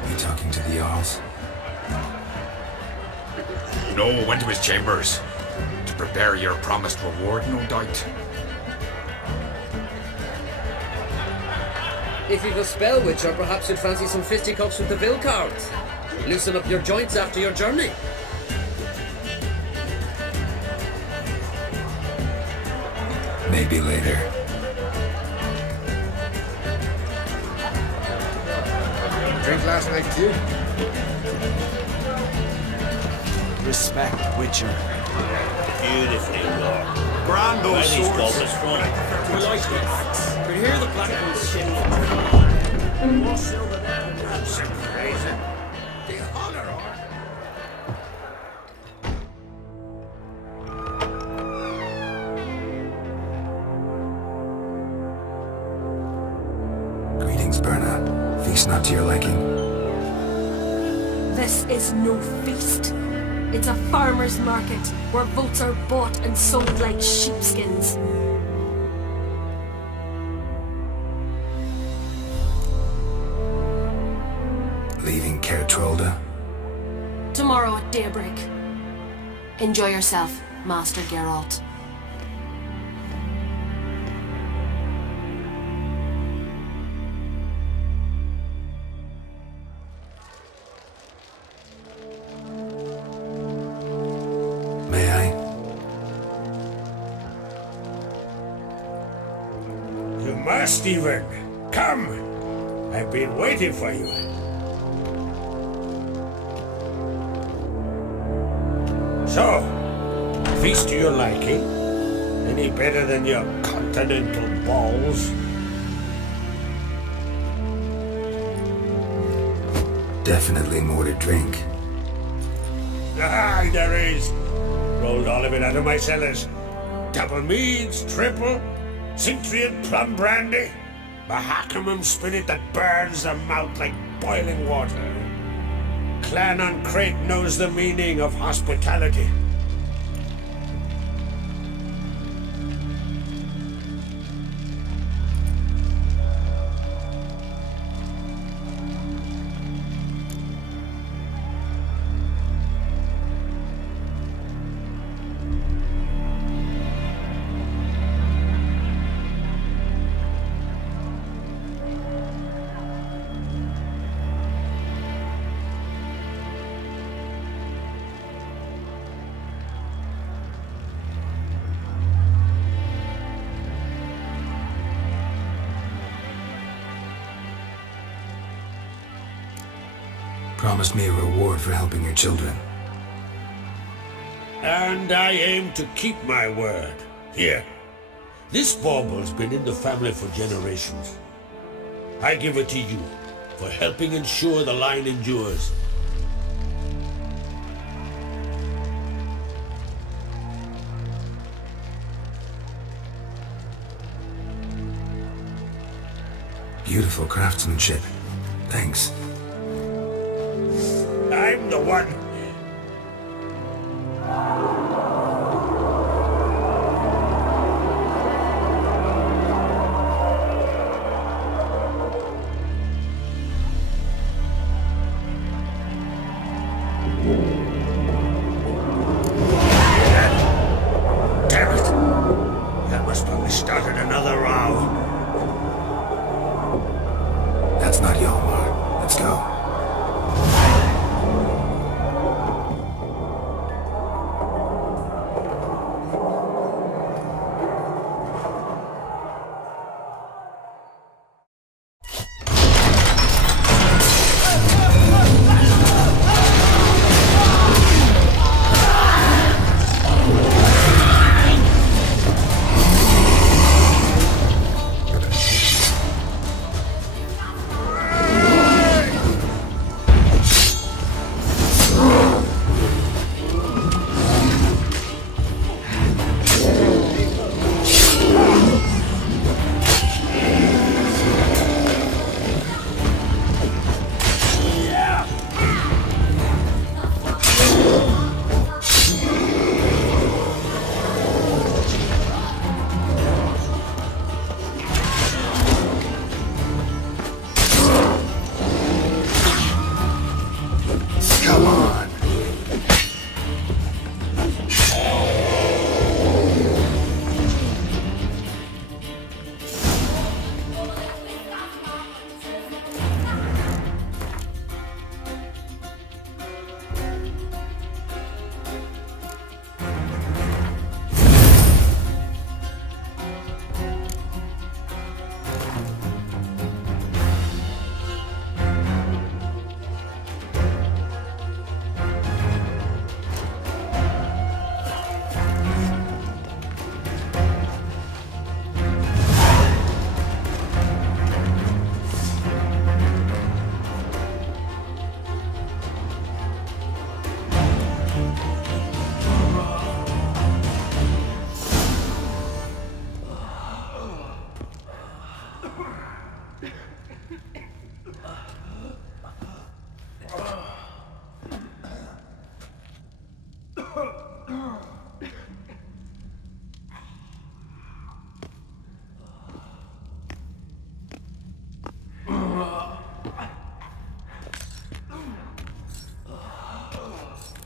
You talking to the Jarls? No, went to his chambers. To prepare your promised reward, no doubt. If you've a spell, Witcher, perhaps you'd fancy some fisticuffs with the Vilcards. Loosen up your joints after your journey. Maybe later. Drink last night too? Respect, Witcher. Beautifully wrought. Brando Well, he's swords. got the front. We like the axe. Could hear the black one's skin. More silver there. That's crazy. The honor of Greetings, Berna. Feast not to your liking? This is no feast. It's a farmer's market where votes are bought and sold like sheepskins. Leaving Kertrolda? Tomorrow at daybreak. Enjoy yourself, Master Geralt. May I? You must even. Come! I've been waiting for you. So, feast to your liking? Any better than your continental balls? Definitely more to drink. Ah, there is. Rolled all of it out of my cellars. Double meads, triple, Cintrian plum brandy. Mahakimum spirit that burns the mouth like boiling water. Clan on Crate knows the meaning of hospitality. Promised me a reward for helping your children. And I aim to keep my word. Here. This bauble's been in the family for generations. I give it to you for helping ensure the line endures. Beautiful craftsmanship. Thanks. I'm the one. Damn it! That must have started another row. That's not Yalmar. Let's go.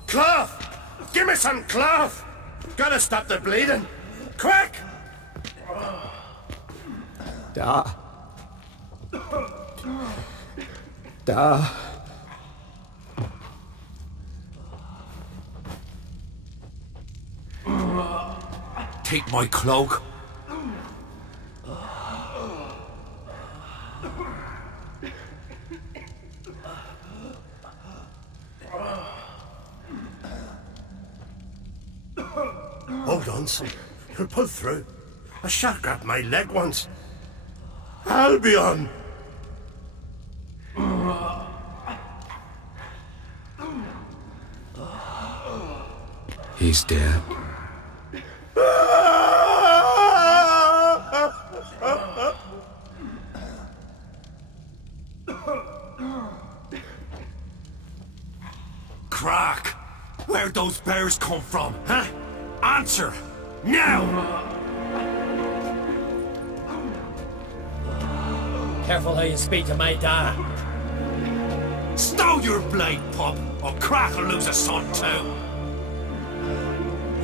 Cloth! Give me some cloth! Gotta stop the bleeding! Quick! Da. Da. Take my cloak. Hold on, son. You'll pull through. A shark grabbed my leg once. Albion! He's dead. crack? Where'd those bears come from, huh? Answer! Now! Careful how you speak to my dad. Stow your blade, pup, or Crack will lose a son too.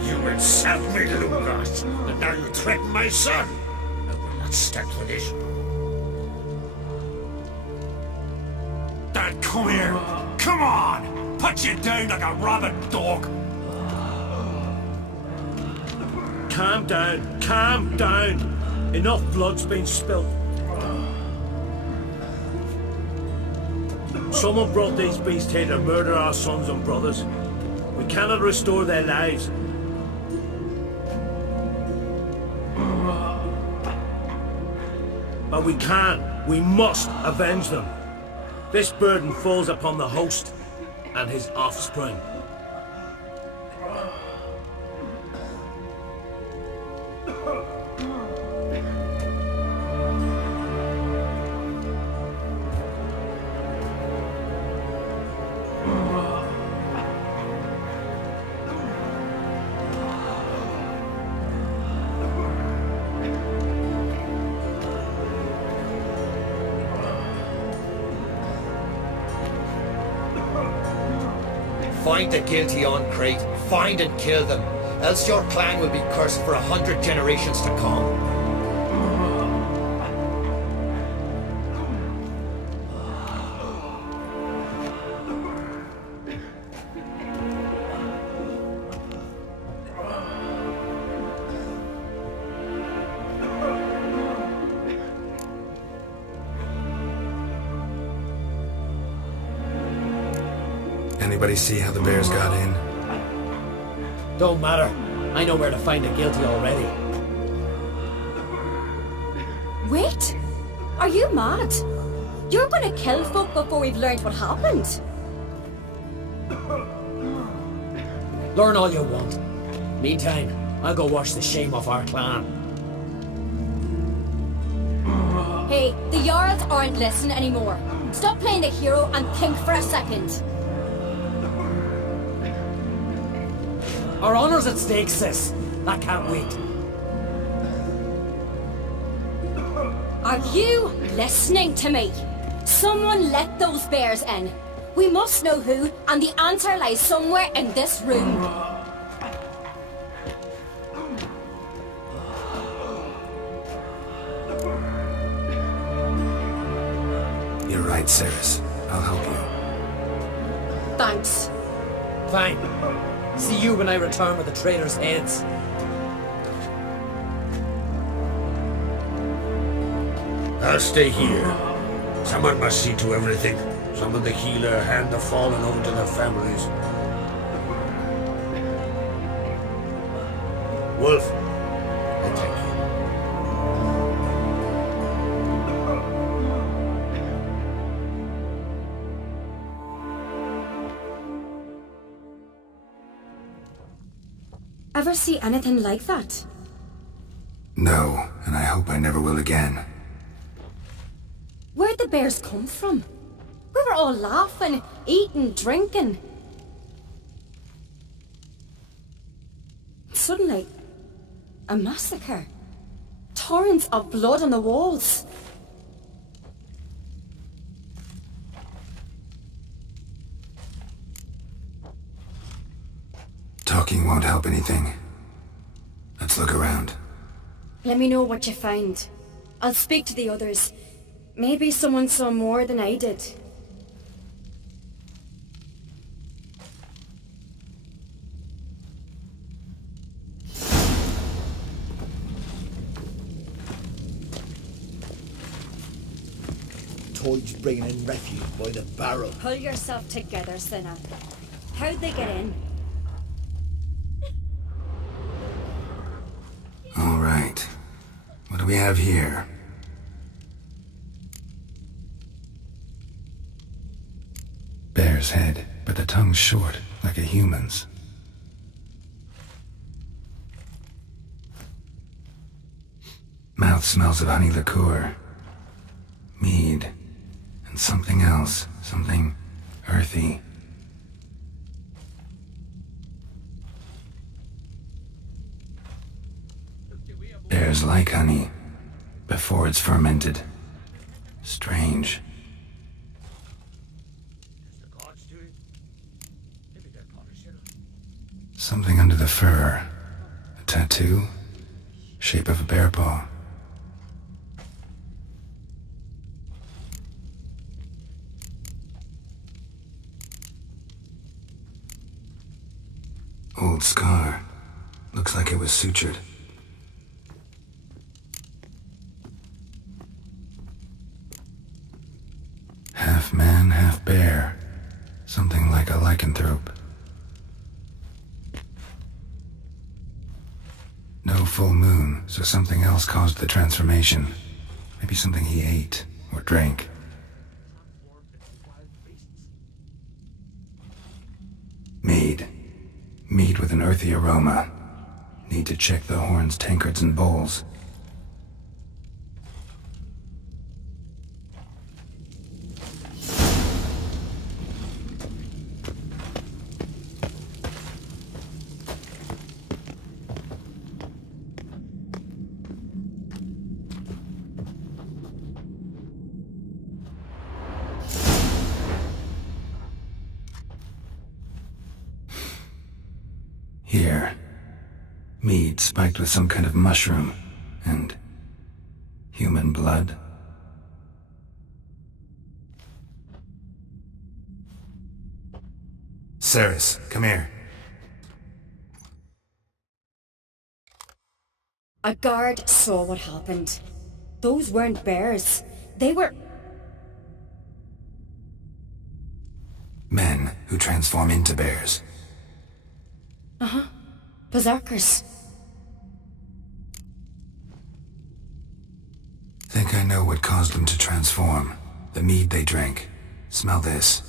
You insult me, Lucas, and now you threaten my son. I will not stand for this. Dad, come here. Come on! Put you down like a rabid dog. Calm down. Calm down. Enough blood's been spilled. Someone brought these beasts here to murder our sons and brothers. We cannot restore their lives. But we can. We must avenge them. This burden falls upon the host and his offspring. Find the guilty on Crate, find and kill them, else your clan will be cursed for 100 generations to come. Anybody see how the bears got in? Don't matter. I know where to find the guilty already. Wait! Are you mad? You're gonna kill folk before we've learned what happened. Learn all you want. Meantime, I'll go wash the shame off our clan. Hey, the Jarls aren't listening anymore. Stop playing the hero and think for a second. Our honor's at stake, sis. I can't wait. Are you listening to me? Someone let those bears in. We must know who, and the answer lies somewhere in this room. You're right, Ceres. I'll help you. Thanks. Fine. See you when I return with the traitors' heads. I'll stay here. Someone must see to everything. Summon the healer, hand the fallen over to their families. Wolf, I thank you. Ever see anything like that? No, and I hope I never will again. Where'd the bears come from? We were all laughing, eating, drinking. Suddenly, a massacre. Torrents of blood on the walls. Talking won't help anything. Let's look around. Let me know what you find. I'll speak to the others. Maybe someone saw more than I did. Toad's bringing in refuse by the barrel. Pull yourself together, Sinna. How'd they get in? All right. What do we have here? Bear's head, but the tongue's short, like a human's. Mouth smells of honey liqueur, mead, and something else, something earthy. Bears like honey before it's fermented. Strange. Something under the fur. A tattoo? Shape of a bear paw. Old scar. Looks like it was sutured. Half man, half bear. Something like a lycanthrope. No full moon, so something else caused the transformation. Maybe something he ate or drank. Mead. Mead with an earthy aroma. Need to check the horns, tankards, and bowls. Here. Mead spiked with some kind of mushroom. And human blood. Ceres, come here. A guard saw what happened. Those weren't bears. They were... Men who transform into bears. Uh-huh. Berserkers. Think I know what caused them to transform. The mead they drank. Smell this.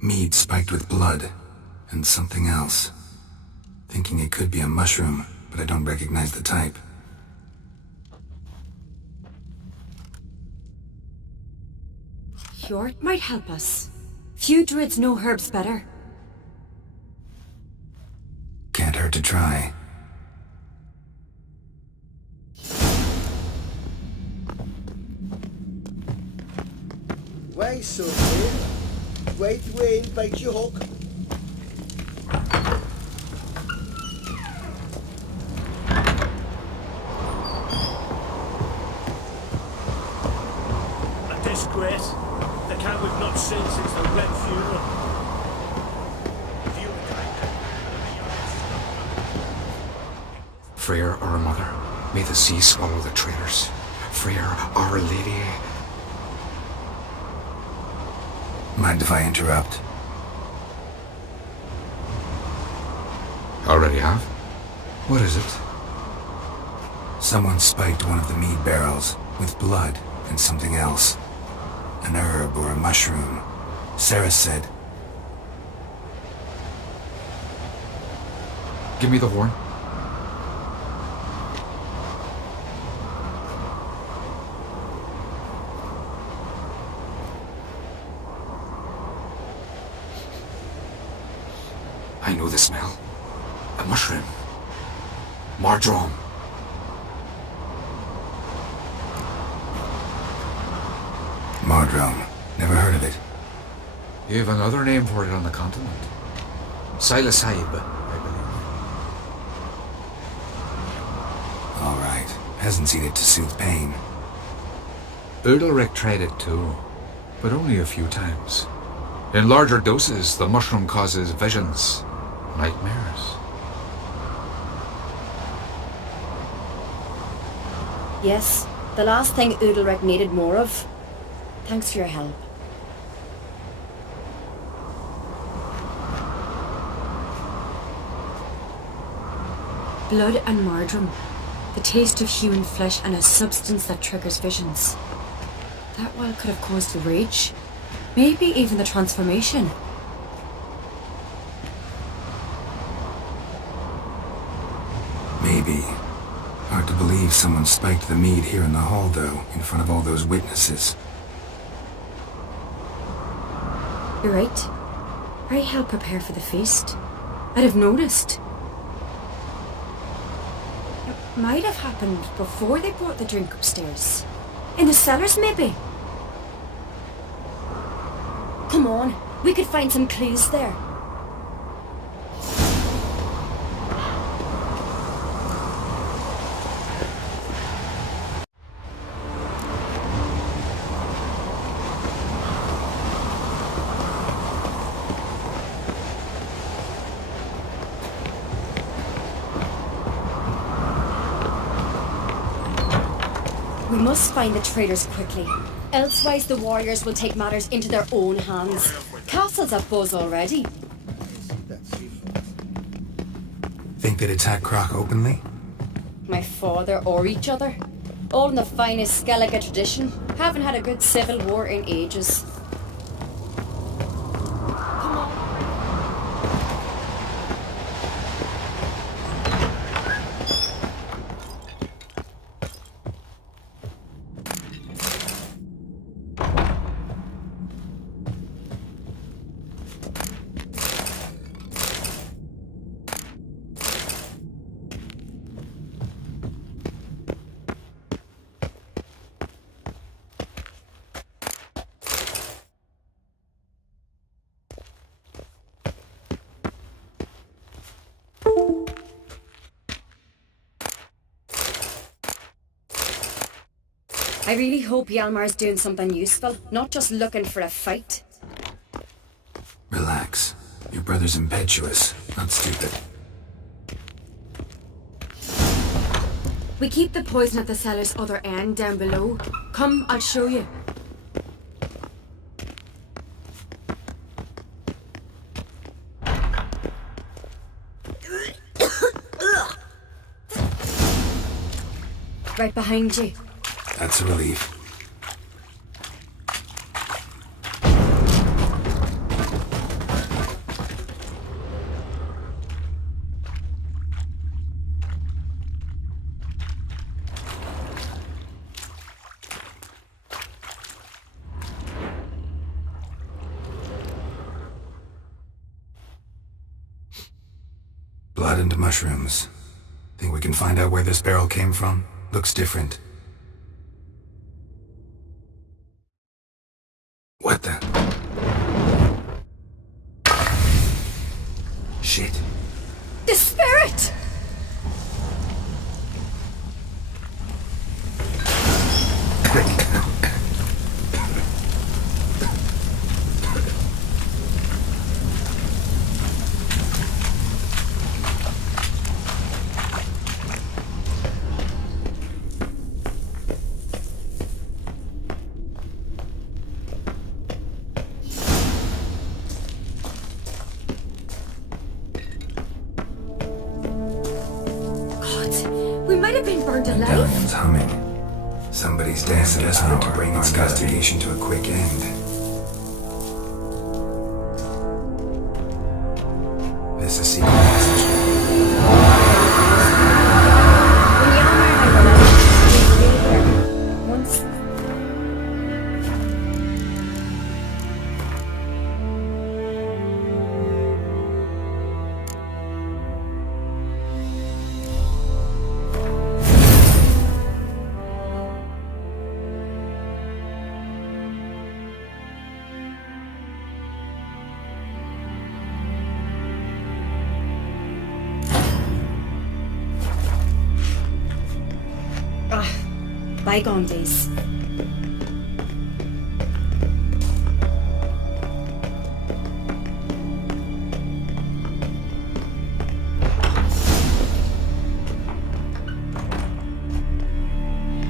Mead spiked with blood. And something else. Thinking it could be a mushroom, but I don't recognize the type. Fjord might help us. Few druids know herbs better. Can't hurt to try. Why so late? Wait, Wayne, bite your hook. A disgrace. The cat we've not seen since the Red funeral. Freyr, our mother, may the sea swallow the traitors. Freyr, our lady. Mind if I interrupt? Already have? What is it? Someone spiked one of the mead barrels with blood and something else. An herb or a mushroom. Sarah said. Give me the horn. I know the smell. A mushroom. Marjoram. Mardrome. Never heard of it. You have another name for it on the continent. Psilocybe, I believe. All right. Peasants eat it to soothe pain. Udalric tried it too, but only a few times. In larger doses, the mushroom causes visions, nightmares. Yes, the last thing Udalric needed more of. Thanks for your help. Blood and marjoram. The taste of human flesh and a substance that triggers visions. That well could have caused the rage. Maybe even the transformation. Maybe. Hard to believe someone spiked the mead here in the hall, though, in front of all those witnesses. You're right. I helped prepare for the feast. I'd have noticed. It might have happened before they brought the drink upstairs. In the cellars, maybe? Come on, we could find some clues there. We must find the traitors quickly. Elsewise the warriors will take matters into their own hands. Castle's a buzz already. Think they'd attack Croc openly? My father or each other. All in the finest Skellige tradition. Haven't had a good civil war in ages. I really hope Hjalmar's doing something useful, not just looking for a fight. Relax. Your brother's impetuous, not stupid. We keep the poison at the cellar's other end down below. Come, I'll show you. Right behind you. That's a relief. Blood and mushrooms. Think we can find out where this barrel came from? Looks different. What the? Shit. The spirit! Medallion's humming. Somebody's desperate to bring its investigation to a quick end. This is secret message. Bygone days.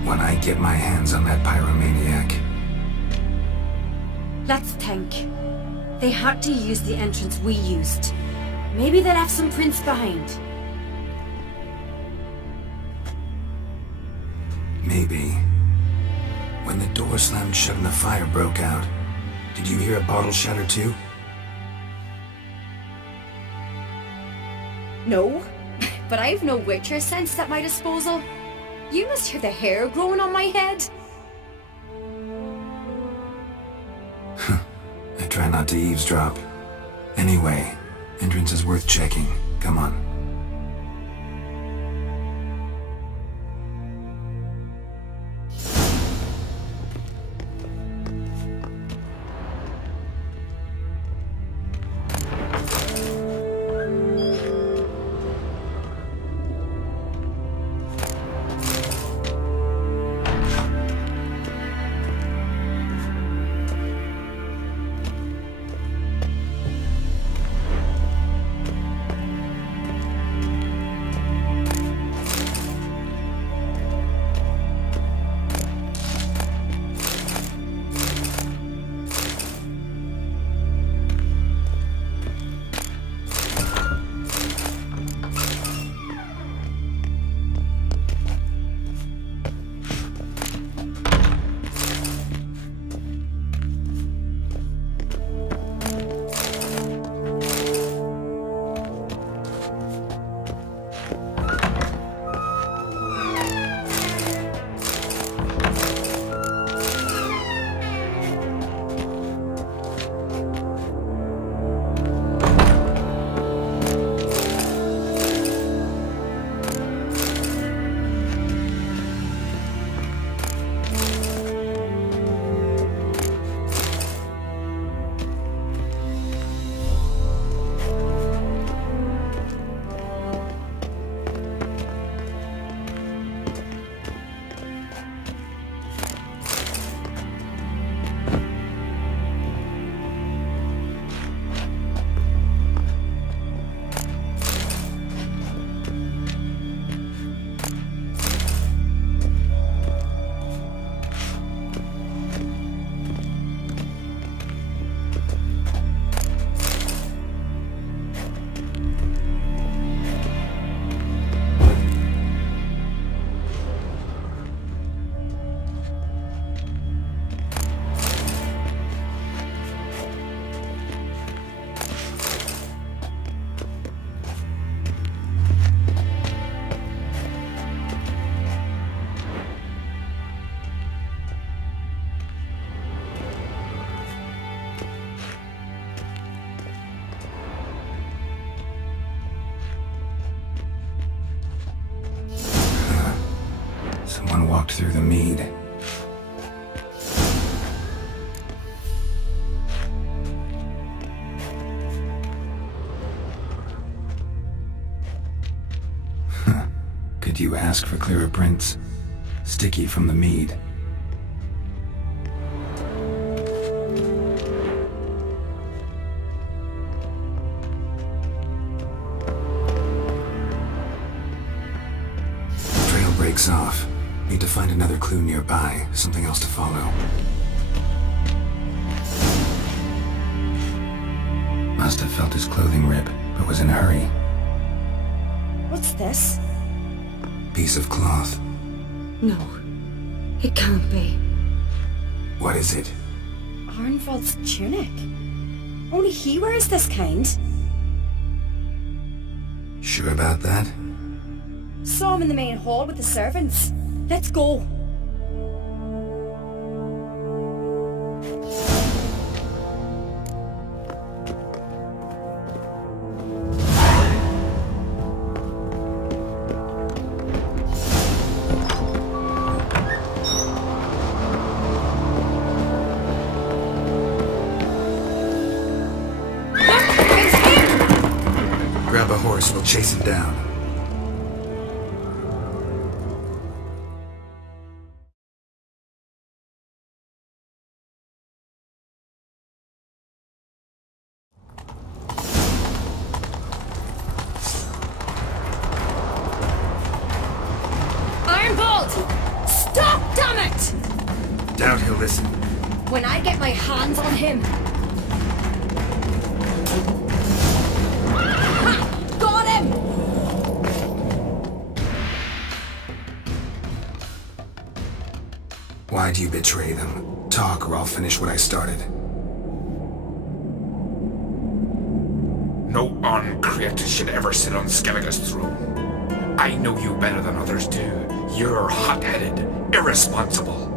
When I get my hands on that pyromaniac. Let's think. They had to use the entrance we used. Maybe they left some prints behind. Maybe. When the door slammed shut and the fire broke out, did you hear a bottle shatter too? No, but I've no Witcher sense at my disposal. You must hear the hair growing on my head. I try not not to eavesdrop. Anyway, entrance is worth checking. Come on. Someone walked through the mead. Could you ask for clearer prints? Sticky from the mead. Trail breaks off. Need to find another clue nearby, something else to follow. Must have felt his clothing rip, but was in a hurry. What's this? Piece of cloth. No, it can't be. What is it? Arnvald's tunic. Only he wears this kind. Sure about that? Saw him in the main hall with the servants. Let's go. Grab a horse, we'll chase him down. Stop, damn it! Doubt he'll listen. When I get my hands on him. Ha! Got him! Why do you betray them? Talk or I'll finish what I started. No uncreate should ever sit on Skellige's throne. I know you better than others do. You're hot-headed, irresponsible.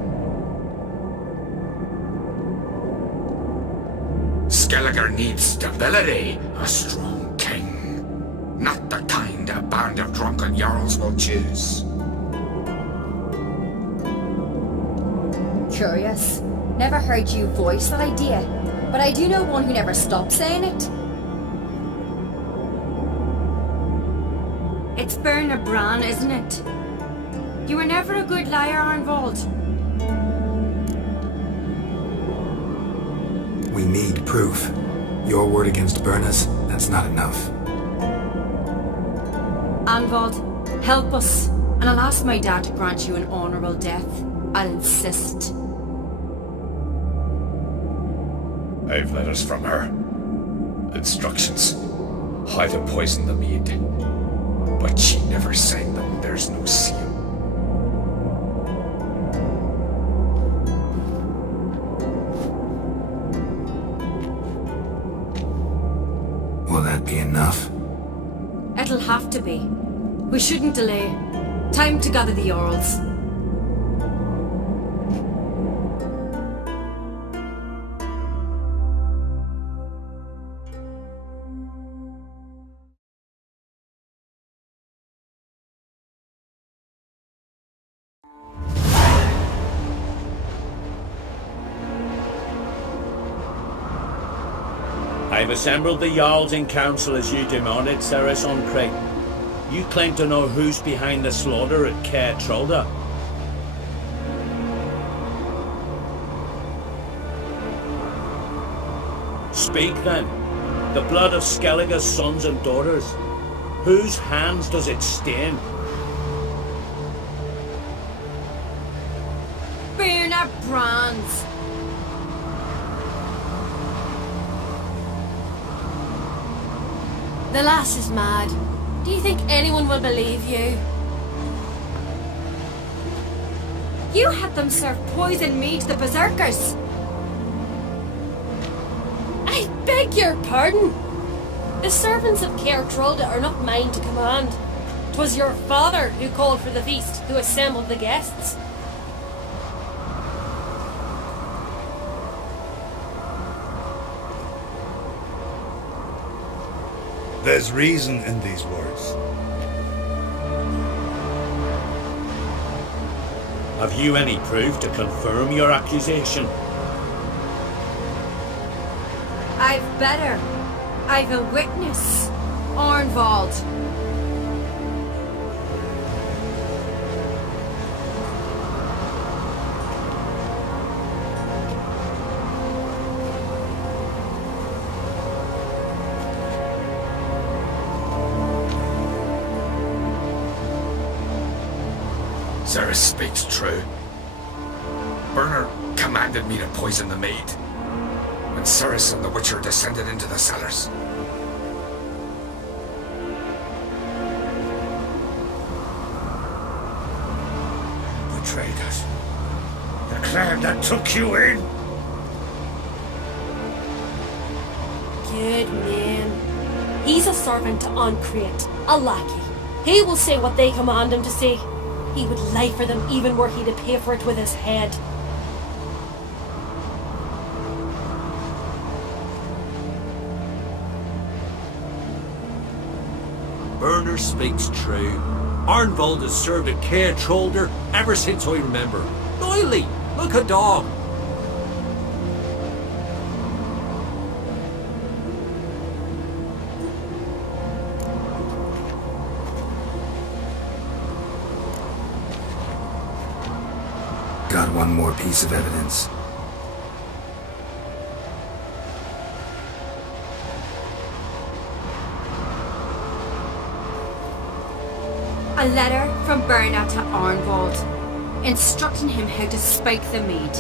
Skelliger needs stability, a strong king. Not the kind a band of drunken jarls will choose. Curious. Never heard you voice that idea, but I do know one who never stopped saying it. It's Bernard Bran, isn't it? You were never a good liar, Arnvold. We need proof. Your word against Berna's, that's not enough. Arnvold, help us, and I'll ask my dad to grant you an honourable death. I'll insist. I've letters from her. Instructions. How to poison the mead. But she never signed them. There's no seal. Will that be enough? It'll have to be. We shouldn't delay. Time to gather the Jarls. I've assembled the Jarls in council as you demanded, Ceres on Crate. You claim to know who's behind the slaughter at Caer Trolda. Speak then. The blood of Skellige's sons and daughters. Whose hands does it stain? Bernard Bran's. The lass is mad. Do you think anyone will believe you? You had them serve poison mead to the berserkers. I beg your pardon. The servants of Caer Trolda are not mine to command. 'Twas your father who called for the feast, who assembled the guests. There's reason in these words. Have you any proof to confirm your accusation? I've better. I've a witness. Arnvold. Ceres speaks true. Bernard commanded me to poison the mead, when Ceres and the Witcher descended into the cellars. Betrayed us. The clan that took you in. Good man. He's a servant to Ancrate, a lackey. He will say what they command him to say. He would lie for them even were he to pay for it with his head. Bernard speaks true. Arnvold has served at Caer Trolda ever since I remember. Oily, like a dog. Got one more piece of evidence. A letter from Bernard to Arnvold, instructing him how to spike the mead.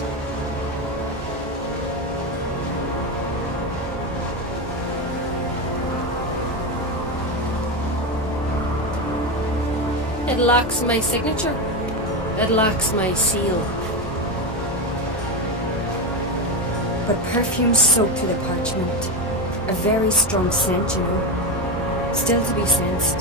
It lacks my signature. It lacks my seal. But perfume soaked through the parchment. A very strong scent, you know. Still to be sensed.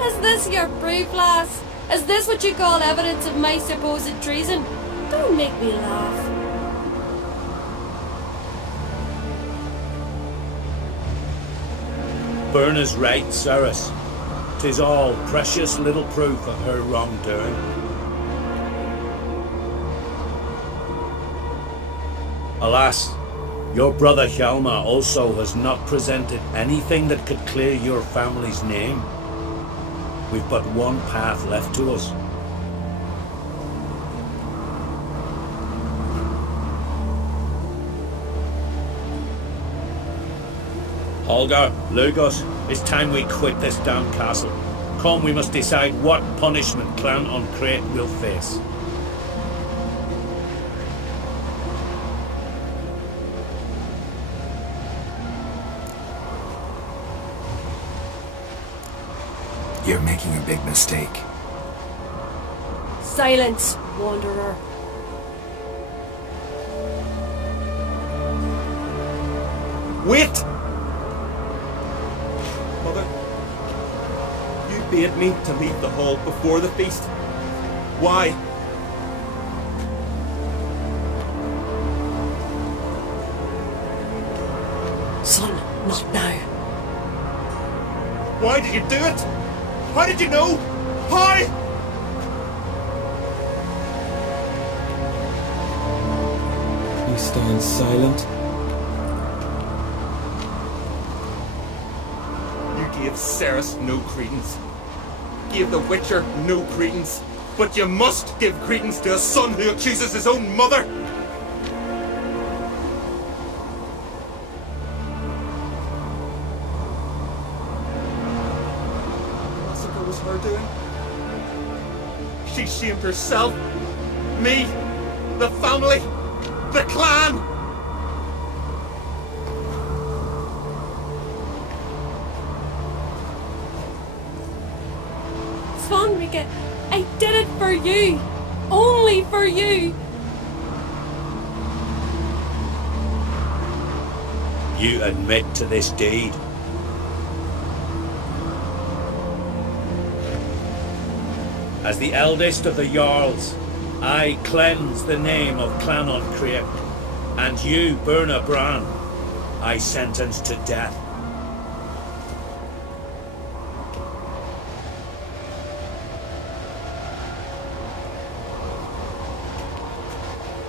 As this your proof, lass? Is this what you call evidence of my supposed treason? Don't make me laugh. Berna's right, Cyrus. 'Tis all precious little proof of her wrongdoing. Alas, your brother Hjalmar also has not presented anything that could clear your family's name. We've but one path left to us. Holger, Lugos, it's time we quit this damn castle. Come, we must decide what punishment Clan on Crete will face. You're making a big mistake. Silence, wanderer. Wait! Mother, you bade me to leave the hall before the feast. Why? Son, not now. Why did you do it? How did you know? How? He stands silent. You gave Ceres no credence. Gave the Witcher no credence. But you must give credence to a son who accuses his own mother. Her doing. She shamed herself, me, the family, the clan. Svanrika, I did it for you. Only for you. You admit to this deed. As the eldest of the Jarls, I cleanse the name of Clan on Crete, and you, Berna Bran, I sentence to death.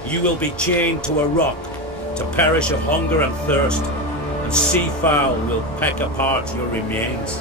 You will be chained to a rock to perish of hunger and thirst, and seafowl will peck apart your remains.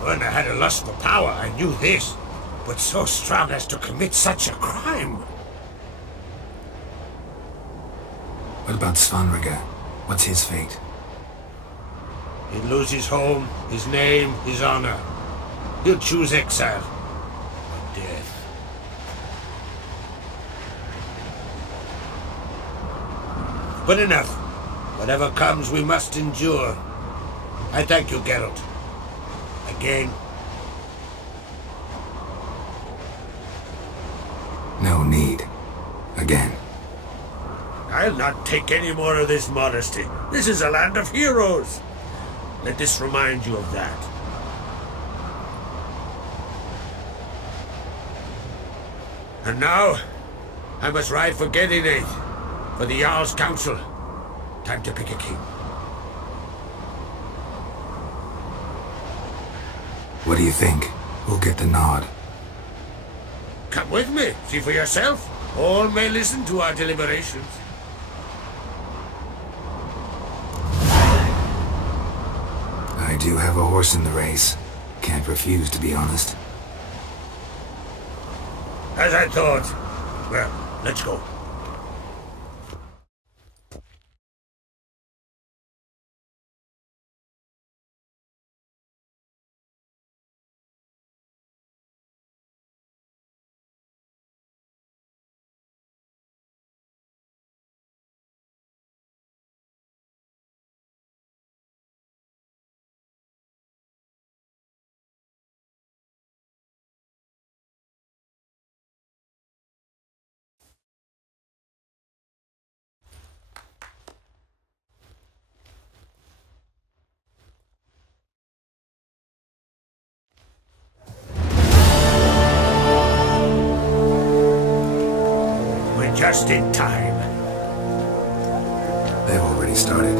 Berna had a lust for power, I knew this, but so strong as to commit such a crime. What about Svanrika? What's his fate? He'd lose his home, his name, his honor. He'll choose exile or death. But enough. Whatever comes, we must endure. I thank you, Geralt. Again. No need. Again. I'll not take any more of this modesty. This is a land of heroes. Let this remind you of that. And now, I must ride for Continnent, for the Jarl's Council. Time to pick a king. What do you think? Who'll get the nod? Come with me, see for yourself. All may listen to our deliberations. I do have a horse in the race. Can't refuse, to be honest. As I thought. Well, let's go. Just in time. They've already started.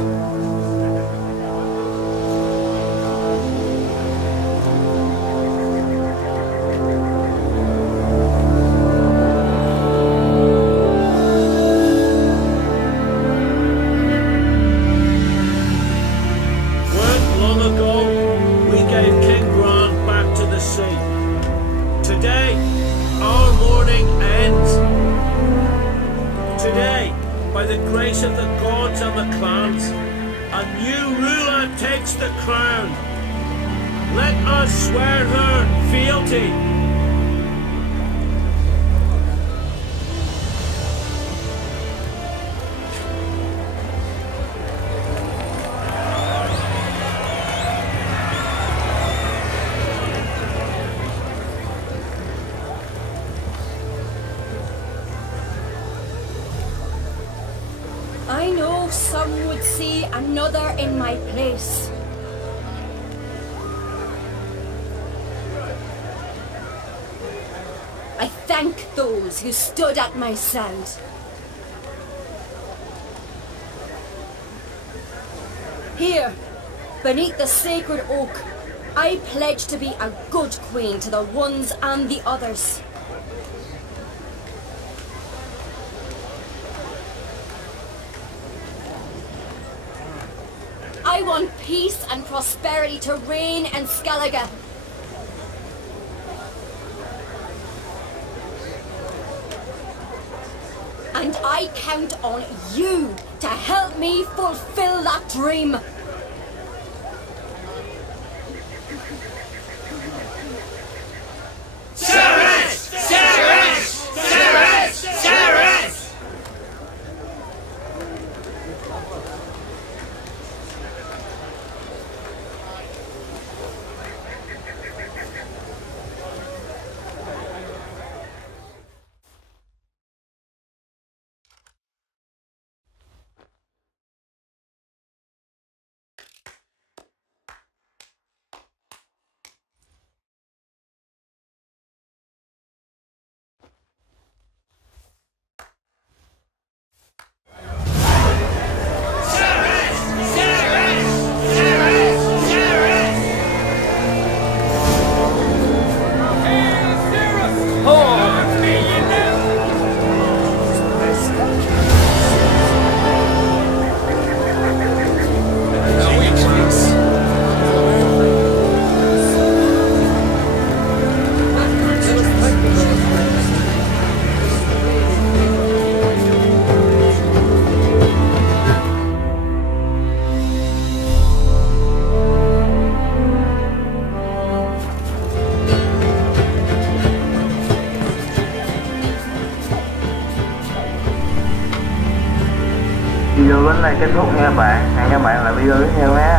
I know some would see another in my place. I thank those who stood at my side. Here, beneath the sacred oak, I pledge to be a good queen to the ones and the others. I want peace and prosperity to reign in Skellige. And I count on you to help me fulfill that dream. Ceres! Ceres! Ceres! Ceres! Video đến đây kết thúc nha bạn. Hẹn các bạn lại video tiếp theo nhé.